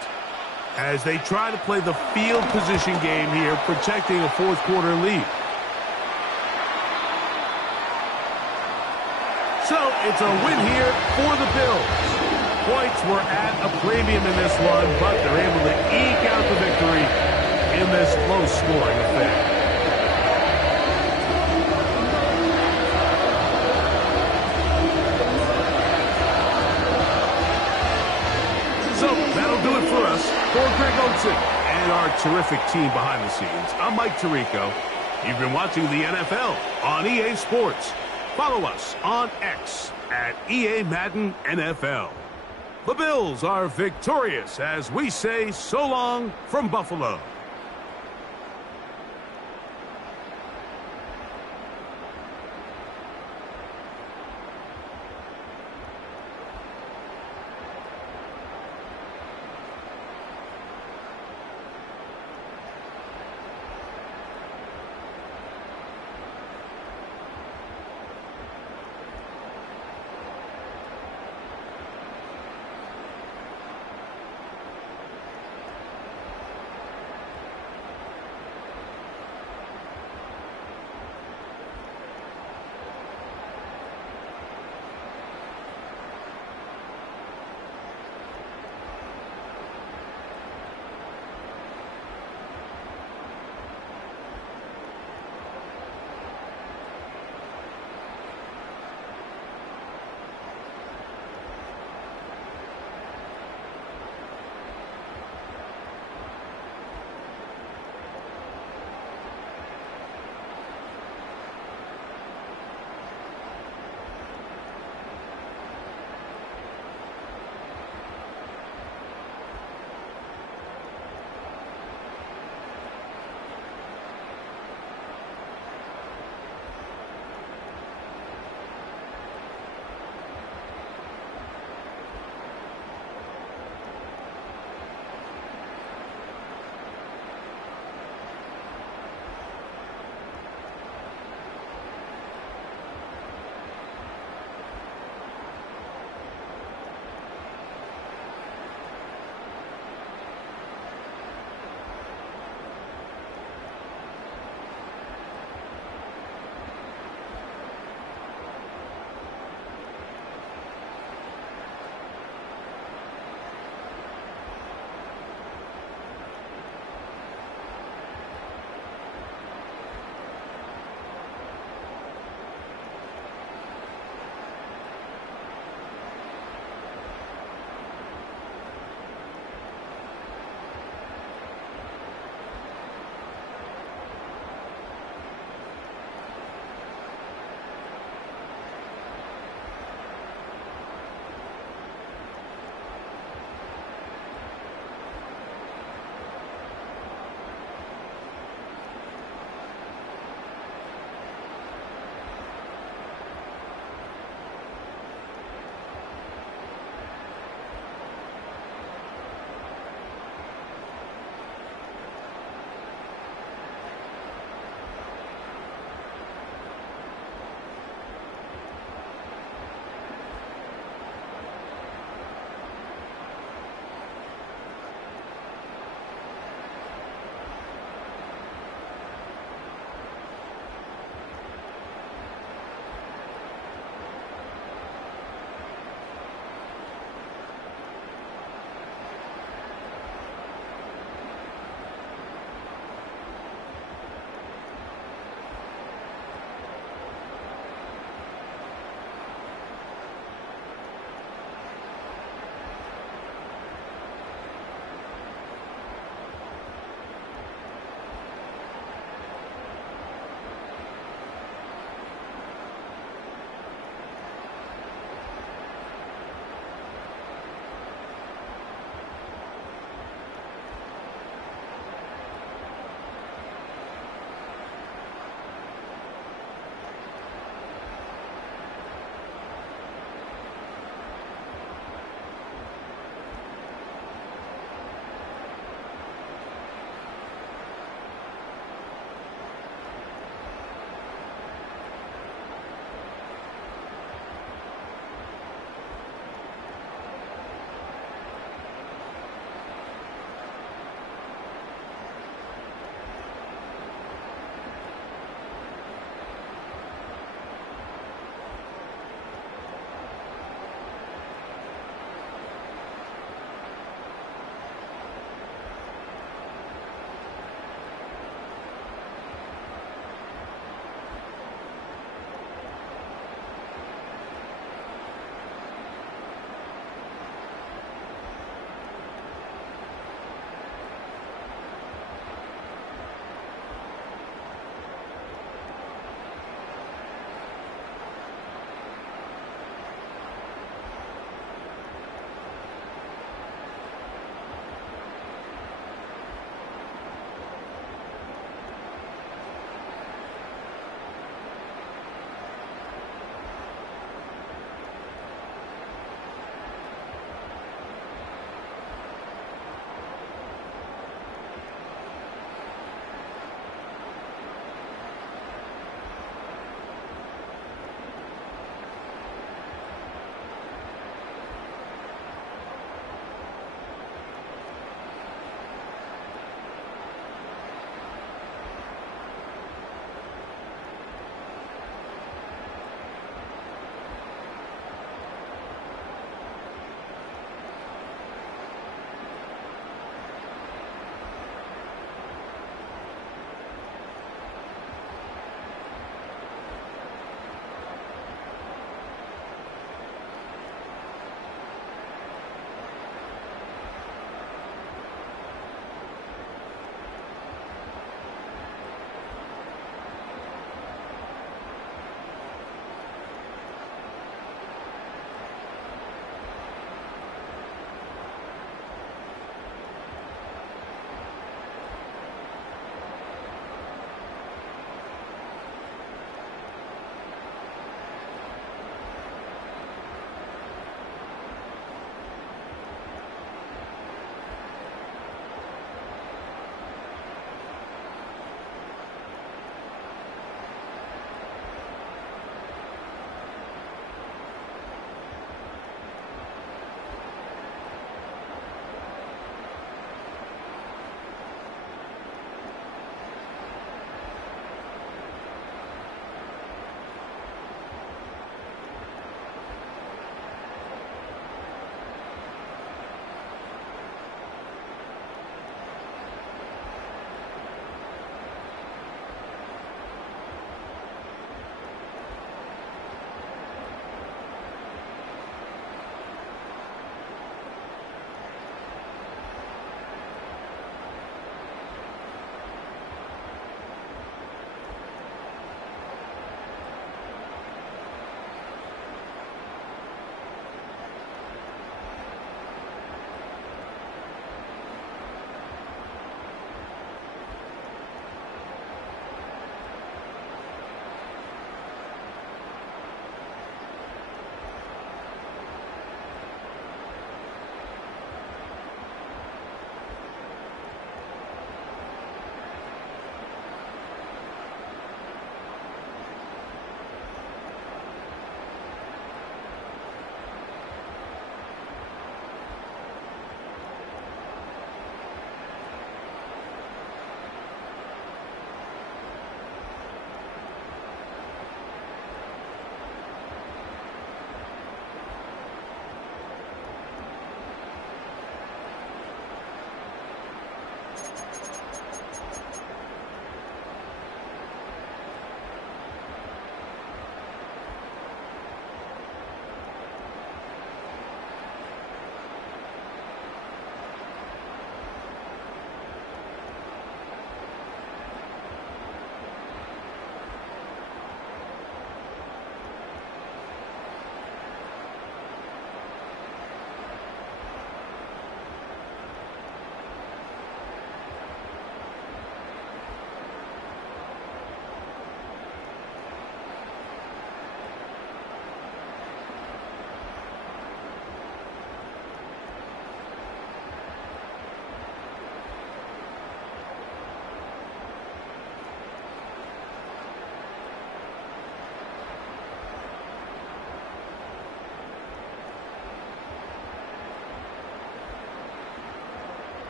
As they try to play the field position game here, protecting a 4th quarter lead. So it's a win here for the Bills. Points were at a premium in this one, but they're able to eke out the victory in this low-scoring affair. So that'll do it for us. For Greg Olsen and our terrific team behind the scenes, I'm Mike Tirico. You've been watching the NFL on EA Sports. Follow us on X at EA Madden NFL. The Bills are victorious as we say so long from Buffalo.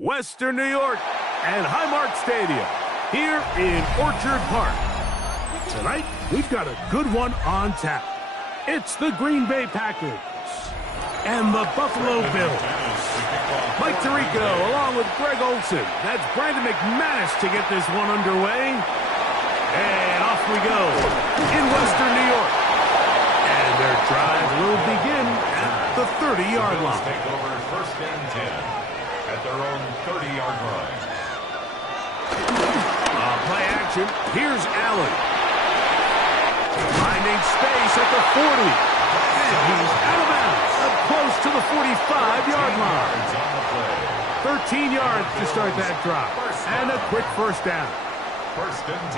Western New York and Highmark Stadium here in Orchard Park. Tonight, we've got a good one on tap. It's the Green Bay Packers and the Buffalo Bills. Mike Tirico along with Greg Olson. That's Brandon McManus to get this one underway. And off we go in Western New York. And their drive will begin at the 30-yard line. Take over first and 10 at their own 30-yard line. Play action. Here's Allen. Finding space at the 40. And he's out of bounds. Up close to the 45-yard line. 13 yards to start that drop. And a quick first down.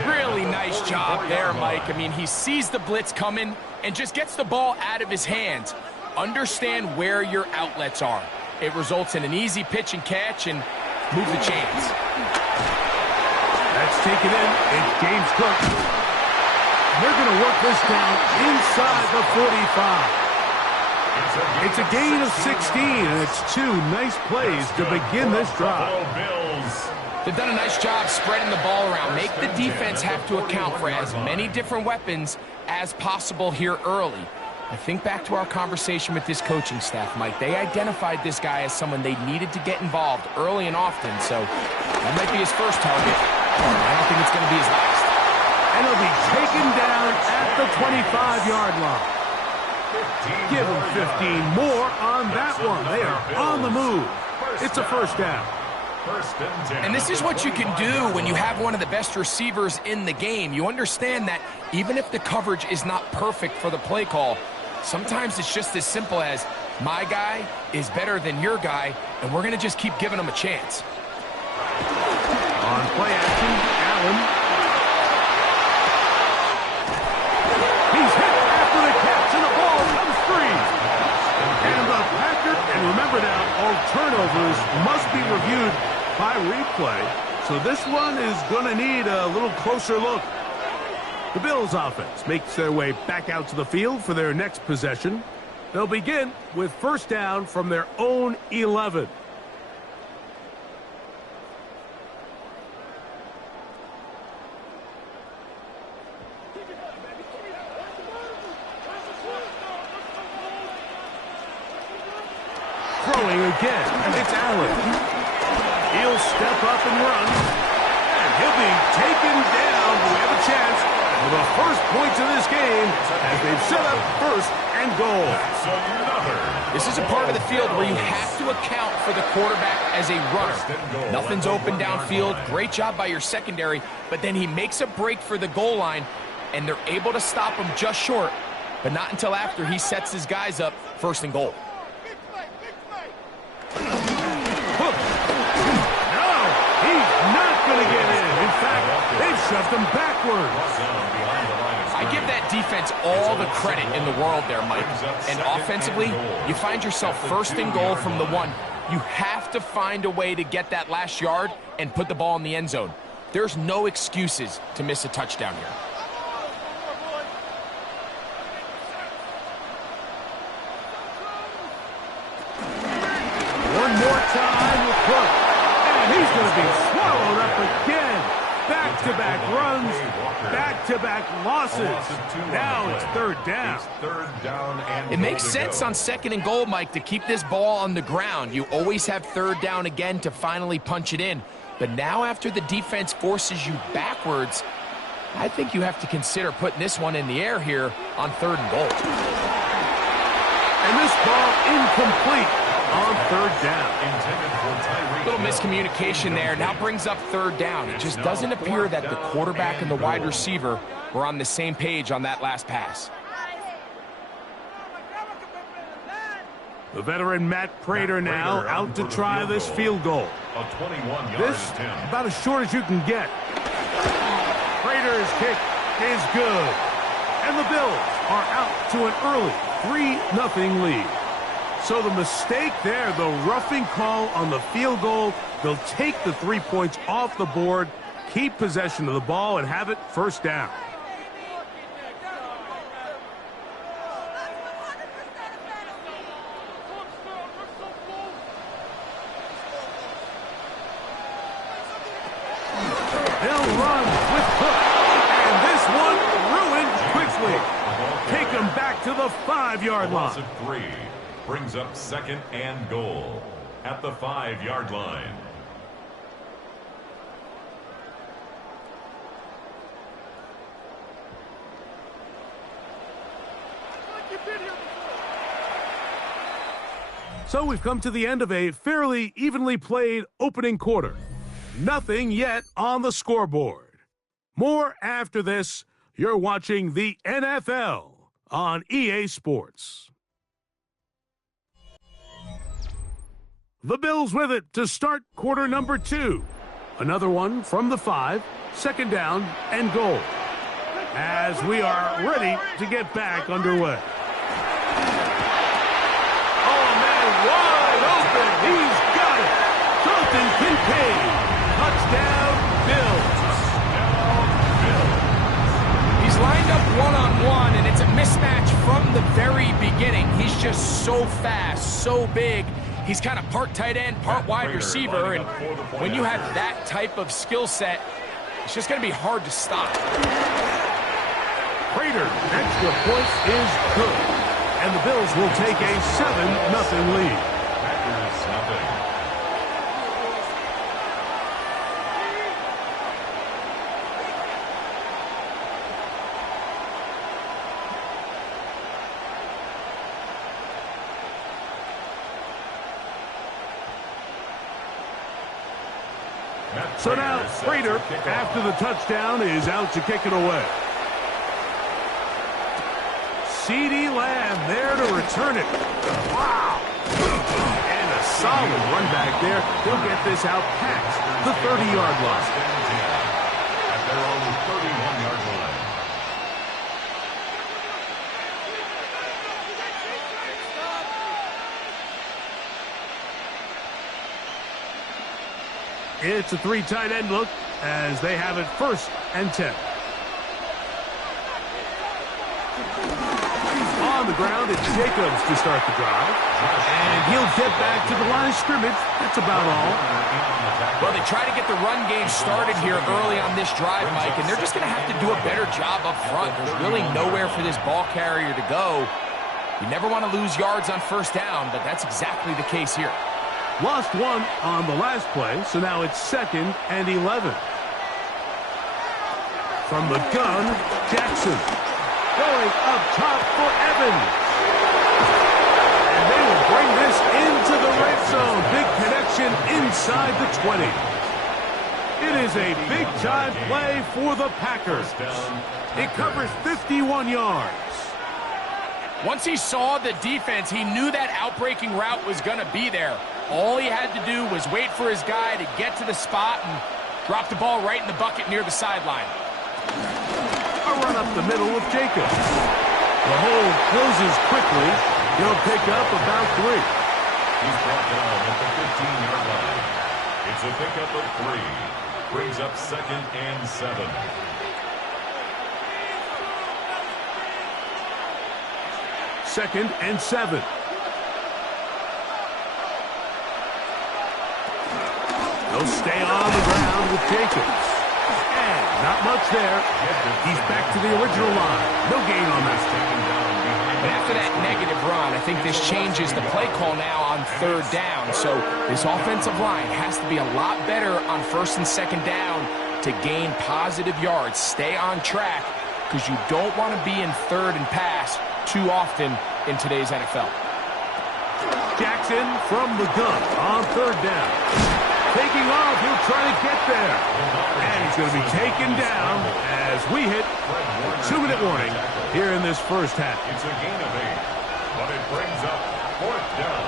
Really nice job there, Mike. I mean, he sees the blitz coming and just gets the ball out of his hands. Understand where your outlets are. It results in an easy pitch and catch and move the chains. That's taken in. It's James Cook. They're going to work this down inside the 45. It's a gain of 16, and it's two nice plays to begin this drive. They've done a nice job spreading the ball around. Make the defense have to account for as many different weapons as possible here early. I think back to our conversation with this coaching staff, Mike. They identified this guy as someone they needed to get involved early and often, so that might be his first target. I don't think it's going to be his last. And he'll be taken down at the 25-yard line. Give him 15 more on that one. They are on the move. It's a first down. And this is what you can do when you have one of the best receivers in the game. You understand that even if the coverage is not perfect for the play call, sometimes it's just as simple as my guy is better than your guy, and we're going to just keep giving him a chance. On play action, Allen. He's hit after the catch, and the ball comes free. And the Packers, and remember now, all turnovers must be reviewed by replay. So this one is going to need a little closer look. The Bills offense makes their way back out to the field for their next possession. They'll begin with first down from their own 11. Throwing again, it's Allen. He'll step up and run, and he'll be taken down. We have a chance for the first points of this game as they've set up first and goal. This is a part of the field where you have to account for the quarterback as a runner. Nothing's open downfield. Great job by your secondary, but then he makes a break for the goal line, and they're able to stop him just short, but not until after he sets his guys up first and goal. They've shoved him backwards. I give that defense all the credit in the world there, Mike. And offensively, you find yourself first and goal from the 1. You have to find a way to get that last yard and put the ball in the end zone. There's no excuses to miss a touchdown here. One more time with Cook. And he's going to be swallowed up again. Back-to-back runs, back-to-back losses. Now it's third down. It makes sense on second and goal, Mike, to keep this ball on the ground. You always have third down again to finally punch it in. But now after the defense forces you backwards, I think you have to consider putting this one in the air here on third and goal. And this ball incomplete on third down. Little miscommunication there. Now brings up third down. It just doesn't appear that the quarterback and the wide receiver were on the same page on that last pass. The veteran Matt Prater now out to try this field goal. This about as short as you can get. Prater's kick is good. And the Bills are out to an early 3-0 lead. So the mistake there, the roughing call on the field goal, they'll take the 3 points off the board, keep possession of the ball, and have it first down. They'll run with Cook, and this one ruined quickly. Take them back to the 5-yard line. Brings up second and goal at the 5-yard line. So we've come to the end of a fairly evenly played opening quarter. Nothing yet on the scoreboard. More after this. You're watching the NFL on EA Sports. The Bills with it to start quarter number 2. Another one from the 5, second down and goal. As we are ready to get back underway. Oh, man, wide open. He's got it. Dalton Kincaid. Touchdown, Bills. He's lined up one-on-one, and it's a mismatch from the very beginning. He's just so fast, so big. He's kind of part tight end, part wide receiver, and when you have that type of skill set, it's just going to be hard to stop. Prater, extra points is good, and the Bills will take a 7-0 lead. So now, Prater, after the touchdown, is out to kick it away. CeeDee Lamb there to return it. Wow! And a solid run back there. He'll get this out past the 30-yard line. At their own 31-yard line. It's a 3 tight end look as they have it first and 10. On the ground, it's Jacobs to start the drive. And he'll get back to the line of scrimmage. That's about all. Well, they try to get the run game started here early on this drive, Mike, and they're just going to have to do a better job up front. There's really nowhere for this ball carrier to go. You never want to lose yards on first down, but that's exactly the case here. Lost one on the last play, so now it's 2nd and 11. From the gun, Jackson. Going up top for Evans. And they will bring this into the red zone. Big connection inside the 20. It is a big-time play for the Packers. It covers 51 yards. Once he saw the defense, he knew that outbreaking route was going to be there. All he had to do was wait for his guy to get to the spot and drop the ball right in the bucket near the sideline. A run up the middle with Jacobs. The hole closes quickly. He'll pick up about 3. He's brought down at the 15-yard line. It's a pickup of 3. Brings up 2nd and 7. Second and 7. They'll stay on the ground with Jacobs. And not much there. He's back to the original line. No gain on that. And after that negative run, I think this changes the play call now on 3rd down. So this offensive line has to be a lot better on 1st and 2nd down to gain positive yards. Stay on track because you don't want to be in 3rd and pass too often in today's NFL. Jackson from the gun on 3rd down. Taking off, he'll try to get there. And he's going to be taken down as we hit 2-minute warning here in this first half. It's a gain of 8, but it brings up 4th down.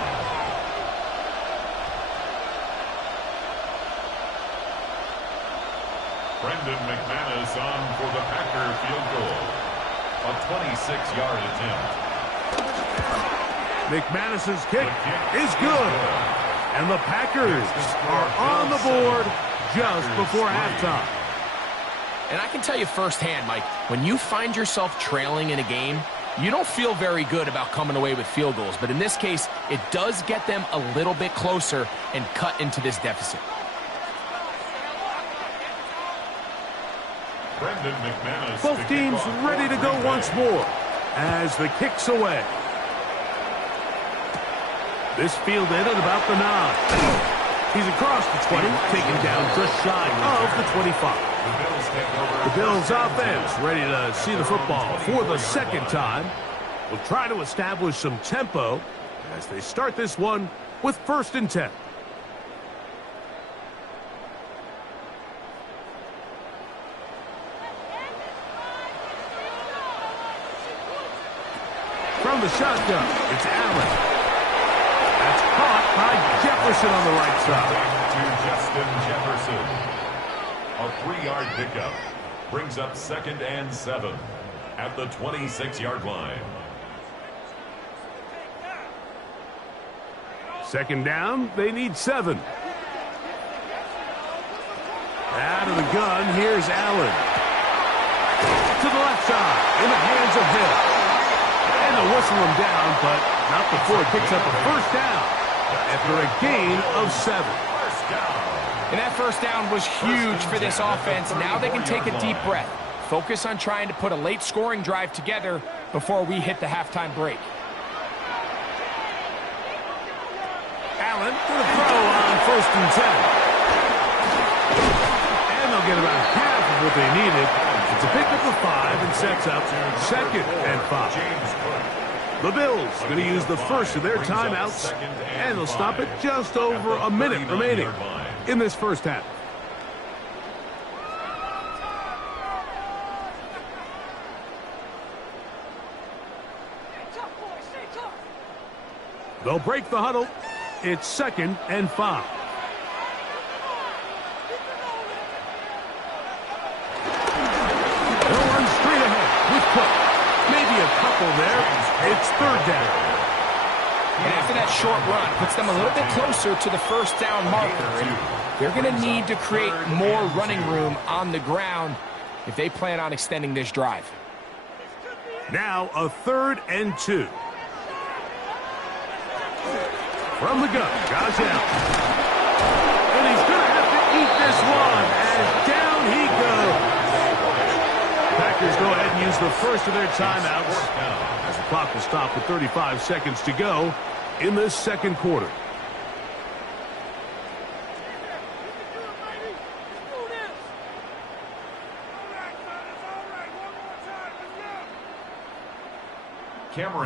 Brendan McManus on for the Packer field goal. A 26-yard attempt. McManus's kick is good. And the Packers are on the board just before halftime. And I can tell you firsthand, Mike, when you find yourself trailing in a game, you don't feel very good about coming away with field goals. But in this case, it does get them a little bit closer and cut into this deficit. Brendan McManus. Both teams ready to go once more as the kick's away. This fielded at about the 9. He's across the 20, taken down just shy of the 25. The Bills offense ready to see the football for the 2nd time. Will try to establish some tempo as they start this one with 1st and 10. From the shotgun, it's Allen. That's caught by Jefferson on the right side. To Justin Jefferson. A 3-yard pickup. Brings up 2nd and 7 at the 26-yard line. 2nd down, they need 7. Out of the gun, here's Allen. To the left side, in the hands of Hill. And they'll whistle him down, but not before it picks up a 1st down after a gain of 7. And that 1st down was huge for this offense. Now they can take a deep breath. Focus on trying to put a late scoring drive together before we hit the halftime break. Allen for the throw on 1st and 10. And they'll get about half of what they needed. It's a pickup of 5 and sets up 2nd and 5. The Bills going to use the first of their timeouts, and they'll stop it just over a minute remaining in this first half. They'll break the huddle. It's 2nd and 5. They'll run straight ahead with Cook. Maybe a couple there. It's 3rd down. And after that short run, puts them a little bit closer to the 1st down marker. And they're going to need to create more running room on the ground if they plan on extending this drive. Now a 3rd and 2. From the gun, Josh Allen. And he's going to have to eat this one as down he goes. Packers go ahead and use the first of their timeouts as the clock will stop with 35 seconds to go in the second quarter.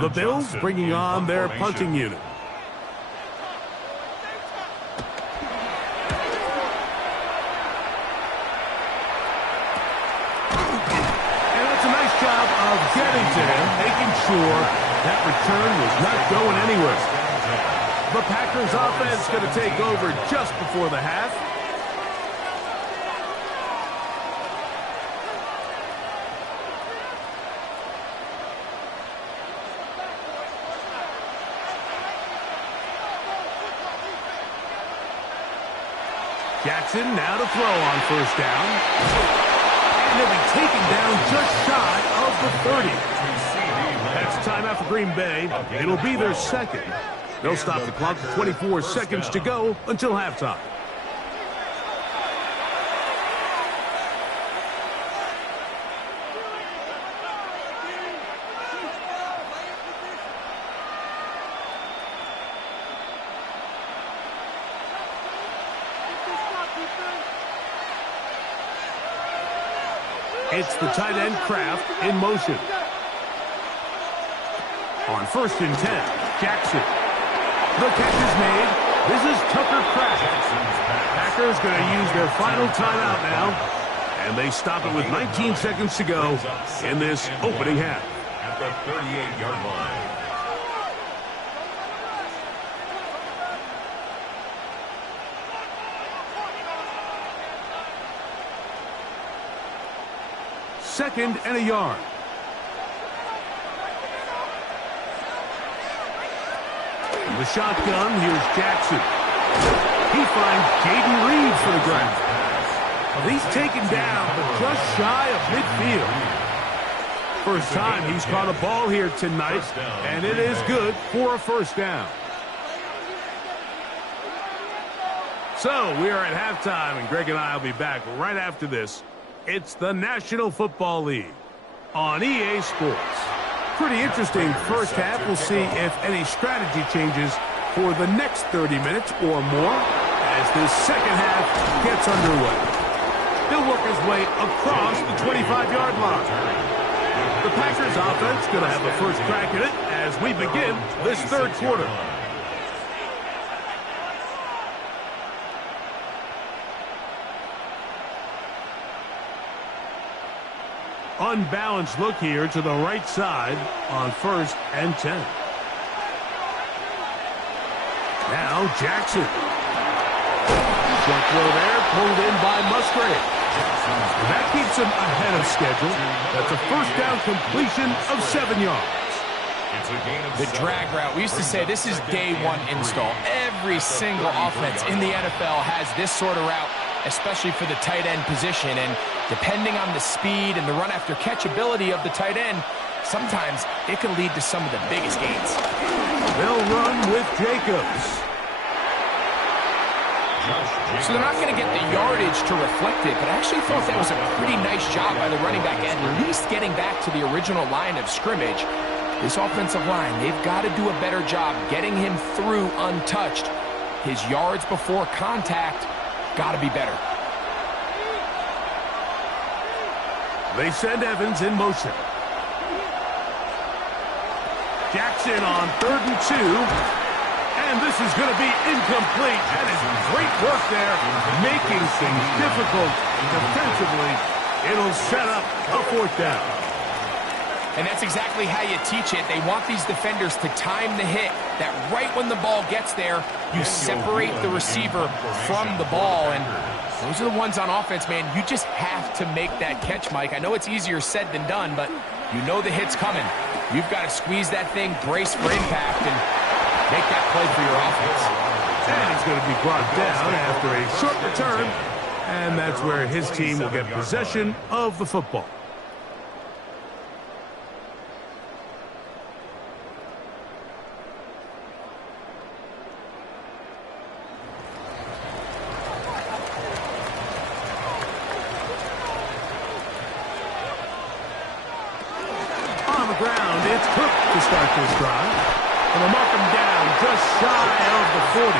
The Bills bringing on their punting unit. And that's a nice job of getting to him, making sure that return was not going anywhere. The Packers offense going to take over just before the half. Jackson now to throw on first down. And they'll be taken down just shy of the 30. That's timeout for Green Bay. It'll be their second. They'll stop the clock with 24 seconds to go until halftime. It's the tight end Kraft in motion. On 1st and 10, Jackson. The catch is made. This is Tucker Kraft. Packers going to use their final timeout now. And they stop it with 19 seconds to go in this opening half. At the 38-yard line. Second and a yard. In the shotgun, here's Jackson. He finds Jaden Reed for the grab. Well, he's taken down, but just shy of midfield. First time he's caught a ball here tonight, and it is good for a first down. So we are at halftime, and Greg and I will be back right after this. It's the National Football League on EA Sports. Pretty interesting first half. We'll see if any strategy changes for the next 30 minutes or more as this second half gets underway. He'll work his way across the 25-yard line. The Packers offense going to have the first crack at it as we begin this third quarter. Unbalanced look here to the right side on 1st and 10. Now Jackson. Short throw there, pulled in by Musgrave. That keeps him ahead of schedule. That's a first down completion of 7 yards. The drag route. We used to say this is day one install. Every single offense in the NFL has this sort of route, especially for the tight end position. And depending on the speed and the run after catch ability of the tight end, sometimes it can lead to some of the biggest gains. They'll run with Jacobs. So they're not going to get the yardage to reflect it, but I actually thought that was a pretty nice job by the running back at least getting back to the original line of scrimmage. This offensive line, they've got to do a better job getting him through untouched. His yards before contact got to be better. They send Evans in motion. Jackson on 3rd and 2. And this is going to be incomplete. That is great work there, making things difficult defensively. It'll set up a 4th down. And that's exactly how you teach it. They want these defenders to time the hit, that right when the ball gets there, you separate the receiver from the ball. And those are the ones on offense, man. You just have to make that catch, Mike. I know it's easier said than done, but you know the hit's coming. You've got to squeeze that thing, brace for impact, and make that play for your offense. And he's going to be brought down after a short return, and that's where his team will get possession of the football. ground. It's Cook to start this drive. And they'll mark him down just shy of the 40.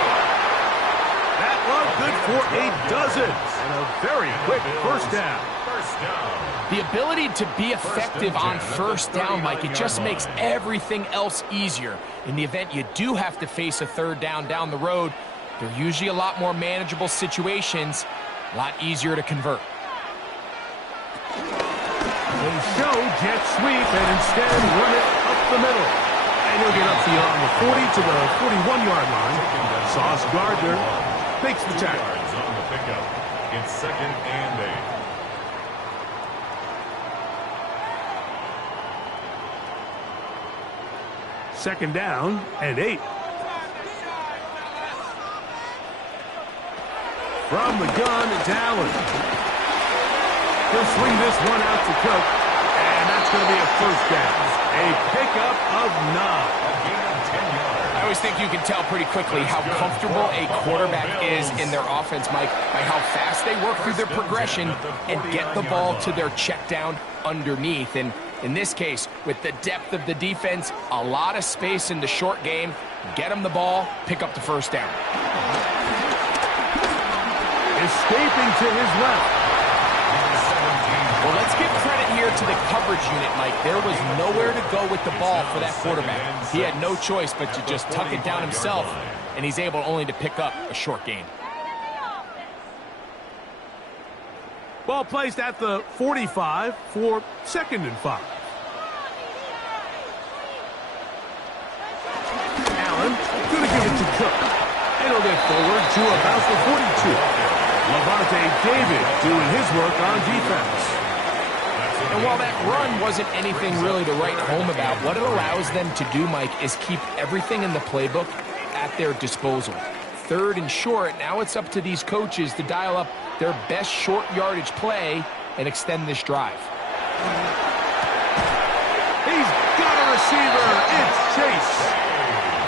That one good for a dozen. And a very quick first down. The ability to be effective on first down, Mike, it just makes everything else easier. In the event you do have to face a third down the road, they're usually a lot more manageable situations, a lot easier to convert. They show jet sweep and instead run it up the middle. And he'll get up beyond the 40 to the 41-yard line. Sauce Gardner makes the tackle. On the pickup. It's 2nd and 8. Second down and 8. From the gun, it's Allen. He'll swing this one out to Cook, and that's going to be a first down. A pickup of 9. I always think you can tell pretty quickly how comfortable a quarterback is in their offense, Mike, by how fast they work through their progression and get the ball to their check down underneath. And in this case, with the depth of the defense, a lot of space in the short game, get them the ball, pick up the first down. Escaping to his left. Well, let's give credit here to the coverage unit, Mike. There was nowhere to go with the ball for that quarterback. He had no choice but to just tuck it down himself, and he's able only to pick up a short gain. Ball placed at the 45 for 2nd and 5. Allen going to give it to Cook. And he'll get forward to about the 42. Levante David doing his work on defense. And while that run wasn't anything really to write home about, what it allows them to do, Mike, is keep everything in the playbook at their disposal. 3rd and short, now it's up to these coaches to dial up their best short yardage play and extend this drive. He's got a receiver. It's Chase.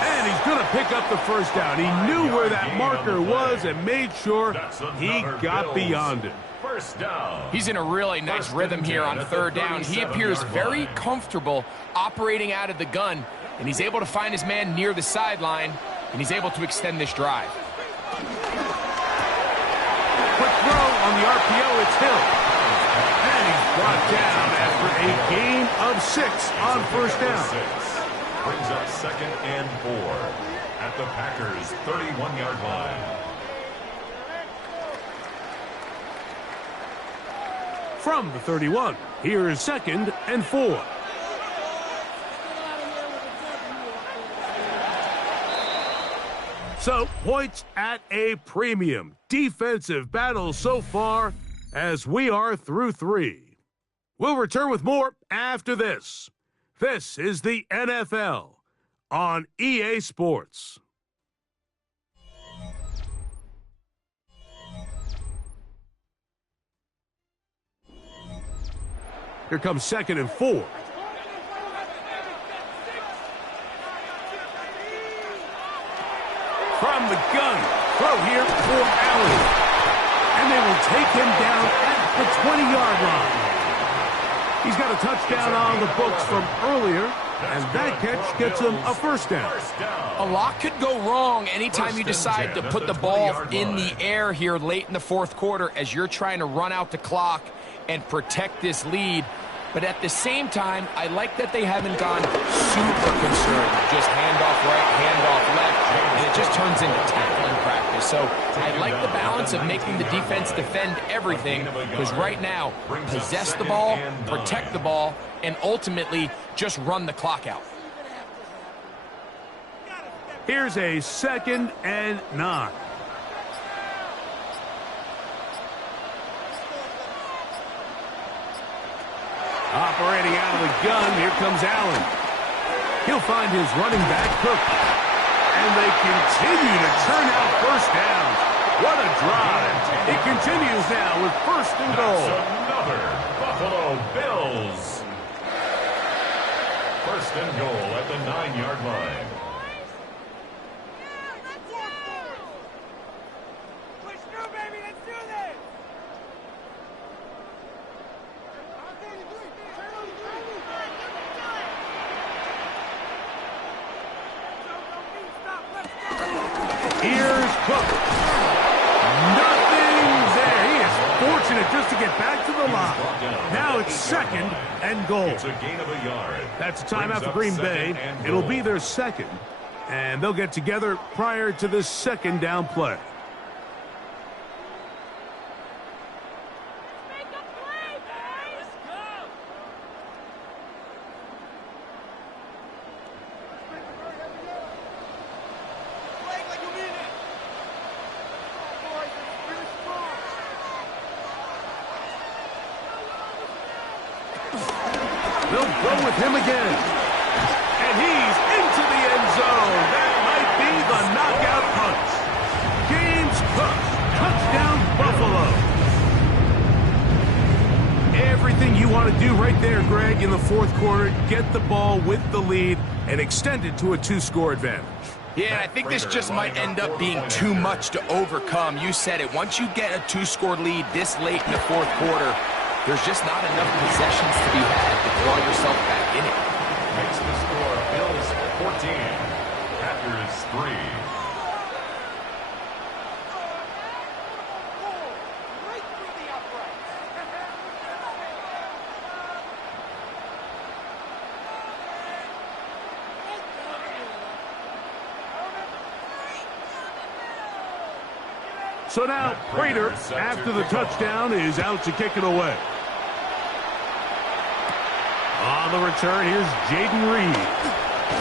And he's going to pick up the first down. He knew where that marker was and made sure he got beyond it. First down. He's in a really nice rhythm here on 3rd down. He appears very comfortable operating out of the gun, and he's able to find his man near the sideline, and he's able to extend this drive. Quick throw on the RPO. It's Hill. And he's brought down after a gain of 6 on first down. Brings up 2nd and 4 at the Packers' 31-yard line. From the 31, here is 2nd and 4. So, points at a premium. Defensive battle so far as we are through 3. We'll return with more after this. This is the NFL on EA Sports. Here comes 2nd and 4. From the gun, throw here for Allen. And they will take him down at the 20-yard line. He's got a touchdown on the books from earlier, and that catch gets him a first down. A lot could go wrong anytime you decide to put the ball in the air here late in the 4th quarter as you're trying to run out the clock and protect this lead. But at the same time, I like that they haven't gone super conservative. Just handoff right, handoff left, and it just turns into tackling practice. So I like the balance of making the defense defend everything, because right now, possess the ball, protect the ball, and ultimately just run the clock out. Here's a 2nd and 9. Operating out of the gun, here comes Allen. He'll find his running back, Cook. And they continue to turn out first downs. What a drive. It continues now with 1st and goal. That's another Buffalo Bills. 1st and goal at the 9-yard line. Here's Cook. Nothing there. He is fortunate just to get back to the line. Now it's 2nd and goal. It's a gain of a yard. That's a timeout for Green Bay. It'll be their 2nd. And they'll get together prior to this 2nd down play. They'll go with him again. And he's into the end zone. That might be the knockout punch. James Cook, touchdown Buffalo. Everything you want to do right there, Greg, in the 4th quarter. Get the ball with the lead and extend it to a 2-score advantage. Yeah, and I think this just might end up being too much to overcome. You said it. Once you get a 2-score lead this late in the 4th quarter, there's just not enough possessions to be had to claw yourself back in it. Makes the score Bills 14, Packers 3. So now, Prater, after the touchdown, is out to kick it away. On the return, here's Jaden Reed.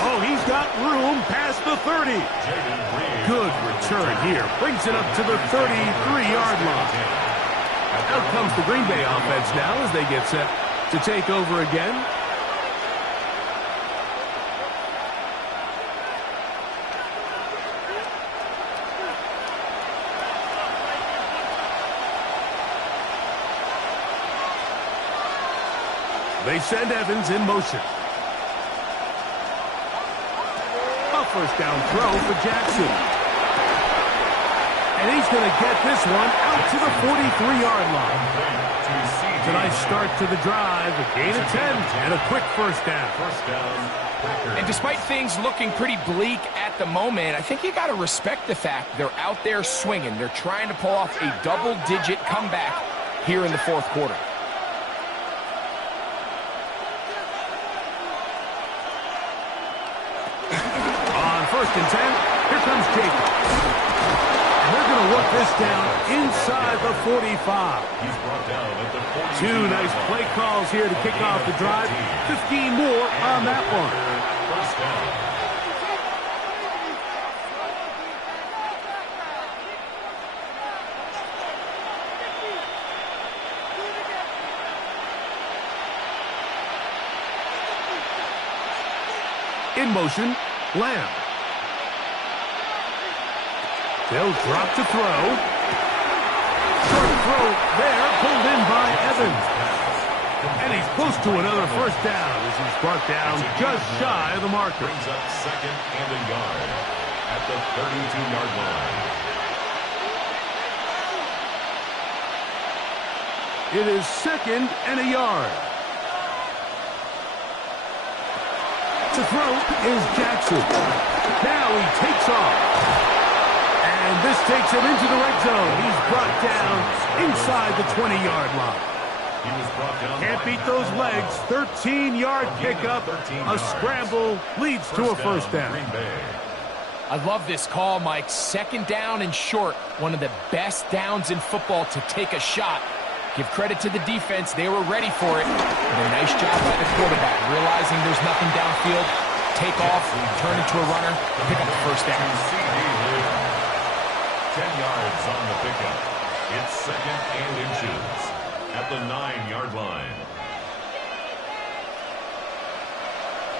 Oh, he's got room past the 30. Good return here. Brings it up to the 33-yard line. Out comes the Green Bay offense now as they get set to take over again. They send Evans in motion. A first down throw for Jackson. And he's going to get this one out to the 43-yard line. It's a nice start to the drive. A gain of 10 and a quick first down. And despite things looking pretty bleak at the moment, I think you got to respect the fact they're out there swinging. They're trying to pull off a double-digit comeback here in the 4th quarter. First and 10. Here comes Jacob. And they're going to work this down inside the 45. He's brought down at the 42. 2 nice play calls here to kick off the drive. 15 more on that one. First down. In motion, Lamb. They'll drop to throw. Short throw there, pulled in by Evans. And he's close to another first down as he's brought down just shy of the marker. Brings up 2nd and a yard at the 32-yard line. It is 2nd and a yard. To throw is Jackson. Now he takes off. And this takes him into the red zone. He's brought down inside the 20-yard line. He was brought down. Can't beat those legs. 13-yard pickup. A scramble leads to a first down. I love this call, Mike. 2nd down and short. One of the best downs in football to take a shot. Give credit to the defense. They were ready for it. And a nice job by the quarterback. Realizing there's nothing downfield. Take off, turn into a runner, pick up the first down. 10 yards on the pickup. It's 2nd and inches at the 9-yard line.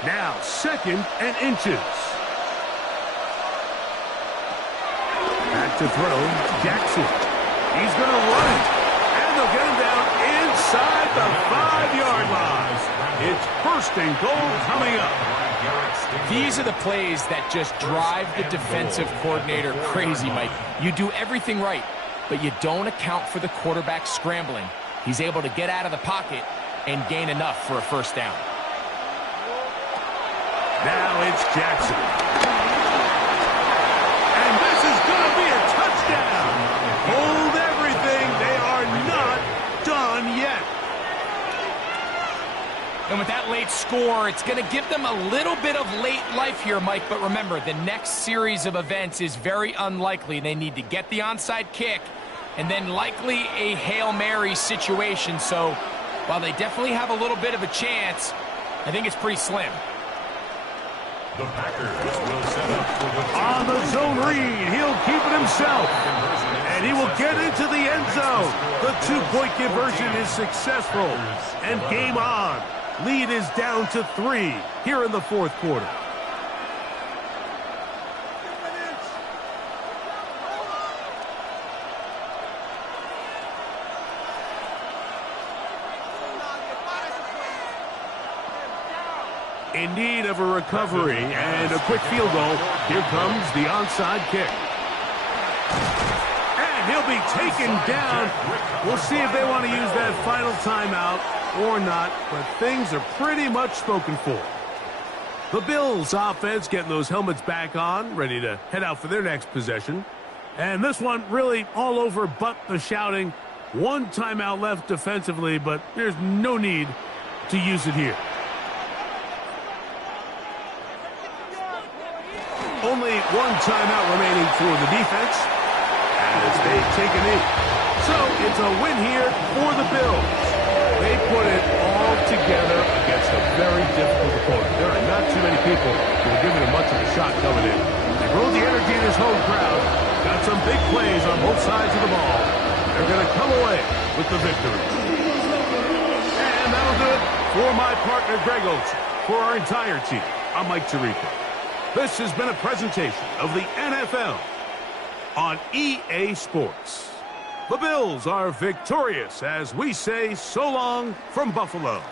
Now 2nd and inches. Back to throw, Jackson. He's going to run it. And they'll get him down inside the 5-yard line. It's 1st and goal coming up. These are the plays that just drive the defensive coordinator crazy, Mike. You do everything right, but you don't account for the quarterback scrambling. He's able to get out of the pocket and gain enough for a first down. Now it's Jackson. And this is good. And with that late score, it's going to give them a little bit of late life here, Mike. But remember, the next series of events is very unlikely. They need to get the onside kick and then likely a Hail Mary situation. So while they definitely have a little bit of a chance, I think it's pretty slim. The Packers will set up for the on the zone read. He'll keep it himself. And he will get into the end zone. The two-point conversion is successful. And game on. Lead is down to 3 here in the fourth quarter. In need of a recovery and a quick field goal. Here comes the onside kick. And he'll be taken down. We'll see if they want to use that final timeout or not, but things are pretty much spoken for. The Bills offense getting those helmets back on, ready to head out for their next possession. And this one really all over but the shouting. One timeout left defensively, but there's no need to use it here. Only one timeout remaining for the defense as they take a knee. So it's a win here for the Bills. They put it all together against a very difficult opponent. There are not too many people who are giving them much of a shot coming in. They rode the energy in this home crowd. Got some big plays on both sides of the ball. They're going to come away with the victory. And that'll do it for my partner, Greg Olsen. For our entire team, I'm Mike Tirico. This has been a presentation of the NFL on EA Sports. The Bills are victorious as we say so long from Buffalo.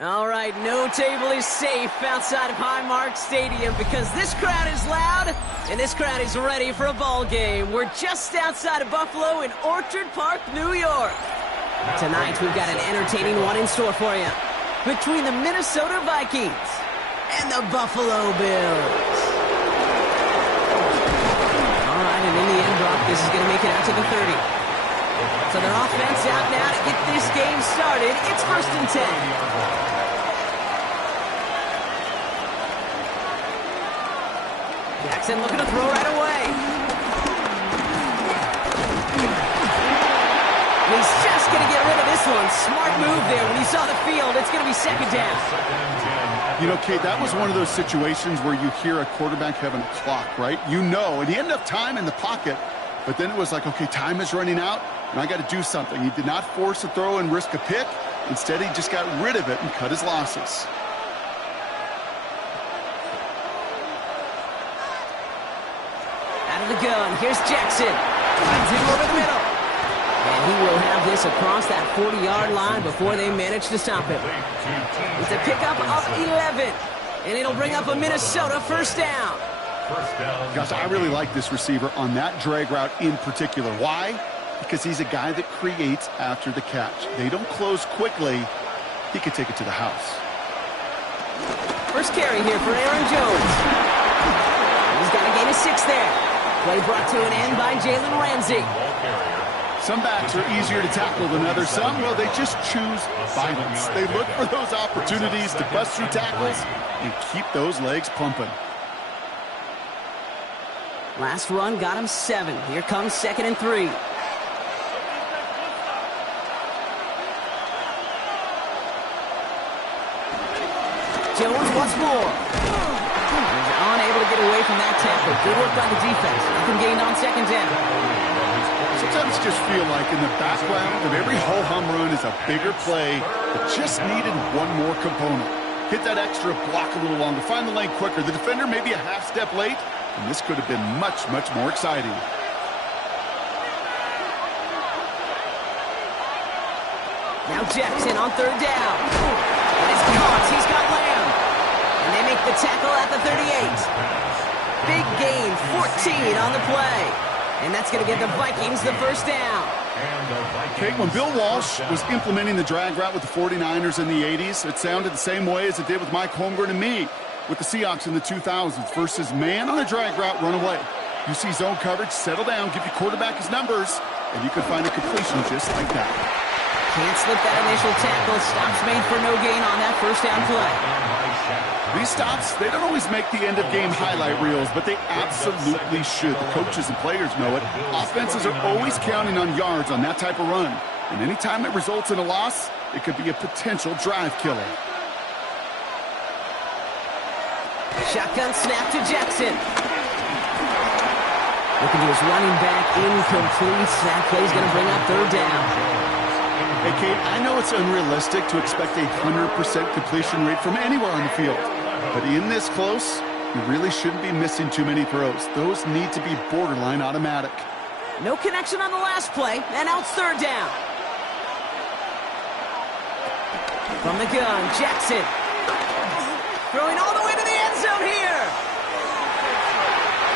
All right, no table is safe outside of Highmark Stadium because this crowd is loud and this crowd is ready for a ball game. We're just outside of Buffalo in Orchard Park, New York. Tonight, we've got an entertaining one in store for you between the Minnesota Vikings and the Buffalo Bills. All right, and in the end, Brock, this is going to make it out to the 30. So their offense out now to get this game started. It's 1st and 10. Jackson looking to throw right away. He's just going to get rid of this one. Smart move there. When he saw the field, it's going to be 2nd down. You know, Kate, that was one of those situations where you hear a quarterback having a clock, right? You know, and he had enough time in the pocket, but then it was like, okay, time is running out, and I got to do something. He did not force a throw and risk a pick. Instead, he just got rid of it and cut his losses. Out of the gun, here's Jackson. Runs him over the middle. And he will have this across that 40-yard line before they manage to stop him. It's a pickup of 11. And it'll bring up a Minnesota 1st down. Gosh, I really like this receiver on that drag route in particular. Why? Because he's a guy that creates after the catch. They don't close quickly. He could take it to the house. First carry here for Aaron Jones. He's got a gain of 6 there. Play brought to an end by Jalen Ramsey. Some backs are easier to tackle than others. Some, well, they just choose violence. They look for those opportunities to bust through tackles and keep those legs pumping. Last run got him 7. Here comes 2nd and 3. Jones once more. He's unable to get away from that tackle. Good work by the defense. Nothing gained on 2nd down. Sometimes just feel like in the background of every ho-hum run is a bigger play that just needed one more component. Hit that extra block a little longer. Find the lane quicker. The defender may be a half step late, and this could have been much, much more exciting. Now Jackson on 3rd down. And it's caught. He's got Lamb. And they make the tackle at the 38. Big gain, 14 on the play. And that's going to get the Vikings the 1st down. Okay, when Bill Walsh was implementing the drag route with the 49ers in the 80s, it sounded the same way as it did with Mike Holmgren and me with the Seahawks in the 2000s versus man on a drag route, run away. You see zone coverage, settle down, give your quarterback his numbers, and you can find a completion just like that. Can't slip that initial tackle. Stops made for no gain on that 1st down play. These stops, they don't always make the end-of-game highlight reels, but they absolutely should. The coaches and players know it. Offenses are always counting on yards on that type of run. And anytime it results in a loss, it could be a potential drive killer. Shotgun snap to Jackson. Looking to his running back, incomplete. That play's going to bring up 3rd down. Hey, Kate, I know it's unrealistic to expect a 100% completion rate from anywhere on the field. But in this close, you really shouldn't be missing too many throws. Those need to be borderline automatic. No connection on the last play, and now it's 3rd down. From the gun, Jackson. Throwing all the way to the end zone here.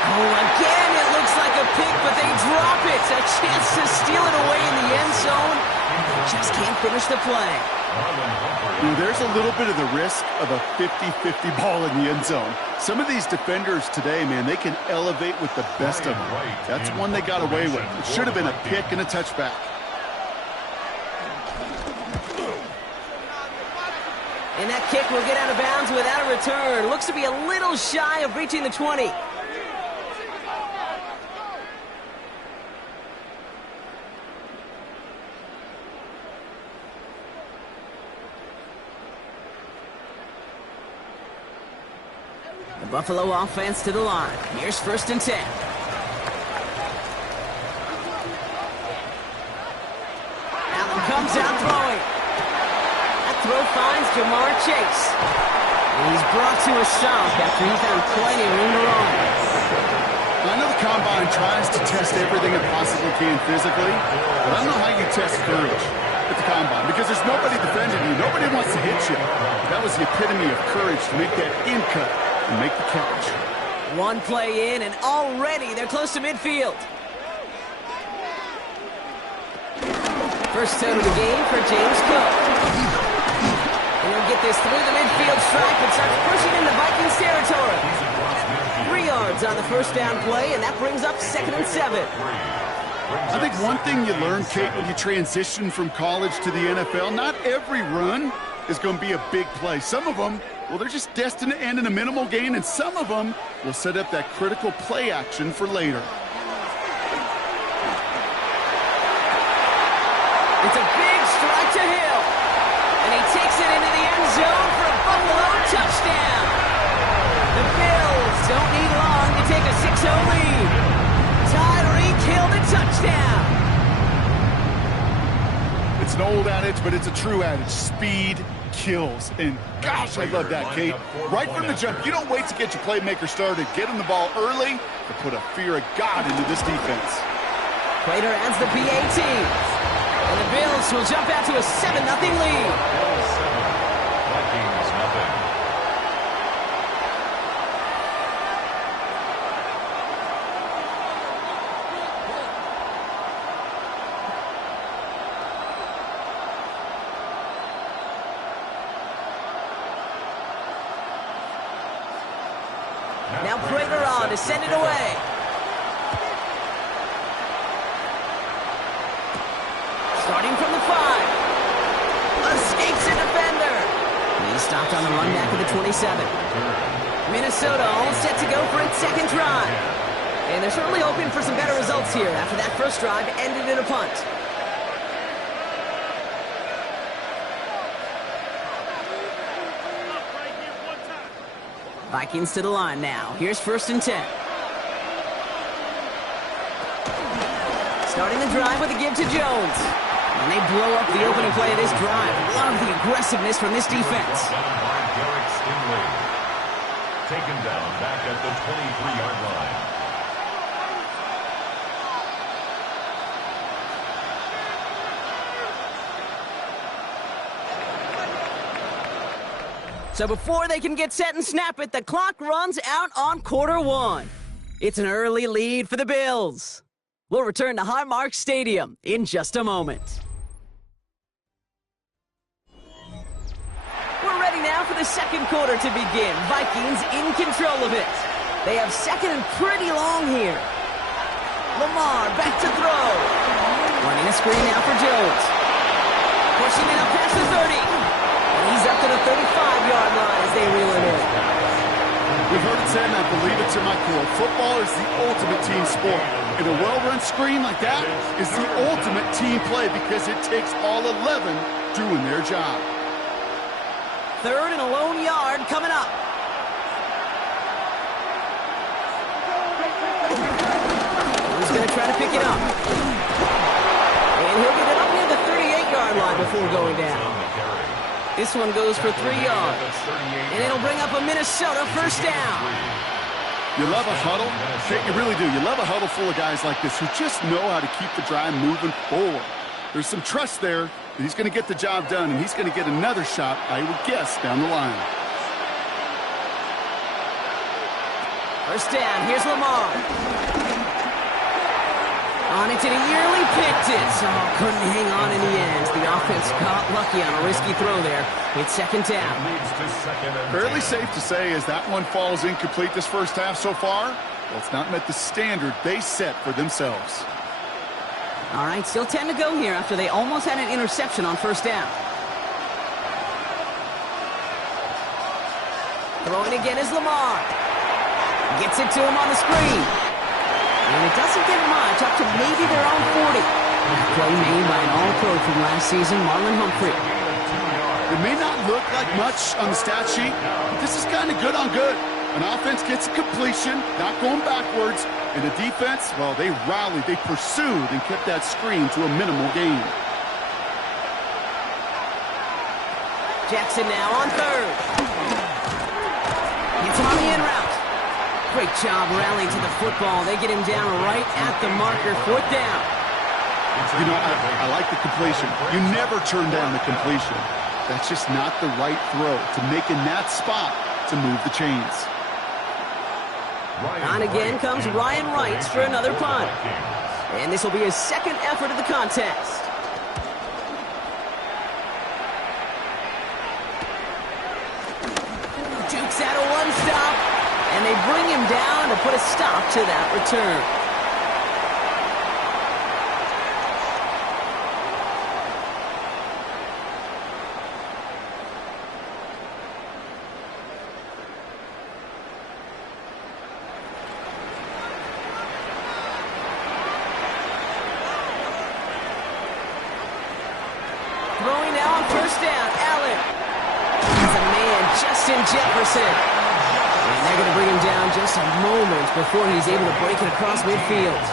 Oh, again, it looks like a pick, but they drop it. A chance to steal it away in the end zone. Just can't finish the play. You know, there's a little bit of the risk of a 50-50 ball in the end zone. Some of these defenders today, man, they can elevate with the best of them. That's one they got away with. It should have been a pick and a touchback. And that kick will get out of bounds without a return. Looks to be a little shy of reaching the 20. Buffalo offense to the line. Here's 1st and 10. Allen comes out throwing. That throw finds Jamar Chase. And he's brought to a stop after he found plenty of room to run. I know the Combine tries to test everything it possibly can physically, but I don't know how you test courage at the Combine because there's nobody defending you. Nobody wants to hit you. That was the epitome of courage to make that in cut and make the catch. One play in, and already they're close to midfield. First out of the game for James Cook. And he'll get this through the midfield stripe and starts pushing into Vikings territory. 3 yards on the 1st down play, and that brings up 2nd and 7. I think one thing you learn, Kate, when you transition from college to the NFL, not every run is going to be a big play. Some of them, well, they're just destined to end in a minimal gain, and some of them will set up that critical play action for later. It's a big strike to Hill, and he takes it into the end zone for a Buffalo touchdown. The Bills don't need long to take a 6-0 lead. Tyreek Hill, the touchdown. It's an old adage, but it's a true adage. Speed kills. And gosh, I love that, Kate. Right from the jump, you don't wait to get your playmaker started. Get him the ball early to put a fear of God into this defense. Prater adds the PAT. And the Bills will jump out to a 7-0 lead. Vikings nothing. Now Prater on to send it away. Starting from the 5. Escapes a defender. He's stopped on the run back of the 27. Minnesota all set to go for its 2nd drive. And they're certainly hoping for some better results here after that first drive ended in a punt. Vikings to the line now. Here's 1st and 10. Starting the drive with a give to Jones. And they blow up the opening play of this drive. Love the aggressiveness from this defense. Derek Stingley. Taken down back at the 23-yard line. So before they can get set and snap it, the clock runs out on quarter 1. It's an early lead for the Bills. We'll return to Highmark Stadium in just a moment. We're ready now for the second quarter to begin. Vikings in control of it. They have second and pretty long here. Lamar back to throw. Running a screen now for Jones. Pushing it up past the 30. And he's up to the 35-yard line as they reel it in. We've heard it said, and I believe it to my core. Football is the ultimate team sport. And a well-run screen like that is the ultimate team play because it takes all 11 doing their job. 3rd and a lone yard coming up. He's going to try to pick it up. And he'll get it up near the 38-yard line before going down. This one goes for 3 yards. And it'll bring up a Minnesota first down. You love a huddle? You really do. You love a huddle full of guys like this who just know how to keep the drive moving forward. There's some trust there that he's going to get the job done, and he's going to get another shot, I would guess, down the line. First down. Here's Lamar. On it to the Yearly, picked it. Oh, couldn't hang on in the end. The offense got lucky on a risky throw there. It's 2nd down. Fairly safe to say as that one falls incomplete this first half so far, well, it's not met the standard they set for themselves. All right, still 10 to go here after they almost had an interception on first down. Throwing again is Lamar. Gets it to him on the screen. And it doesn't get much, up to maybe their own 40. Play made by an All-Pro from last season, Marlon Humphrey. It may not look like much on the stat sheet, but this is kind of good on good. An offense gets a completion, not going backwards, and the defense, well, they rallied, they pursued, and kept that screen to a minimal gain. Jackson now on 3rd. It's on the in route. Great job rallying to the football. They get him down right at the marker. 4th down. You know, I like the completion. You never turn down the completion. That's just not the right throw to make in that spot to move the chains. On again comes Ryan Wright for another punt. And this will be his 2nd effort of the contest. Dukes out a one-stop. And they bring him down to put a stop to that return. Throwing now on first down, Allen. He's a man, Justin Jefferson. And they're going to bring him down just a moment before he's able to break it across midfield.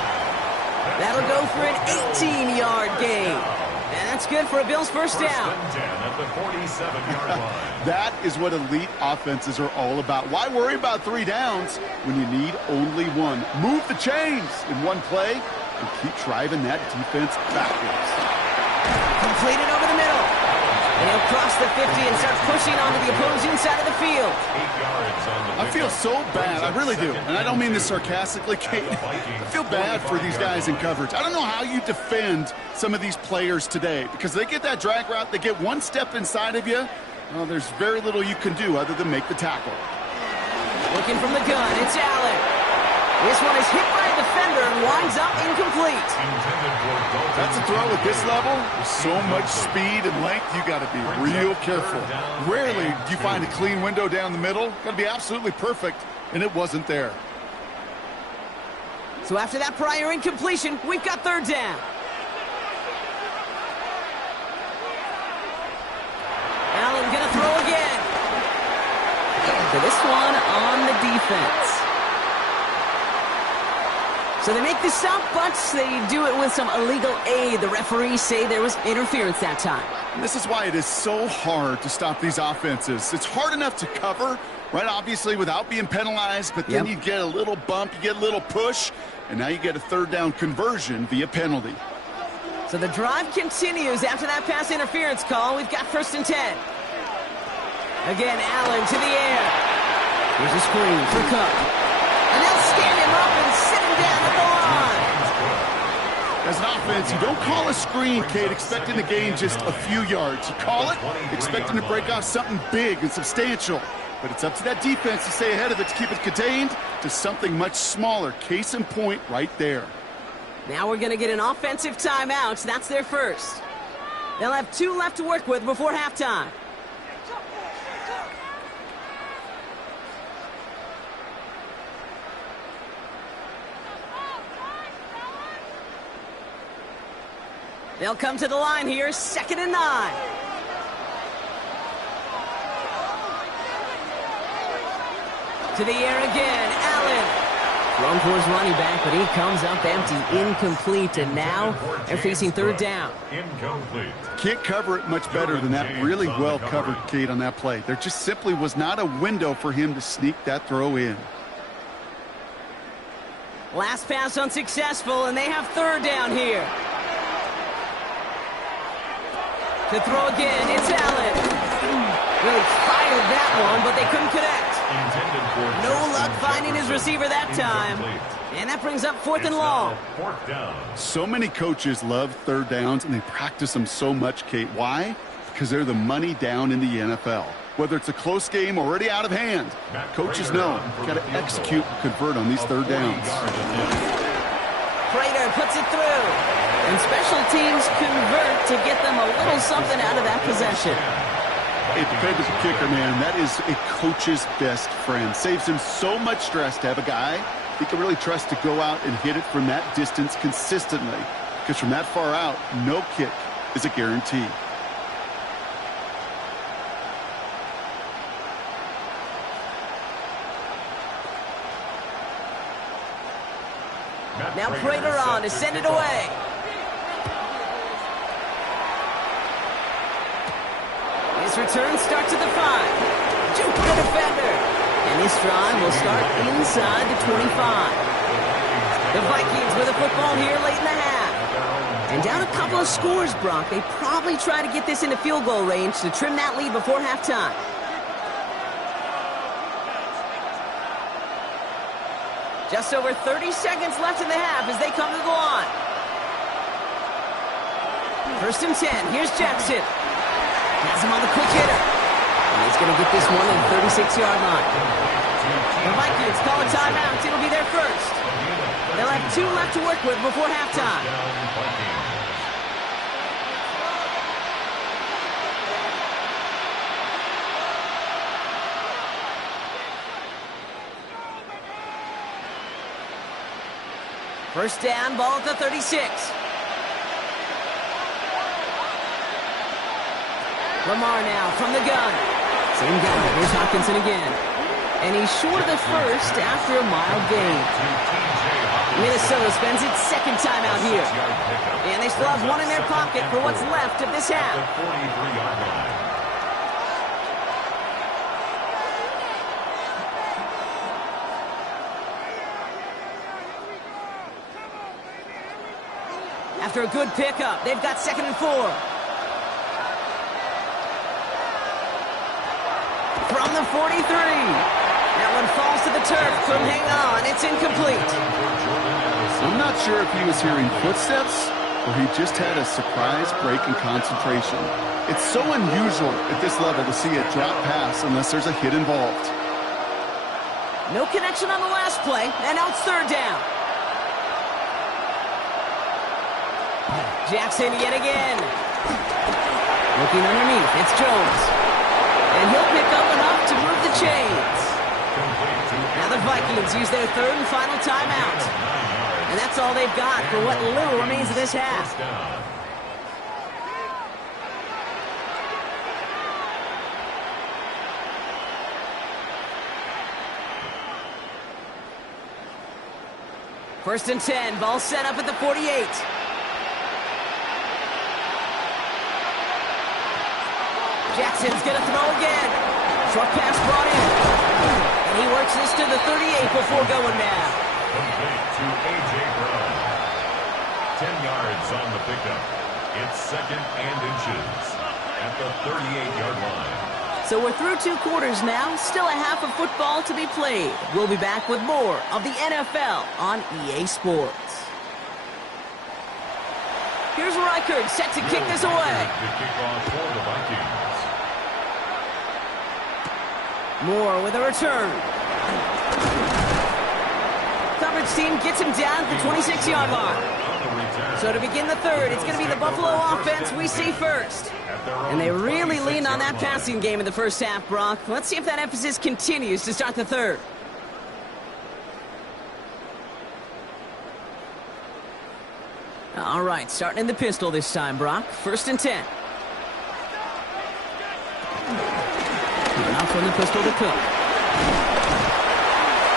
That'll go for an 18-yard gain. And that's good for a Bills first down. At the 47-yard line. That is what elite offenses are all about. Why worry about 3 downs when you need only 1? Move the chains in one play and keep driving that defense backwards. Completed over the middle. And he'll cross the 50 and start pushing onto the opposing side of the field. 8 yards on the I feel so bad. I really do. And I don't mean this sarcastically, Kate. I feel bad for these guys in coverage. I don't know how you defend some of these players today because they get that drag route, they get one step inside of you. Well, there's very little you can do other than make the tackle. Looking from the gun, it's Allen. This one is hit by a defender and winds up incomplete. That's a throw at this level. With so much speed and length, you got to be real careful. Rarely do you find a clean window down the middle. Got to be absolutely perfect, and it wasn't there. So after that prior incompletion, we've got third down. Allen gonna throw again. For this one on the defense. So they make the stop, but they do it with some illegal aid. The referees say there was interference that time. And this is why it is so hard to stop these offenses. It's hard enough to cover, right, obviously, without being penalized, but then you get a little bump, you get a little push, and now you get a third down conversion via penalty. So the drive continues after that pass interference call. We've got 1st and 10. Again, Allen to the air. Here's a screen for Cook. And they'll stand him up and sit him down at the line. As an offense, you don't call a screen, Kate, expecting to gain just a few yards. You call it expecting to break off something big and substantial. But it's up to that defense to stay ahead of it, to keep it contained to something much smaller. Case in point right there. Now we're going to get an offensive timeout. That's their first. They'll have 2 left to work with before halftime. They'll come to the line here, 2nd and 9. To the air again, Allen. Thrown for his running back, but he comes up empty, incomplete, and now they're facing third down. Incomplete. Can't cover it much better than that. Really well covered, Kate, on that play. There just simply was not a window for him to sneak that throw in. Last pass unsuccessful, and they have third down here. To throw again, it's Allen. Really fired that one, but they couldn't connect. No luck finding his receiver that time. And that brings up 4th and long. So many coaches love third downs, and they practice them so much, Kate. Why? Because they're the money down in the NFL. Whether it's a close game already out of hand, coaches know got to execute and convert on these third downs. Prater puts it through. And special teams convert to get them a little something out of that possession. A dependable kicker, man, that is a coach's best friend. Saves him so much stress to have a guy he can really trust to go out and hit it from that distance consistently. Because from that far out, no kick is a guarantee. Now Prater on to send it away. His return starts at the 5. Juke the defender. And this drive will start inside the 25. The Vikings with the football here late in the half. And down a couple of scores, Brock. They probably try to get this into field goal range to trim that lead before halftime. Just over 30 seconds left in the half as they come to the line. 1st and 10. Here's Jackson. Has him on the quick hitter. And he's going to get this one at the 36-yard line. The Vikings call a timeout. It'll be their first. They'll have 2 left to work with before halftime. First down, ball at the 36. Lamar now from the gun. Same guy. Here's Hockenson again. And he's short of the first after a mild gain. Minnesota spends its 2nd time out here. And they still have 1 in their pocket for what's left of this half. After a good pickup, they've got 2nd and 4. From the 43. That one falls to the turf. Couldn't hang on. It's incomplete. I'm not sure if he was hearing footsteps or he just had a surprise break in concentration. It's so unusual at this level to see a drop pass unless there's a hit involved. No connection on the last play, and now it's 3rd down. Jackson yet again. Looking underneath, it's Jones. And he'll pick up enough to move the chains. Now the Vikings use their 3rd and final timeout. And that's all they've got for what little remains of this half. First down. First and 10, ball set up at the 48. Jackson's going to throw again. Short pass brought in. And he works this to the 38 before going now. Complete to A.J. Brown. 10 yards on the pickup. It's second and inches at the 38-yard line. So we're through 2 quarters now. Still a half of football to be played. We'll be back with more of the NFL on EA Sports. Here's Reichard set to kick this away. The kickoff for the Vikings. Moore with a return. Coverage team gets him down at the 26-yard mark. So to begin the third, it's going to be the Buffalo offense we see first. And they really leaned on that passing game in the first half, Brock. Let's see if that emphasis continues to start the third. All right, starting in the pistol this time, Brock. First and 10. Now from the pistol to Cook.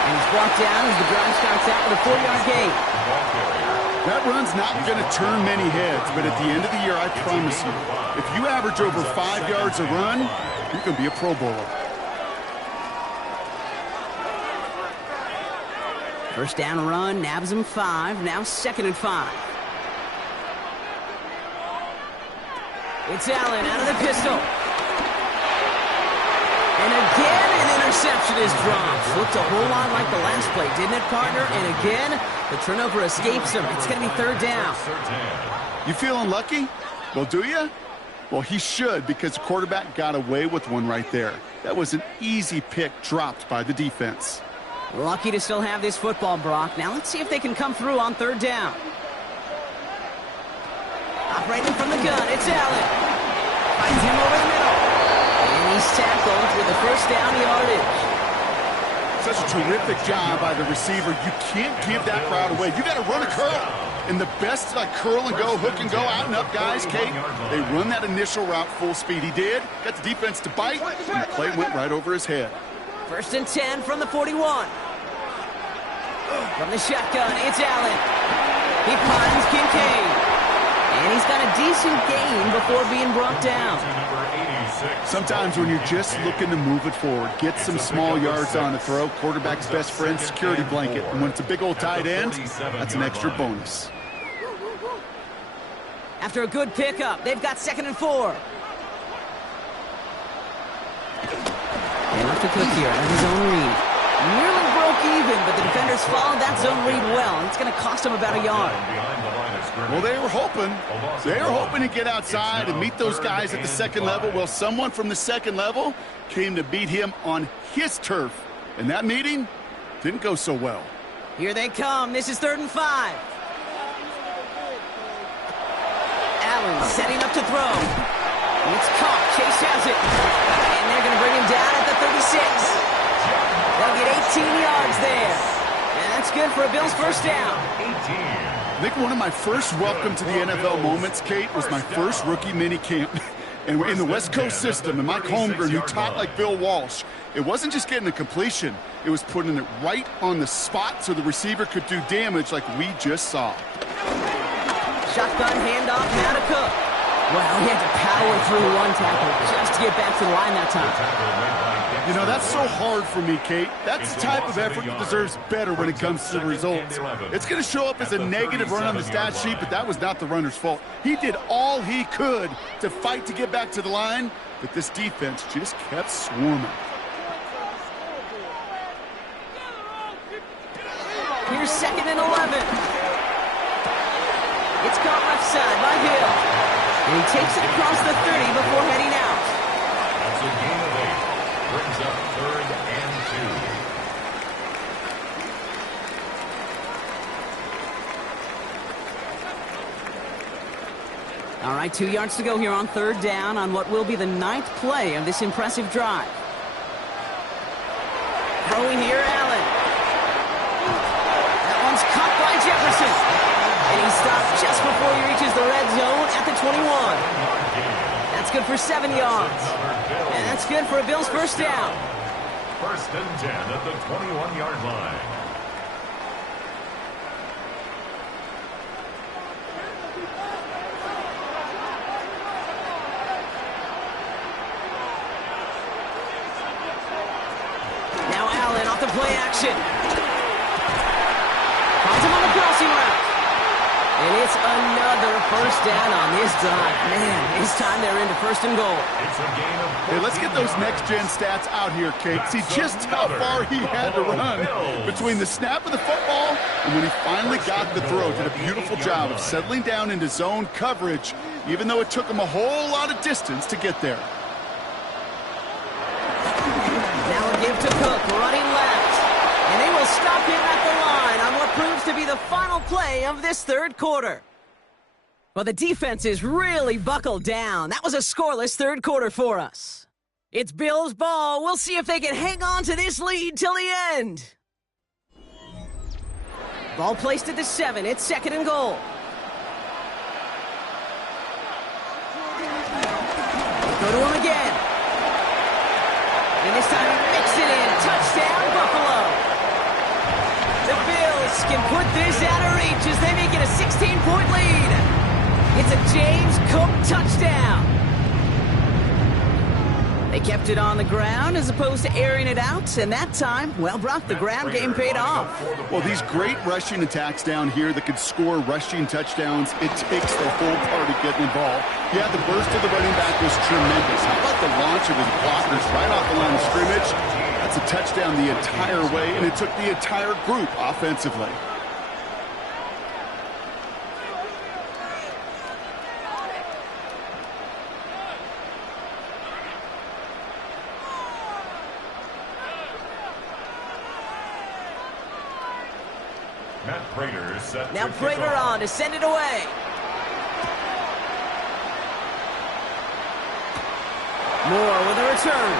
And he's brought down as the drive starts out with a 4-yard gain. That run's not going to turn many heads, but at the end of the year, I promise you, if you average over 5 yards a run, you're going to be a Pro Bowler. First down run, nabs him 5. Now second and 5. It's Allen out of the pistol. And again, an interception is dropped. Looked a whole lot like the last play, didn't it, partner? And again, the turnover escapes him. It's going to be third down. You feeling lucky? Well, do you? Well, he should, because the quarterback got away with one right there. That was an easy pick dropped by the defense. Lucky to still have this football, Brock. Now let's see if they can come through on third down. Operating from the gun, it's Allen. Finds him over the middle. And he's tackled with a first down yardage. Such a terrific job by the receiver. You can't give that route away. You got to run a curl. And the best, like curl and go, hook and go, out and up guys, Kate, they run that initial route full speed. He did. Got the defense to bite, and the play went right over his head. First and 10 from the 41. From the shotgun, it's Allen. He finds Kincaid. And he's got a decent gain before being brought down. Sometimes when you're just looking to move it forward, get some small yards on the throw, quarterback's best friend, security blanket. And when it's a big old tight end, that's an extra bonus. After a good pickup, they've got second and 4. And off to Cook here on his own read. Nearly broke even, but the defenders followed that zone read well, and it's going to cost them about a yard. Well, they were hoping. They were hoping to get outside and meet those guys at the second level. Well, someone from the second level came to beat him on his turf. And that meeting didn't go so well. Here they come. This is third and 5. Allen setting up to throw. It's caught. Chase has it. And they're going to bring him down at the 36. They'll get 18 yards there. And that's good for a Bills first down. 18. I think one of my first welcome to the NFL moments, Kate, was my first rookie mini camp. And in the West Coast system, and Mike Holmgren, who taught like Bill Walsh, it wasn't just getting a completion. It was putting it right on the spot so the receiver could do damage like we just saw. Shotgun handoff now to Cook. Well, he had to power through one tackle just to get back to the line that time. You know, that's so hard for me, Kate. That's the type of effort that deserves better when it comes to the results. It's going to show up as a negative run on the stat sheet, but that was not the runner's fault. He did all he could to fight to get back to the line, but this defense just kept swarming. Here's second and 11. It's caught left side by Hill. And he takes it across the 30 before heading out. That's a gain of 8. Brings up third and 2. All right, 2 yards to go here on third down on what will be the 9th play of this impressive drive. Throwing here, Allen. That one's caught by Jefferson. Jackson. And he stopped just before he reaches the red zone at the 21. That's good for 7 yards. And that's good for a Bills first down. First and 10 at the 21-yard line. Now Allen off the play action. Finds him on the crossing route. And it's another first down on this drive. Man, this time they're into first and goal. It's a gain of Hey, let's get those next-gen stats out here, Kate. See just how far he had to run between the snap of the football and when he finally got the throw. Did a beautiful job of settling down into zone coverage, even though it took him a whole lot of distance to get there. Now a give to Cook, running left. And they will stop him at the line on what proves to be the final play of this third quarter. Well, the defense is really buckled down. That was a scoreless third quarter for us. It's Bills ball. We'll see if they can hang on to this lead till the end. Ball placed at the 7. It's second and goal. Go to him again. And this time he makes it in. Touchdown, Buffalo. The Bills can put this out of reach as they make it a 16-point lead. It's a James Cook touchdown. They kept it on the ground as opposed to airing it out, and that time, well, Brock, the ground game paid off. Well, these great rushing attacks down here that could score rushing touchdowns, it takes the whole party getting involved. Yeah, the burst of the running back was tremendous. How about the launch of his blockers right off the line of scrimmage? That's a touchdown the entire way, and it took the entire group offensively. Matt Prater is set. Now Prater on to send it away. Moore with a return.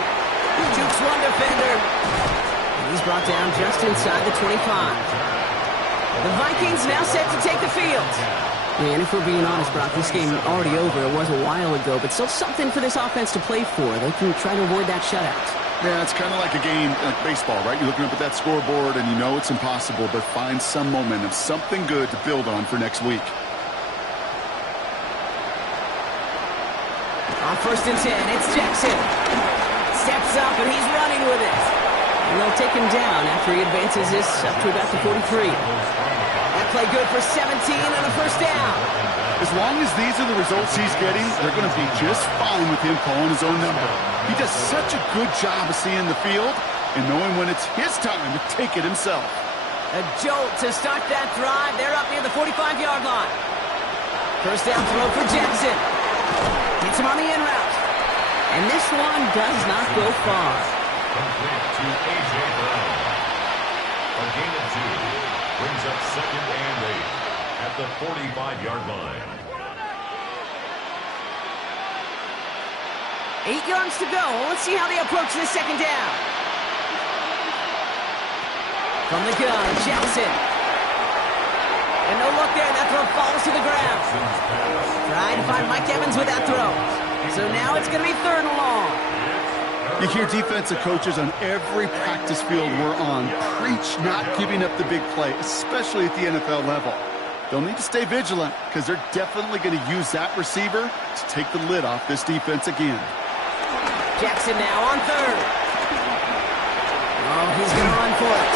Jukes one defender. And he's brought down just inside the 25. The Vikings now set to take the field. Yeah, and if we're being honest, Brock, this game already over. It was a while ago, but still something for this offense to play for. They can try to avoid that shutout. Yeah, it's kind of like a game, like baseball, right? You're looking up at that scoreboard and you know it's impossible, but find some momentum, something good to build on for next week. On first and 10, it's Jackson. Steps up and he's running with it. And they'll take him down after he advances this up to about the 43. That play good for 17 and a first down. As long as these are the results he's getting, they're going to be just fine with him calling his own number. He does such a good job of seeing the field and knowing when it's his time to take it himself. A jolt to start that drive. They're up near the 45-yard line. First down throw for Jackson. Hits him on the in route. And this one does not go far. Complete to A.J. Brown. A gain of 2 brings up second and 8 at the 45-yard line. 8 yards to go. Let's see how they approach this second down. From the gun, Jackson. And no look there. That throw falls to the ground. Trying to find Mike Evans with that throw. So now it's going to be third and long. You hear defensive coaches on every practice field we're on preach not giving up the big play, especially at the NFL level. They'll need to stay vigilant because they're definitely going to use that receiver to take the lid off this defense again. Jackson now on third. Oh, he's going to run for it.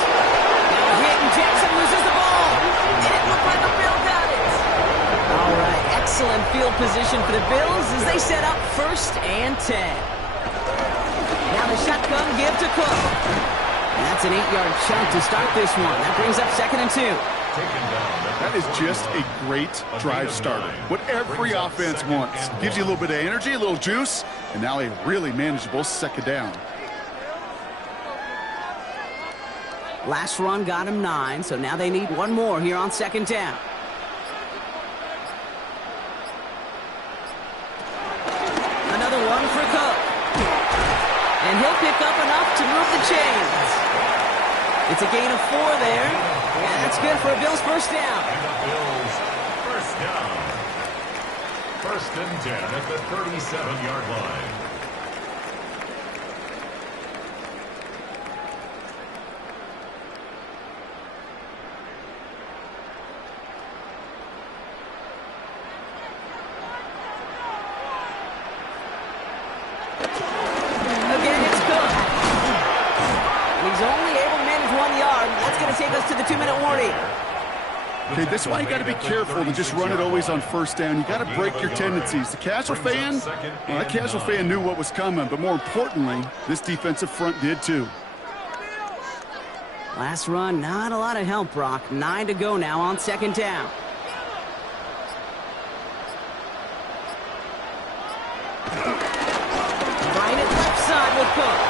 Now a hit and Jackson loses the ball. It didn't look like the Bill got it. All right, excellent field position for the Bills as they set up first and 10. Now the shotgun give to Cook. And that's an 8-yard chunk to start this one. That brings up second and 2. That is just a great drive starter. What every offense wants. Gives you a little bit of energy, a little juice, and now a really manageable second down. Last run got him 9, so now they need one more here on second down. Another one for Cook. And he'll pick up enough to move the chains. It's a gain of 4 there. Yeah, that's good for a Bills first down. And the Bills first down. 1st and 10 at the 37-yard line. Again, it's Cook. He's only able to manage 1 yard. That's going to take us to the 2-minute warning. Okay, this is why you got to be careful to just run it always on first down. You got to break your tendencies. The casual fan, well, that casual fan knew what was coming, but more importantly, this defensive front did too. Last run, not a lot of help, Brock. 9 to go now on 2nd down. Right at left side with Cook.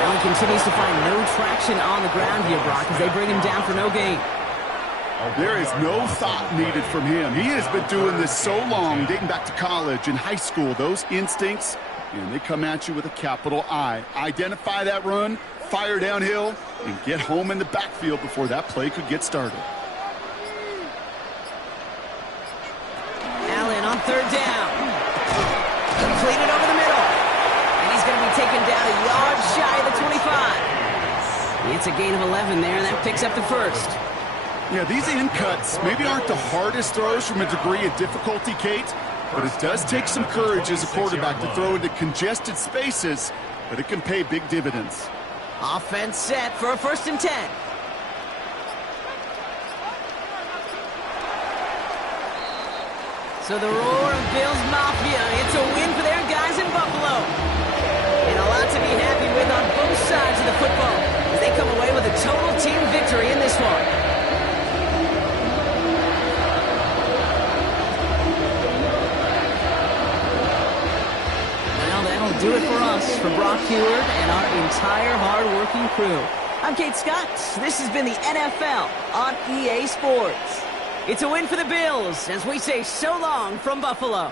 Now he continues to find no traction on the ground here, Brock, as they bring him down for no gain. There is no thought needed from him. He has been doing this so long, dating back to college and high school. Those instincts, and they come at you with a capital I. Identify that run, fire downhill, and get home in the backfield before that play could get started. Allen on 3rd down. Completed over the middle. And he's going to be taken down a yard shy of the 25. It's a gain of 11 there, and that picks up the first. Yeah, these in cuts maybe aren't the hardest throws from a degree of difficulty, Kate, but it does take some courage as a quarterback to throw into congested spaces, but it can pay big dividends. Offense set for a 1st and 10. So the roar of Bills Mafia, it's a win for their guys in Buffalo. And a lot to be happy with on both sides of the football as they come away with a total team victory in this one. Do it for us, for Brock Huard and our entire hard-working crew. I'm Kate Scott. This has been the NFL on EA Sports. It's a win for the Bills as we say so long from Buffalo.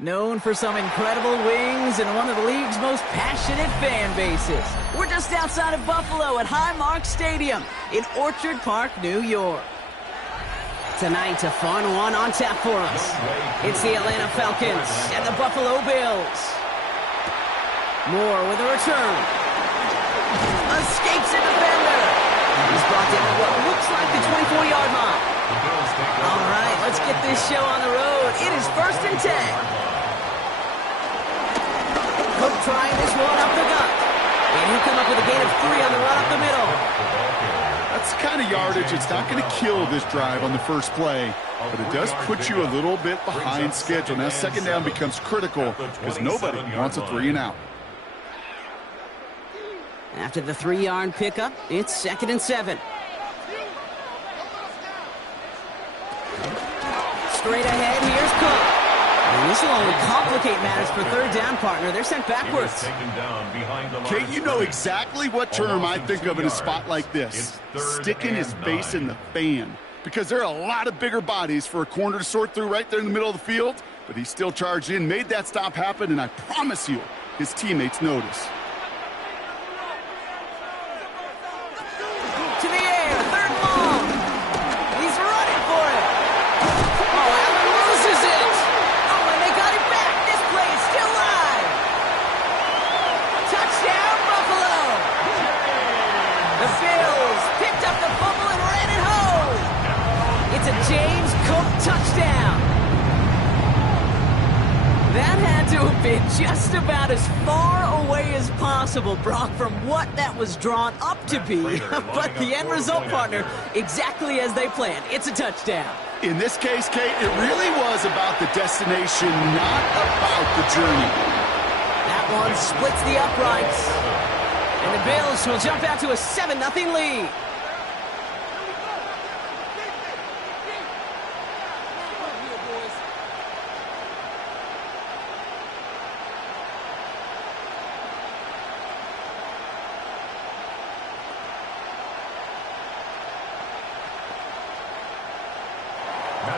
Known for some incredible wings and one of the league's most passionate fan bases. We're just outside of Buffalo at Highmark Stadium in Orchard Park, New York. Tonight, a fun one on tap for us. It's the Atlanta Falcons and the Buffalo Bills. Moore with a return. Escapes a defender. He's brought down at what looks like the 24-yard line. All right, let's get this show on the road. It is 1st and 10. Cook trying this one up the gut. And he'll come up with a gain of 3 on the run up the middle. That's the kind of yardage. It's not going to kill this drive on the first play, but it does put you a little bit behind schedule. Now, second down becomes critical because nobody wants a 3 and out. After the 3-yard pickup, it's 2nd and 7. Straight ahead, here's Cook. And this will only complicate matters for third down, partner. They're sent backwards. Kate, you know exactly what term I think of in a spot like this. Sticking his face in the fan. Because there are a lot of bigger bodies for a corner to sort through right there in the middle of the field. But he still charged in, made that stop happen, and I promise you, his teammates notice. To the air, 3rd and long. He's running for it. Oh, Allen loses it. Oh, and they got it back. This play is still live. Touchdown, Buffalo. The Bills picked up the fumble and ran it home. It's a James Cook touchdown. That had to have been just about as far away as possible, Brock, from what that was drawn up to be. But the end result, partner, exactly as they planned. It's a touchdown. In this case, Kate, it really was about the destination, not about the journey. That one splits the uprights. And the Bills will jump out to a 7-0 lead.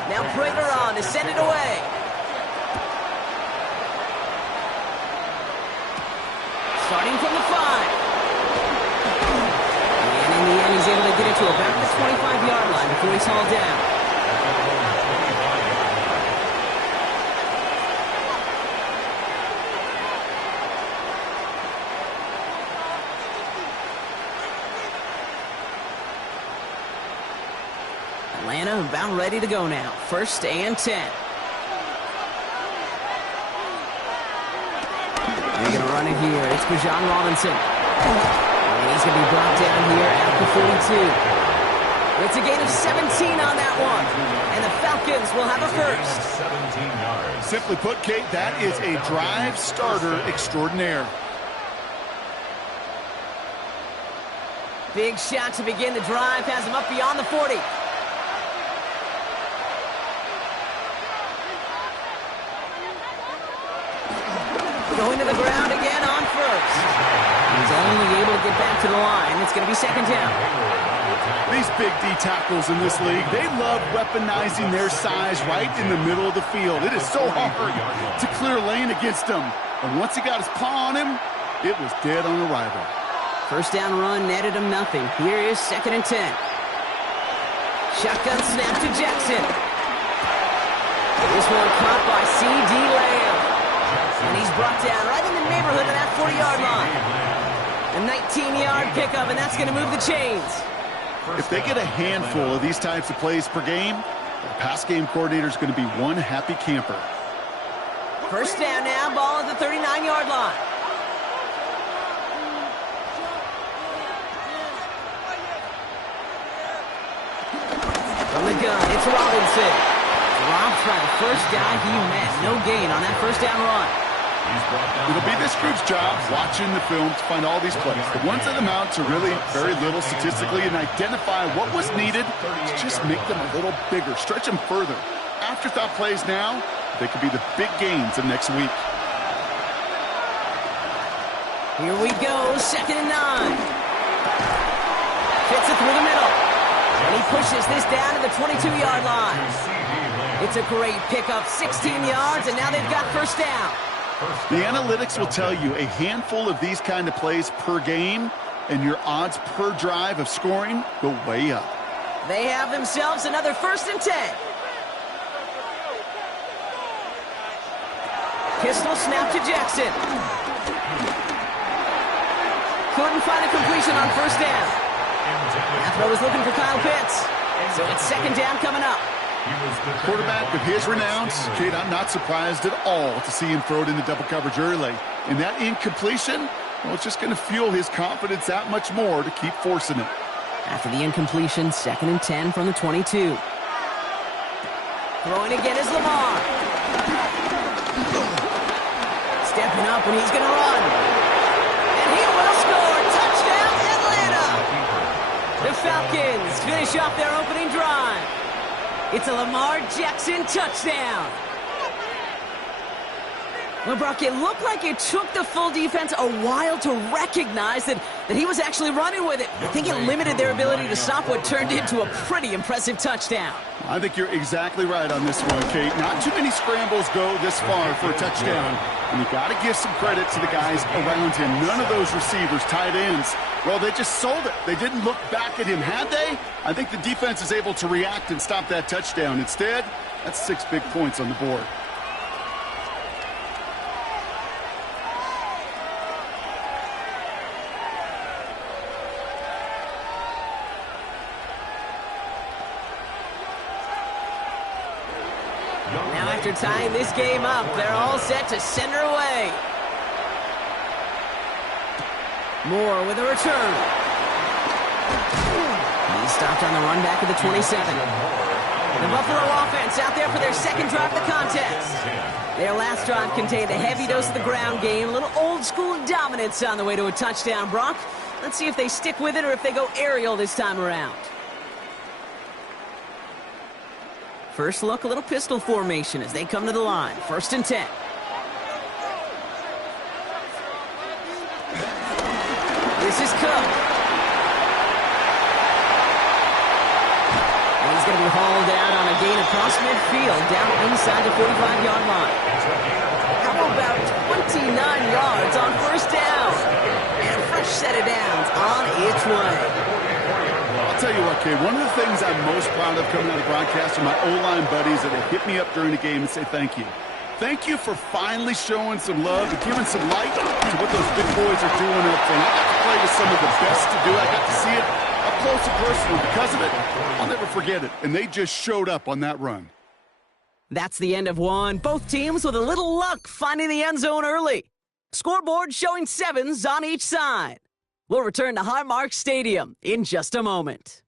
Now Prater on to send it away. Starting from the 5. And in the end, he's able to get it to about the 25-yard line before he's hauled down. Atlanta about ready to go now. 1st and 10. They're going to run it here. It's Bijan Robinson. And he's going to be brought down here at the 42. It's a gain of 17 on that one. And the Falcons will have a first. 17 yards. Simply put, Kate, that is a drive starter extraordinaire. Big shot to begin the drive. Has him up beyond the 40. Going to the ground again on 1st. He's only able to get back to the line. It's going to be 2nd down. These big D tackles in this league, they love weaponizing their size right in the middle of the field. It is so hard to clear lane against them. And once he got his paw on him, it was dead on arrival. First down run netted him nothing. Here is 2nd and 10. Shotgun snap to Jackson. This one caught by C.D. Lamb. And he's brought down right in the neighborhood of that 40-yard line. A 19-yard pickup, and that's going to move the chains. If they get a handful of these types of plays per game, the pass game coordinator is going to be one happy camper. First down now, ball at the 39-yard line. From the gun, it's Robinson. Dropped by the first guy he met. No gain on that first down run. It'll be this group's job watching the film to find all these plays. The ones that amount to really very little statistically and identify what was needed to just make them a little bigger, stretch them further. Afterthought plays now, they could be the big gains of next week. Here we go, 2nd and 9. Fits it through the middle. And he pushes this down to the 22-yard line. It's a great pickup, 16 yards, and now they've got first down. The analytics will tell you a handful of these kind of plays per game, and your odds per drive of scoring go way up. They have themselves another 1st and 10. Pistol snap to Jackson. Couldn't find a completion on first down. That throw was looking for Kyle Pitts. So it's 2nd down coming up. Quarterback of his renounce, Kate, I'm not surprised at all to see him throw it into double coverage early. And that incompletion, well, it's just going to fuel his confidence that much more to keep forcing it. After the incompletion, 2nd and 10 from the 22. Throwing again is Lamar. Stepping up, and he's going to run. And he will score. Touchdown, Atlanta! The Falcons finish off their opening drive. It's a Lamar Jackson touchdown. Well, Brock, it looked like it took the full defense a while to recognize that he was actually running with it. I think it limited their ability to stop what turned into a pretty impressive touchdown. I think you're exactly right on this one, Kate. Not too many scrambles go this far for a touchdown. And you got to give some credit to the guys around him. None of those receivers, tight ends, well, they just sold it. They didn't look back at him. Had they? I think the defense is able to react and stop that touchdown. Instead, that's 6 big points on the board. Now after tying this game up, they're all set to send her away. Moore with a return. He's stopped on the run back at the 27. The Buffalo offense out there for their 2nd drive of the contest. Their last drive contained a heavy dose of the ground game, a little old-school dominance on the way to a touchdown. Brock, let's see if they stick with it or if they go aerial this time around. First look, a little pistol formation as they come to the line. 1st and 10. This is Cook. And he's going to be hauled out on a gain across midfield, down inside the 45-yard line. How about 29 yards on first down? And a fresh set of downs on its way. I'll tell you what, Kate, one of the things I'm most proud of coming out of the broadcast are my O-line buddies that have hit me up during the game and say thank you. Thank you for finally showing some love and giving some light to what those big boys are doing up front. I got to play with some of the best to do it. I got to see it up close and personal. Because of it, I'll never forget it. And they just showed up on that run. That's the end of one. Both teams with a little luck finding the end zone early. Scoreboard showing 7s on each side. We'll return to Highmark Stadium in just a moment.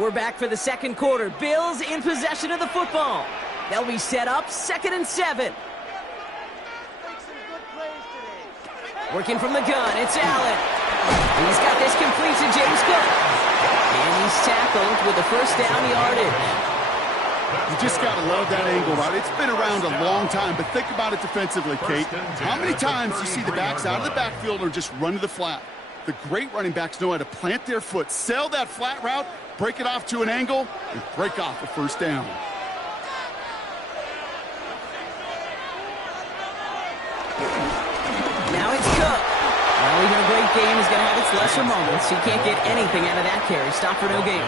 We're back for the 2nd quarter. Bills in possession of the football. They'll be set up 2nd and 7. Working from the gun, it's Allen. He's got this complete to James Cook. And he's tackled with the first down yardage. You just got to love that angle route. It's been around a long time, but think about it defensively, Kate. How many times you see the backs out of the backfield or just run to the flat? The great running backs know how to plant their foot, sail that flat route, break it off to an angle, and break off a first down. Now it's Cook. Well, even a great game is going to have its lesser moments. He can't get anything out of that carry. Stop for no gain.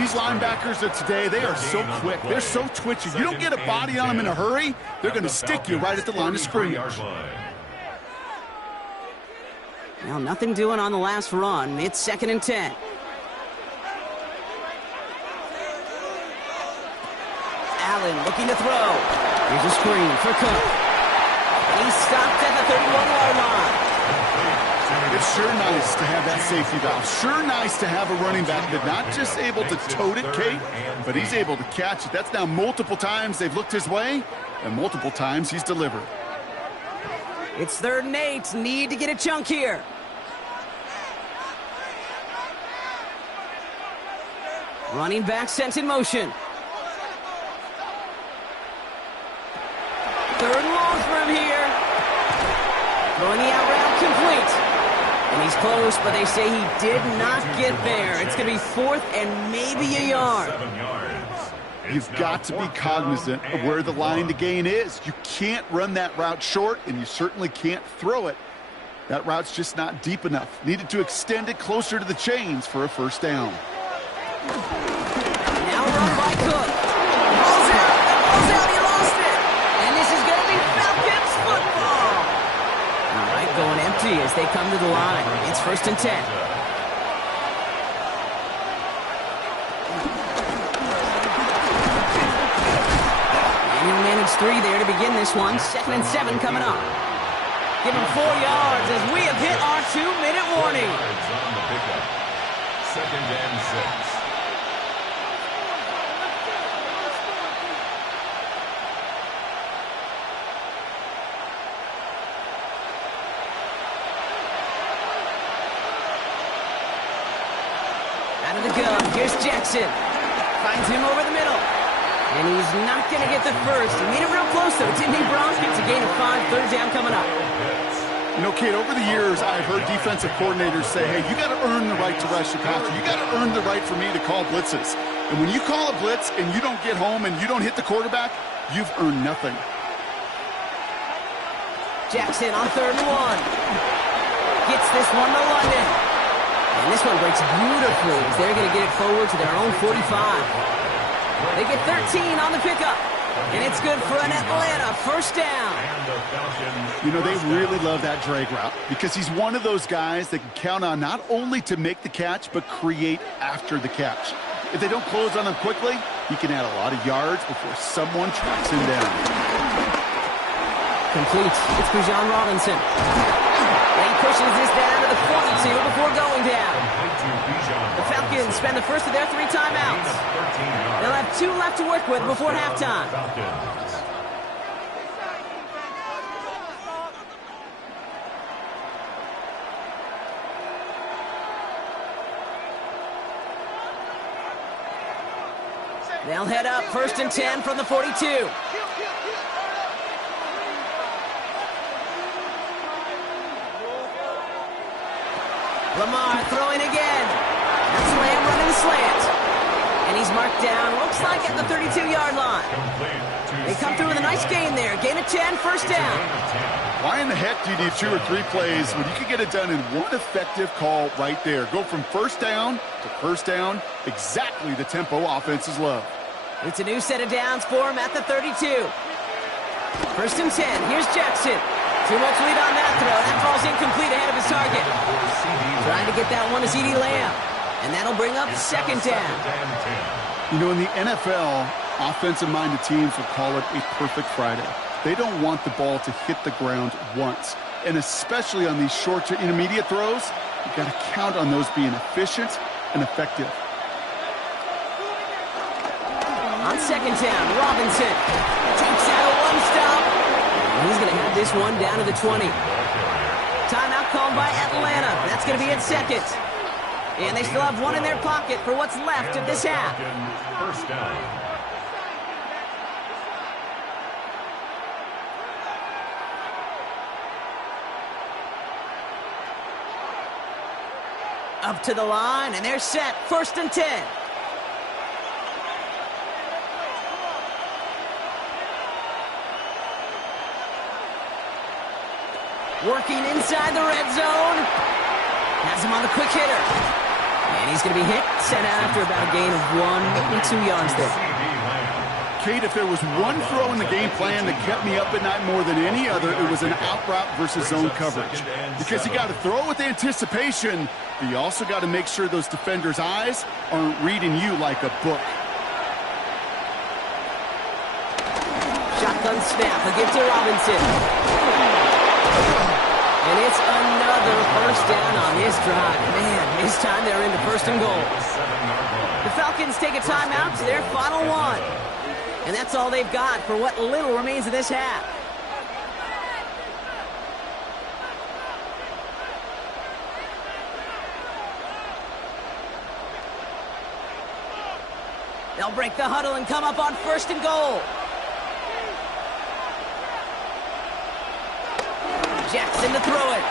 These linebackers of today, they are so quick. They're so twitchy. You don't get a body on them in a hurry, they're going to stick you right at the line of scrimmage. Well, nothing doing on the last run. It's 2nd and 10. Allen looking to throw. Here's a screen for Cook. And he's stopped at the 31-yard line. It's sure nice to have that safety valve. Sure nice to have a running back that's not just able to tote it, Kate, but he's able to catch it. That's now multiple times they've looked his way, and multiple times he's delivered. It's 3rd and 8. Need to get a chunk here. Running back sent in motion. 3rd and long for him here. Throwing the out route complete. And he's close, but they say he did not get there. It's going to be 4th and maybe a yard. You've got to be cognizant of where the line to gain is. You can't run that route short, and you certainly can't throw it. That route's just not deep enough. Needed to extend it closer to the chains for a first down. Now run by Cook. Ball's out, he lost it. And this is going to be Falcons football. All right, going empty as they come to the line. It's 1st and 10. And he'll manage 3 there to begin this one. 2nd and 7 coming up. Give him 4 yards as we have hit our 2-minute warning. 2nd and 6. Out of the gun, here's Jackson. Finds him over the middle. And he's not going to get the first. He made it real close, though. Timmy Brown gets a gain of 5, 3rd down coming up. You know, Kate, over the years, I've heard defensive coordinators say, hey, you got to earn the right to rush your counter. You got to earn the right for me to call blitzes. And when you call a blitz and you don't get home and you don't hit the quarterback, you've earned nothing. Jackson on 3rd and 1. Gets this one to London. And this one breaks beautifully as they're going to get it forward to their own 45. They get 13 on the pickup. And it's good for an Atlanta first down. You know, they really love that drag route because he's one of those guys that can count on not only to make the catch, but create after the catch. If they don't close on him quickly, he can add a lot of yards before someone tracks him down. Complete. It's Bijan Robinson. And he pushes this down to the 42 before going down. The Falcons spend the first of their 3 timeouts. They'll have 2 left to work with before halftime. They'll head up 1st and 10 from the 42. Lamar throwing again. That's Lamb running slant. And he's marked down, looks like at the 32-yard line. They come through with a nice gain there. Gain of 10, first down. Why in the heck do you need 2 or 3 plays when you can get it done in one effective call right there? Go from first down to first down, exactly the tempo offenses love. It's a new set of downs for him at the 32. 1st and 10, here's Jackson. Too much lead on that throw. That ball's incomplete ahead of his target. Trying to get that one to CeeDee Lamb. And that'll bring up 2nd down. You know, in the NFL, offensive-minded teams will call it a perfect Friday. They don't want the ball to hit the ground once. And especially on these short to intermediate throws, you've got to count on those being efficient and effective. On 2nd down, Robinson takes out a one-stop. He's going to have this one down to the 20. Timeout called by Atlanta. That's going to be at 2nd. And they still have 1 in their pocket for what's left of this half. First down. Up to the line, and they're set. 1st and 10. Working inside the red zone. Has him on the quick hitter. And he's going to be hit, sent out after about a gain of 1 or 2 yards there. Kate, if there was one throw in the game plan that kept me up at night more than any other, it was an out route versus zone coverage. Because you got to throw with anticipation, but you also got to make sure those defenders' eyes aren't reading you like a book. Shotgun snap. He'll give to Robinson. And it's another 1st down on this drive. Man, this time they're into 1st and goal. The Falcons take a timeout to their final one. And that's all they've got for what little remains of this half. They'll break the huddle and come up on 1st and goal. Jackson to throw it.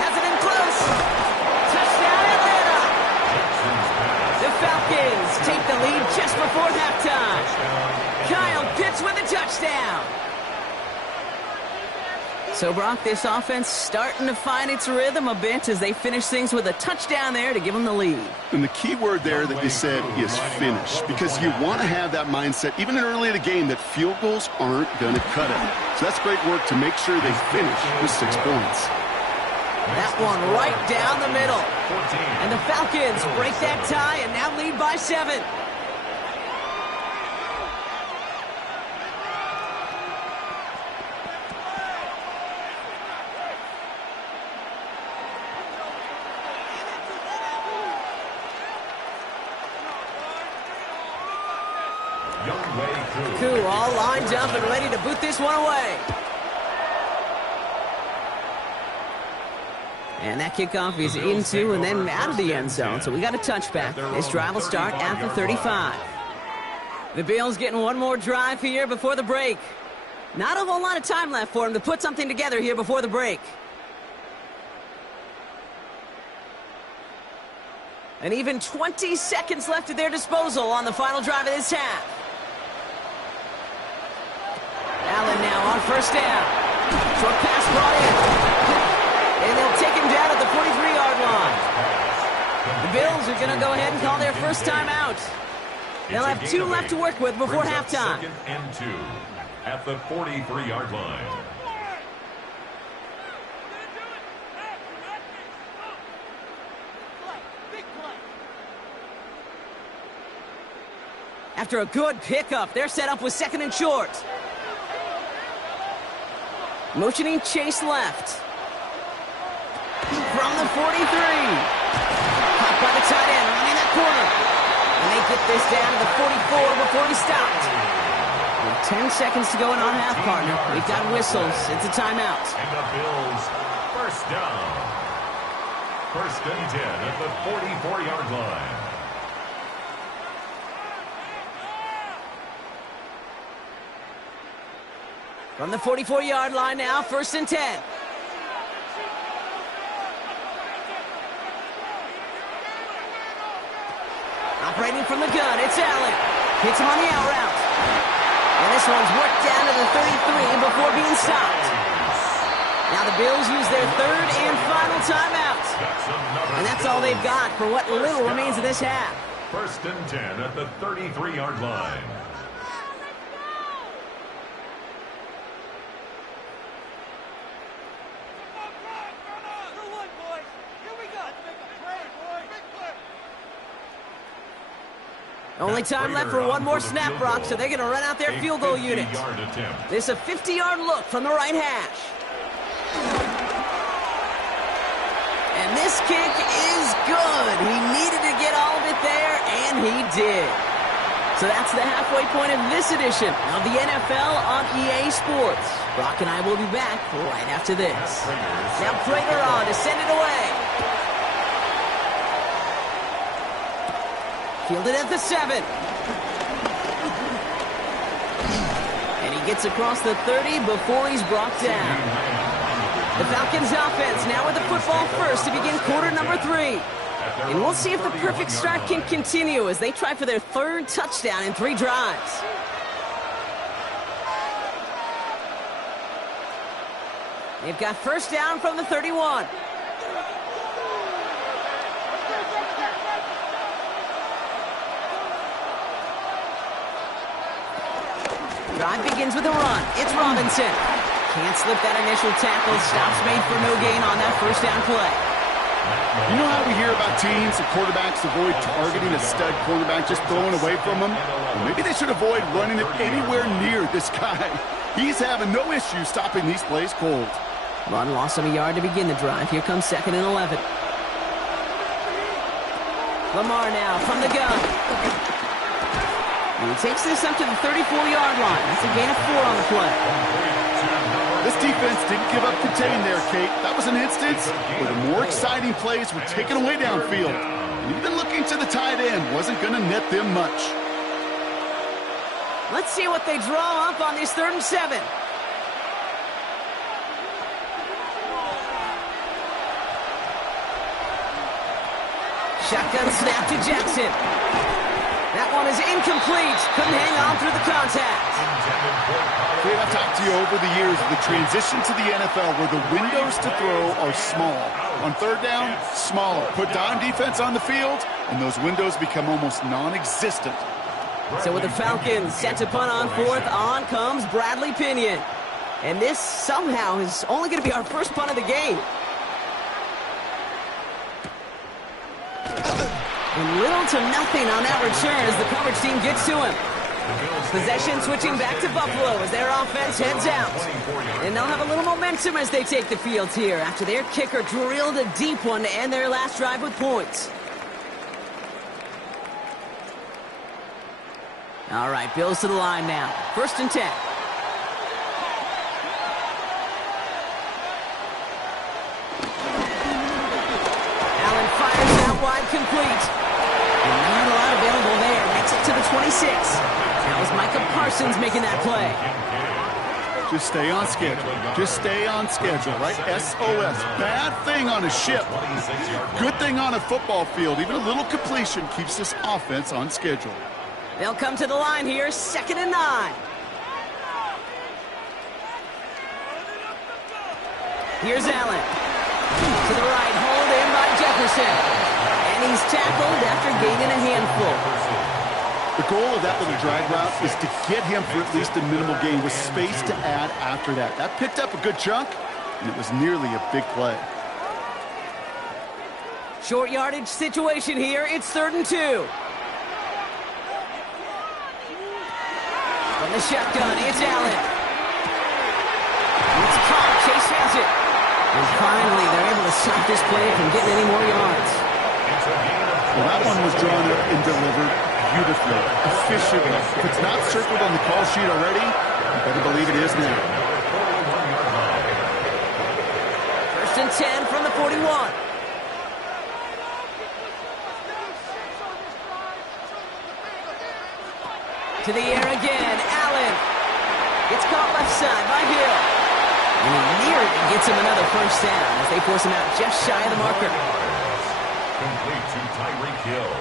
Has it in close. Touchdown, Atlanta. The Falcons take the lead just before halftime. Kyle Pitts with a touchdown. So, Brock, this offense starting to find its rhythm a bit as they finish things with a touchdown there to give them the lead. And the key word there that you said is finish, because you want to have that mindset, even early in the game, that field goals aren't going to cut it. So that's great work to make sure they finish with 6 points. That one right down the middle. And the Falcons break that tie and now lead by 7. Koo all lined up and ready to boot this one away. And that kickoff is into and then out of the end zone, so we got a touchback. This drive will start at the 35. The Bills getting one more drive here before the break. Not a whole lot of time left for them to put something together here before the break. And even 20 seconds left at their disposal on the final drive of this half. Allen now on 1st down. Short pass brought in. And they'll take him down at the 43-yard line. The Bills are going to go ahead and call their first timeout. They'll have 2 left to work with before halftime. 2nd and 2 at the 43-yard line. After a good pickup, they're set up with 2nd and short. Motioning Chase left. From the 43. Caught by the tight end, running that corner. And they get this down to the 44 before he stopped. With 10 seconds to go in our half, partner. We've got whistles. It's a timeout. And the Bills, 1st down. 1st and 10 at the 44-yard line. From the 44-yard line now, 1st and 10. Operating from the gun, it's Allen. Hits him on the out route. And this one's worked down to the 33 before being stopped. Now the Bills use their 3rd and final timeout. And that's all they've got for what little remains of this half. 1st and 10 at the 33-yard line. Only time left for one more snap, Brock, so they're going to run out their field goal unit. This is a 50-yard look from the right hash. And this kick is good. He needed to get all of it there, and he did. So that's the halfway point of this edition of the NFL on EA Sports. Brock and I will be back right after this. Now Prater on to send it away. Fielded at the 7. And he gets across the 30 before he's brought down. The Falcons offense now with the football first to begin quarter number 3. And we'll see if the perfect start can continue as they try for their 3rd touchdown in 3 drives. They've got first down from the 31. Drive begins with a run. It's Robinson. Can't slip that initial tackle. Stops made for no gain on that first down play. You know how we hear about teams and quarterbacks avoid targeting a stud quarterback, just throwing away from him? Well, maybe they should avoid running it anywhere near this guy. He's having no issue stopping these plays cold. Run loss of a yard to begin the drive. Here comes 2nd and 11. Lamar now from the gun. And he takes this up to the 34-yard line. That's a gain of 4 on the play. This defense didn't give up contain there, Kate. That was an instance where the more exciting plays were taken away downfield. And even looking to the tight end wasn't going to net them much. Let's see what they draw up on this 3rd and 7. Shotgun snap to Jackson. That one is incomplete. Couldn't hang on through the contact. Kate, I've talked to you over the years of the transition to the NFL where the windows to throw are small. On 3rd down, smaller. Put dime defense on the field, and those windows become almost non-existent. So with the Falcons set to punt on 4th, on comes Bradley Pinion. And this somehow is only going to be our first punt of the game. And little to nothing on that return as the coverage team gets to him. Possession switching back to Buffalo as their offense heads out. And they'll have a little momentum as they take the field here after their kicker drilled a deep one to end their last drive with points. All right, Bills to the line now. 1st and 10. Allen fires out wide, complete. And not a lot available there. Gets it to the 26. That was Micah Parsons making that play. Just stay on schedule. Just stay on schedule, right? SOS. Bad thing on a ship. Good thing on a football field. Even a little completion keeps this offense on schedule. They'll come to the line here, 2nd and 9. Here's Allen. To the right, hold in by Jefferson. And he's tackled after gaining a handful. The goal of that little drag route is to get him for at least a minimal gain with space to add after that. That picked up a good chunk, and it was nearly a big play. Short yardage situation here. It's 3rd and 2. From the shotgun, it's Allen. It's caught. Chase has it. And finally, they're able to stop this play from getting any more yards. Well, that one was drawn up and delivered beautifully, efficiently. If it's not circled on the call sheet already, you better believe it is now. 1st and 10 from the 41. To the air again, Allen. Gets caught left side by Hill. And he nearly gets him another first down as they force him out just shy of the marker. Complete to Tyreek Hill.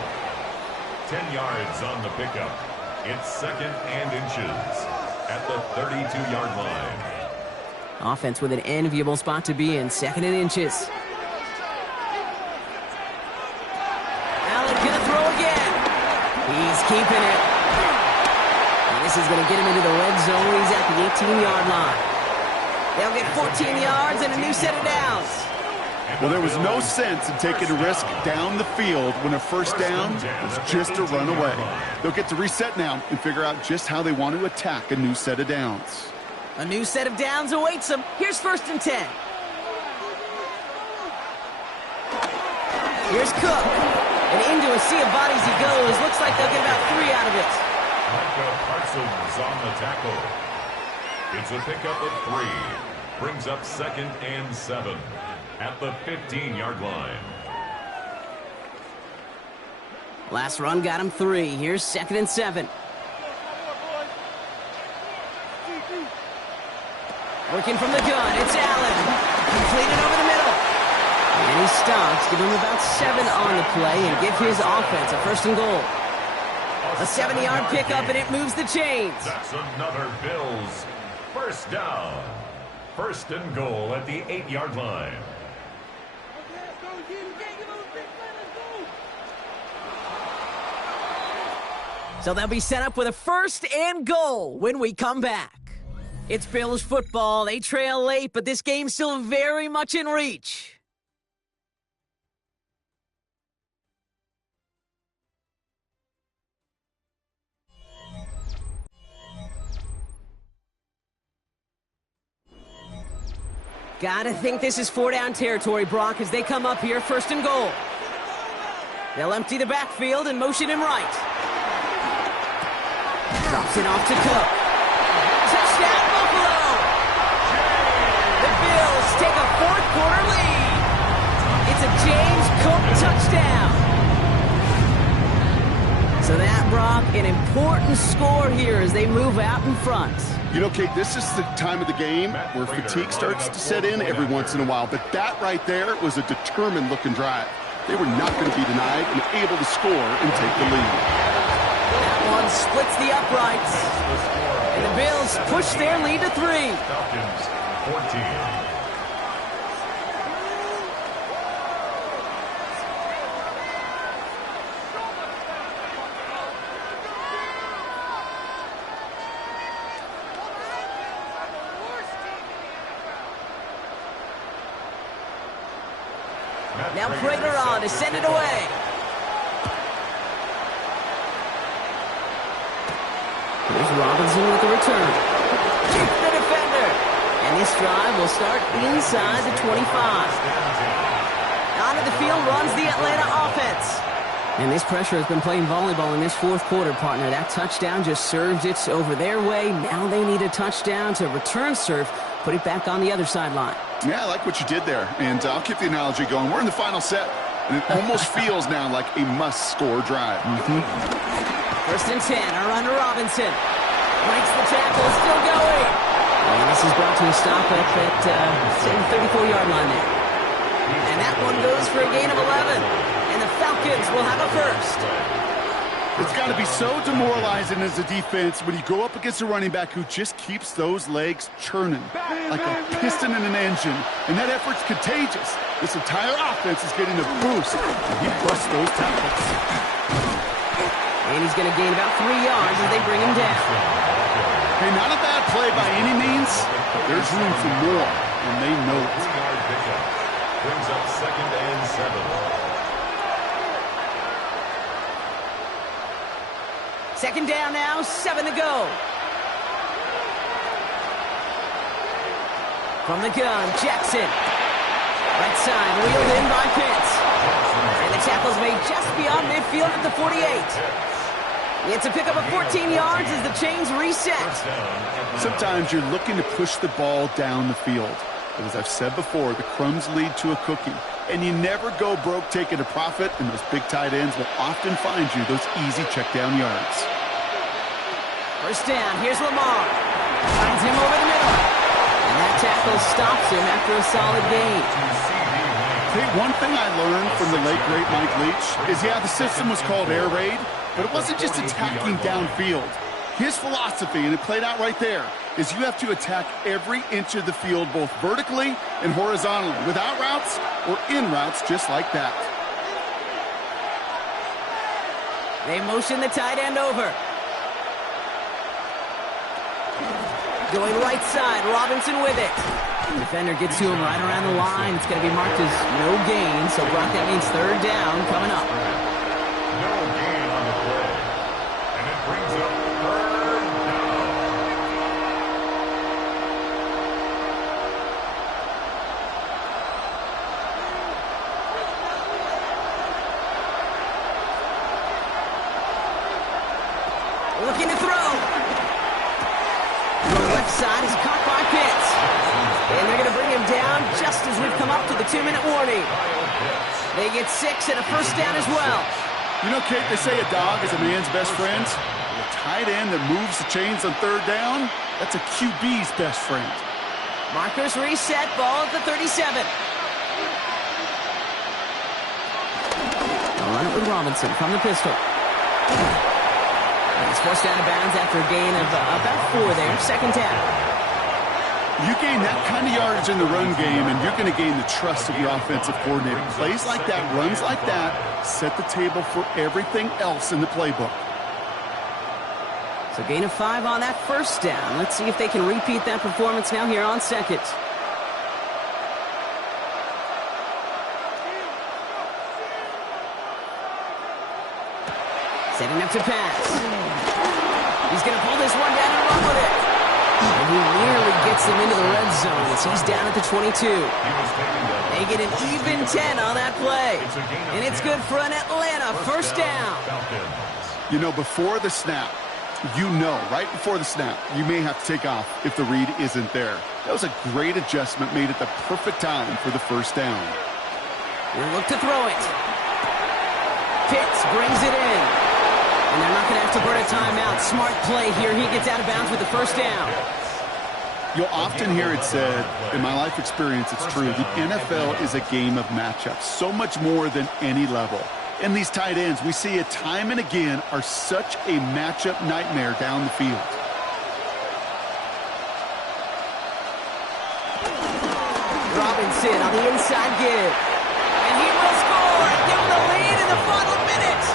10 yards on the pickup. It's 2nd and inches at the 32-yard line. Offense with an enviable spot to be in, 2nd and inches. Allen gonna throw again. He's keeping it. And this is gonna get him into the red zone. He's at the 18-yard line. They'll get 14 yards and a new set of downs. Well, there was no sense in taking a risk down the field when a first down was just a run away. They'll get to reset now and figure out just how they want to attack a new set of downs. A new set of downs awaits them. Here's 1st and 10. Here's Cook. And into a sea of bodies he goes. Looks like they'll get about 3 out of it. Micah Parsons on the tackle. It's a pickup of 3. Brings up 2nd and 7 at the 15-yard line. Last run got him 3. Here's 2nd and 7. Working from the gun, it's Allen. Completed over the middle. And he stops, give him about 7 on the play, and give his offense a first and goal. A 70-yard pickup, and it moves the chains. That's another Bills first down. First and goal at the 8-yard line. So they'll be set up with a first and goal when we come back. It's Bills football. They trail late, but this game's still very much in reach. Gotta think this is 4-down territory, Brock, as they come up here first and goal. They'll empty the backfield and motion him right. Drops it off to Cook. Touchdown, Buffalo! The Bills take a fourth-quarter lead. It's a James Cook touchdown. So that, Brock, an important score here as they move out in front. You know, Kate, this is the time of the game where fatigue starts to set in every once in a while. But that right there was a determined-looking drive. They were not going to be denied and able to score and take the lead. That one splits the uprights. And the Bills push their lead to 3. Falcons, 14. Now Prater on to send it away. Here's Robinson with the return. Keep the defender. And this drive will start inside the 25. Onto the field runs the Atlanta offense. And this pressure has been playing volleyball in this fourth quarter, partner. That touchdown just served it over their way. Now they need a touchdown to return serve, put it back on the other sideline. Yeah, I like what you did there. And I'll keep the analogy going. We're in the final set, and it almost feels now like a must-score drive. First and 10, a run to Robinson. Breaks the tackle, still going. And this is brought to a stop up at the 34-yard line there. And that one goes for a gain of 11. And the Falcons will have a first. It's got to be so demoralizing as a defense when you go up against a running back who just keeps those legs churning like a piston in an engine. And that effort's contagious. This entire offense is getting a boost. And he busts those tackles. And he's going to gain about 3 yards as they bring him down. Hey, not a bad play by any means, but there's room for more, and they know it. Brings up 2nd and 7. Second down now, 7 to go. From the gun, Jackson. Right side, wheeled in by Pitts. And the tackle's made just beyond midfield at the 48. It's a pickup of 14 yards as the chains reset. Sometimes you're looking to push the ball down the field. But as I've said before, the crumbs lead to a cookie. And you never go broke taking a profit, and those big tight ends will often find you those easy check-down yards. First down, here's Lamar. Finds him over the middle. And that tackle stops him after a solid gain. Hey, one thing I learned from the late, great Mike Leach is, yeah, the system was called air raid, but it wasn't just attacking downfield. His philosophy, and it played out right there, is you have to attack every inch of the field, both vertically and horizontally, without routes or in routes, just like that. They motion the tight end over. Going right side, Robinson with it. The defender gets to him right around the line. It's going to be marked as no gain, so Brock, that means third down coming up. No gain on the play. And it brings up third down. Looking to throw. The left side is caught by Pitts. And they're going to bring him down just as we've come up to the 2-minute warning. They get 6 and a first down as well. You know, Kate, they say a dog is a man's best friend. A tight end that moves the chains on third down, that's a QB's best friend. Markers reset, ball at the 37. They'll run it with Robinson from the pistol. He's forced out of bounds after a gain of about 4 there, second down. You gain that kind of yardage in the run game, and you're going to gain the trust of your offensive coordinator. Plays like that, runs like that, set the table for everything else in the playbook. So gain of 5 on that first down. Let's see if they can repeat that performance now here on second. Setting up to pass. He's going to pull this one down and run with it. And he nearly gets them into the red zone as he's down at the 22. They get an even 10 on that play. And it's good for an Atlanta first down. You know, before the snap, right before the snap, you may have to take off if the read isn't there. That was a great adjustment made at the perfect time for the first down. We'll look to throw it. Pitts brings it in. And they're not going to have to burn a timeout. Smart play here. He gets out of bounds with the first down. You'll often hear it said, in my life experience, it's true, the NFL is a game of matchups, so much more than any level. And these tight ends, we see it time and again, are such a matchup nightmare down the field. Robinson on the inside give. And he will score and give them the lead in the final minute.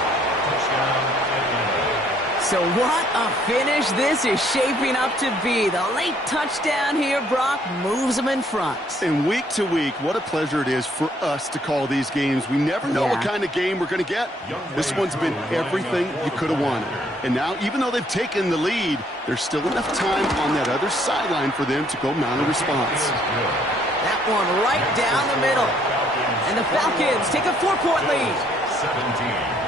So what a finish this is shaping up to be. The late touchdown here, Brock, moves them in front. And week to week, what a pleasure it is for us to call these games. We never know what kind of game we're going to get. This one's been everything you could have wanted. And now, even though they've taken the lead, there's still enough time on that other sideline for them to go mount a response. That one right down the middle. And the Falcons take a 4-point lead. 17.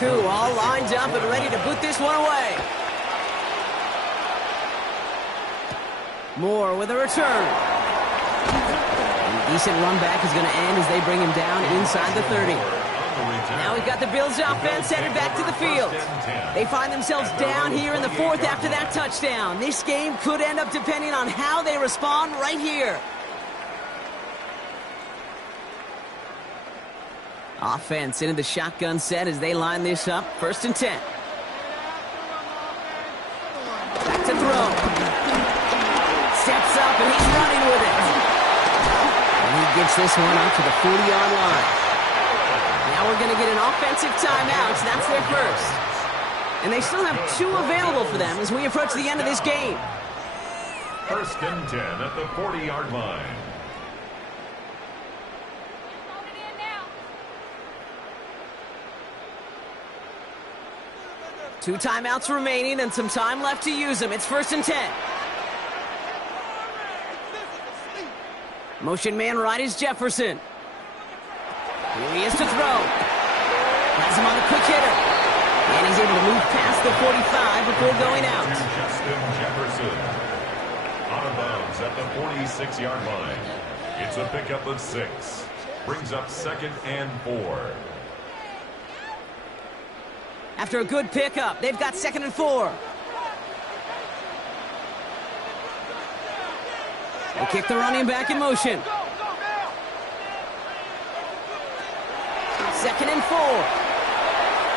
Koo all lined up and ready to boot this one away. Moore with a return. A decent run back is going to end as they bring him down inside the 30. Now we've got the Bills offense headed back to the field. They find themselves down here in the 4th after that touchdown. This game could end up depending on how they respond right here. Offense into the shotgun set as they line this up. 1st and 10. Back to throw. Steps up and he's running with it. And he gets this one up to the 40-yard line. Now we're going to get an offensive timeout. So that's their first. And they still have 2 available for them as we approach the end of this game. 1st and 10 at the 40-yard line. Two timeouts remaining and some time left to use them. It's 1st and 10. Motion man right is Jefferson. Here he is to throw. Has him on the quick hitter. And he's able to move past the 45 before going out. Justin Jefferson. Out of bounds at the 46-yard line. It's a pickup of 6. Brings up 2nd and 4. After a good pickup, they've got 2nd and 4. They kick the running back in motion. 2nd and 4.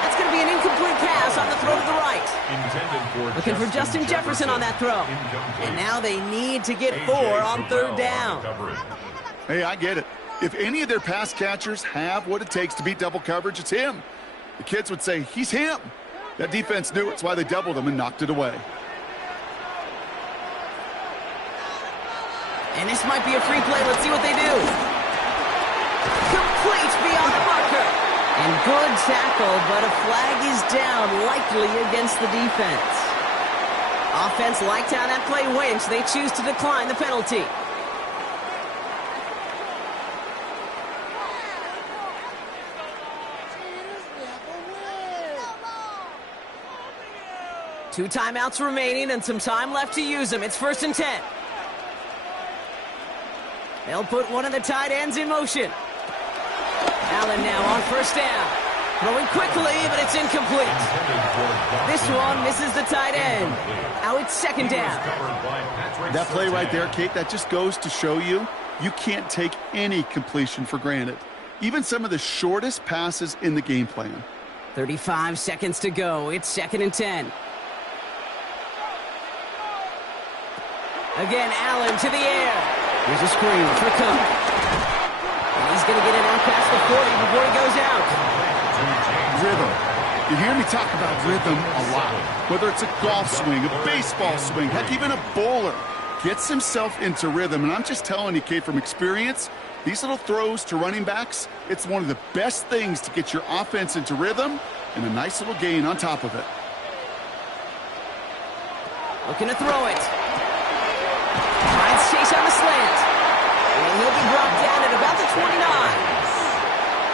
That's going to be an incomplete pass on the throw to the right. Looking for Justin Jefferson on that throw. And now they need to get 4 on 3rd down. Hey, I get it. If any of their pass catchers have what it takes to beat double coverage, it's him. The kids would say, he's him. That defense knew it's why they doubled him and knocked it away. And this might be a free play. Let's see what they do. Complete beyond the marker. And good tackle, but a flag is down, likely against the defense. Offense liked how that play went. They choose to decline the penalty. 2 timeouts remaining and some time left to use them. It's 1st and 10. They'll put one of the tight ends in motion. Allen now on 1st down. Throwing quickly, but it's incomplete. This one misses the tight end. Now it's 2nd down. That play right there, Kate, that just goes to show you can't take any completion for granted. Even some of the shortest passes in the game plan. 35 seconds to go. It's 2nd and 10. Again, Allen to the air. Here's a screen for Cook. And he's going to get it out past the 40 before he goes out. Rhythm. You hear me talk about rhythm a lot. Whether it's a golf swing, a baseball swing, heck, even a bowler gets himself into rhythm. And I'm just telling you, Kate, from experience, these little throws to running backs, it's one of the best things to get your offense into rhythm and a nice little gain on top of it. Looking to throw it. Finds Chase on the slant. And he'll be brought down at about the 29.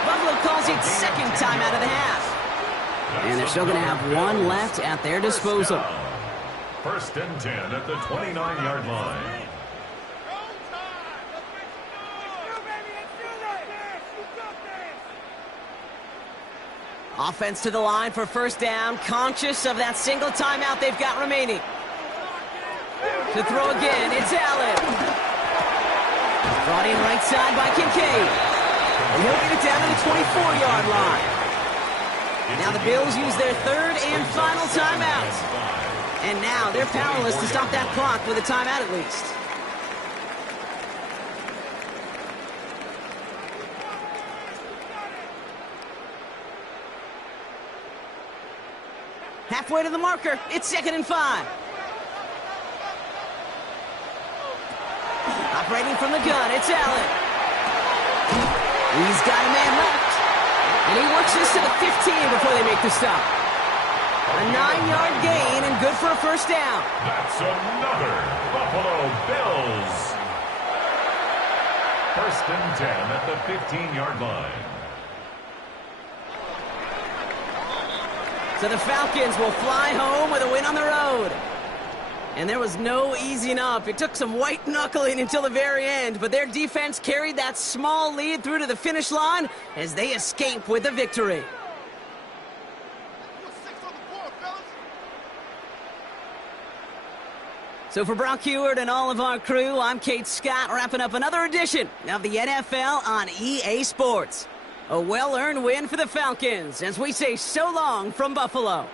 Buffalo calls it 2nd timeout of the half. And they're still going to have one left at their disposal. 1st and 10 at the 29-yard line. Offense to the line for 1st down, conscious of that single timeout they've got remaining. To throw again, it's Allen. Brought in right side by Kincaid. And he'll get it down to the 24-yard line. Now the Bills use their 3rd and final timeout. And now they're powerless to stop that clock with a timeout at least. Halfway to the marker, it's 2nd and 5. Operating from the gun, it's Allen. He's got a man left. And he works this to the 15 before they make the stop. A 9-yard gain and good for a 1st down. That's another Buffalo Bills. 1st and 10 at the 15-yard line. So the Falcons will fly home with a win on the road. And there was no easing up. It took some white knuckling until the very end, but their defense carried that small lead through to the finish line as they escape with a victory. So for Brock Huard and all of our crew, I'm Kate Scott, wrapping up another edition of the NFL on EA Sports. A well-earned win for the Falcons as we say so long from Buffalo.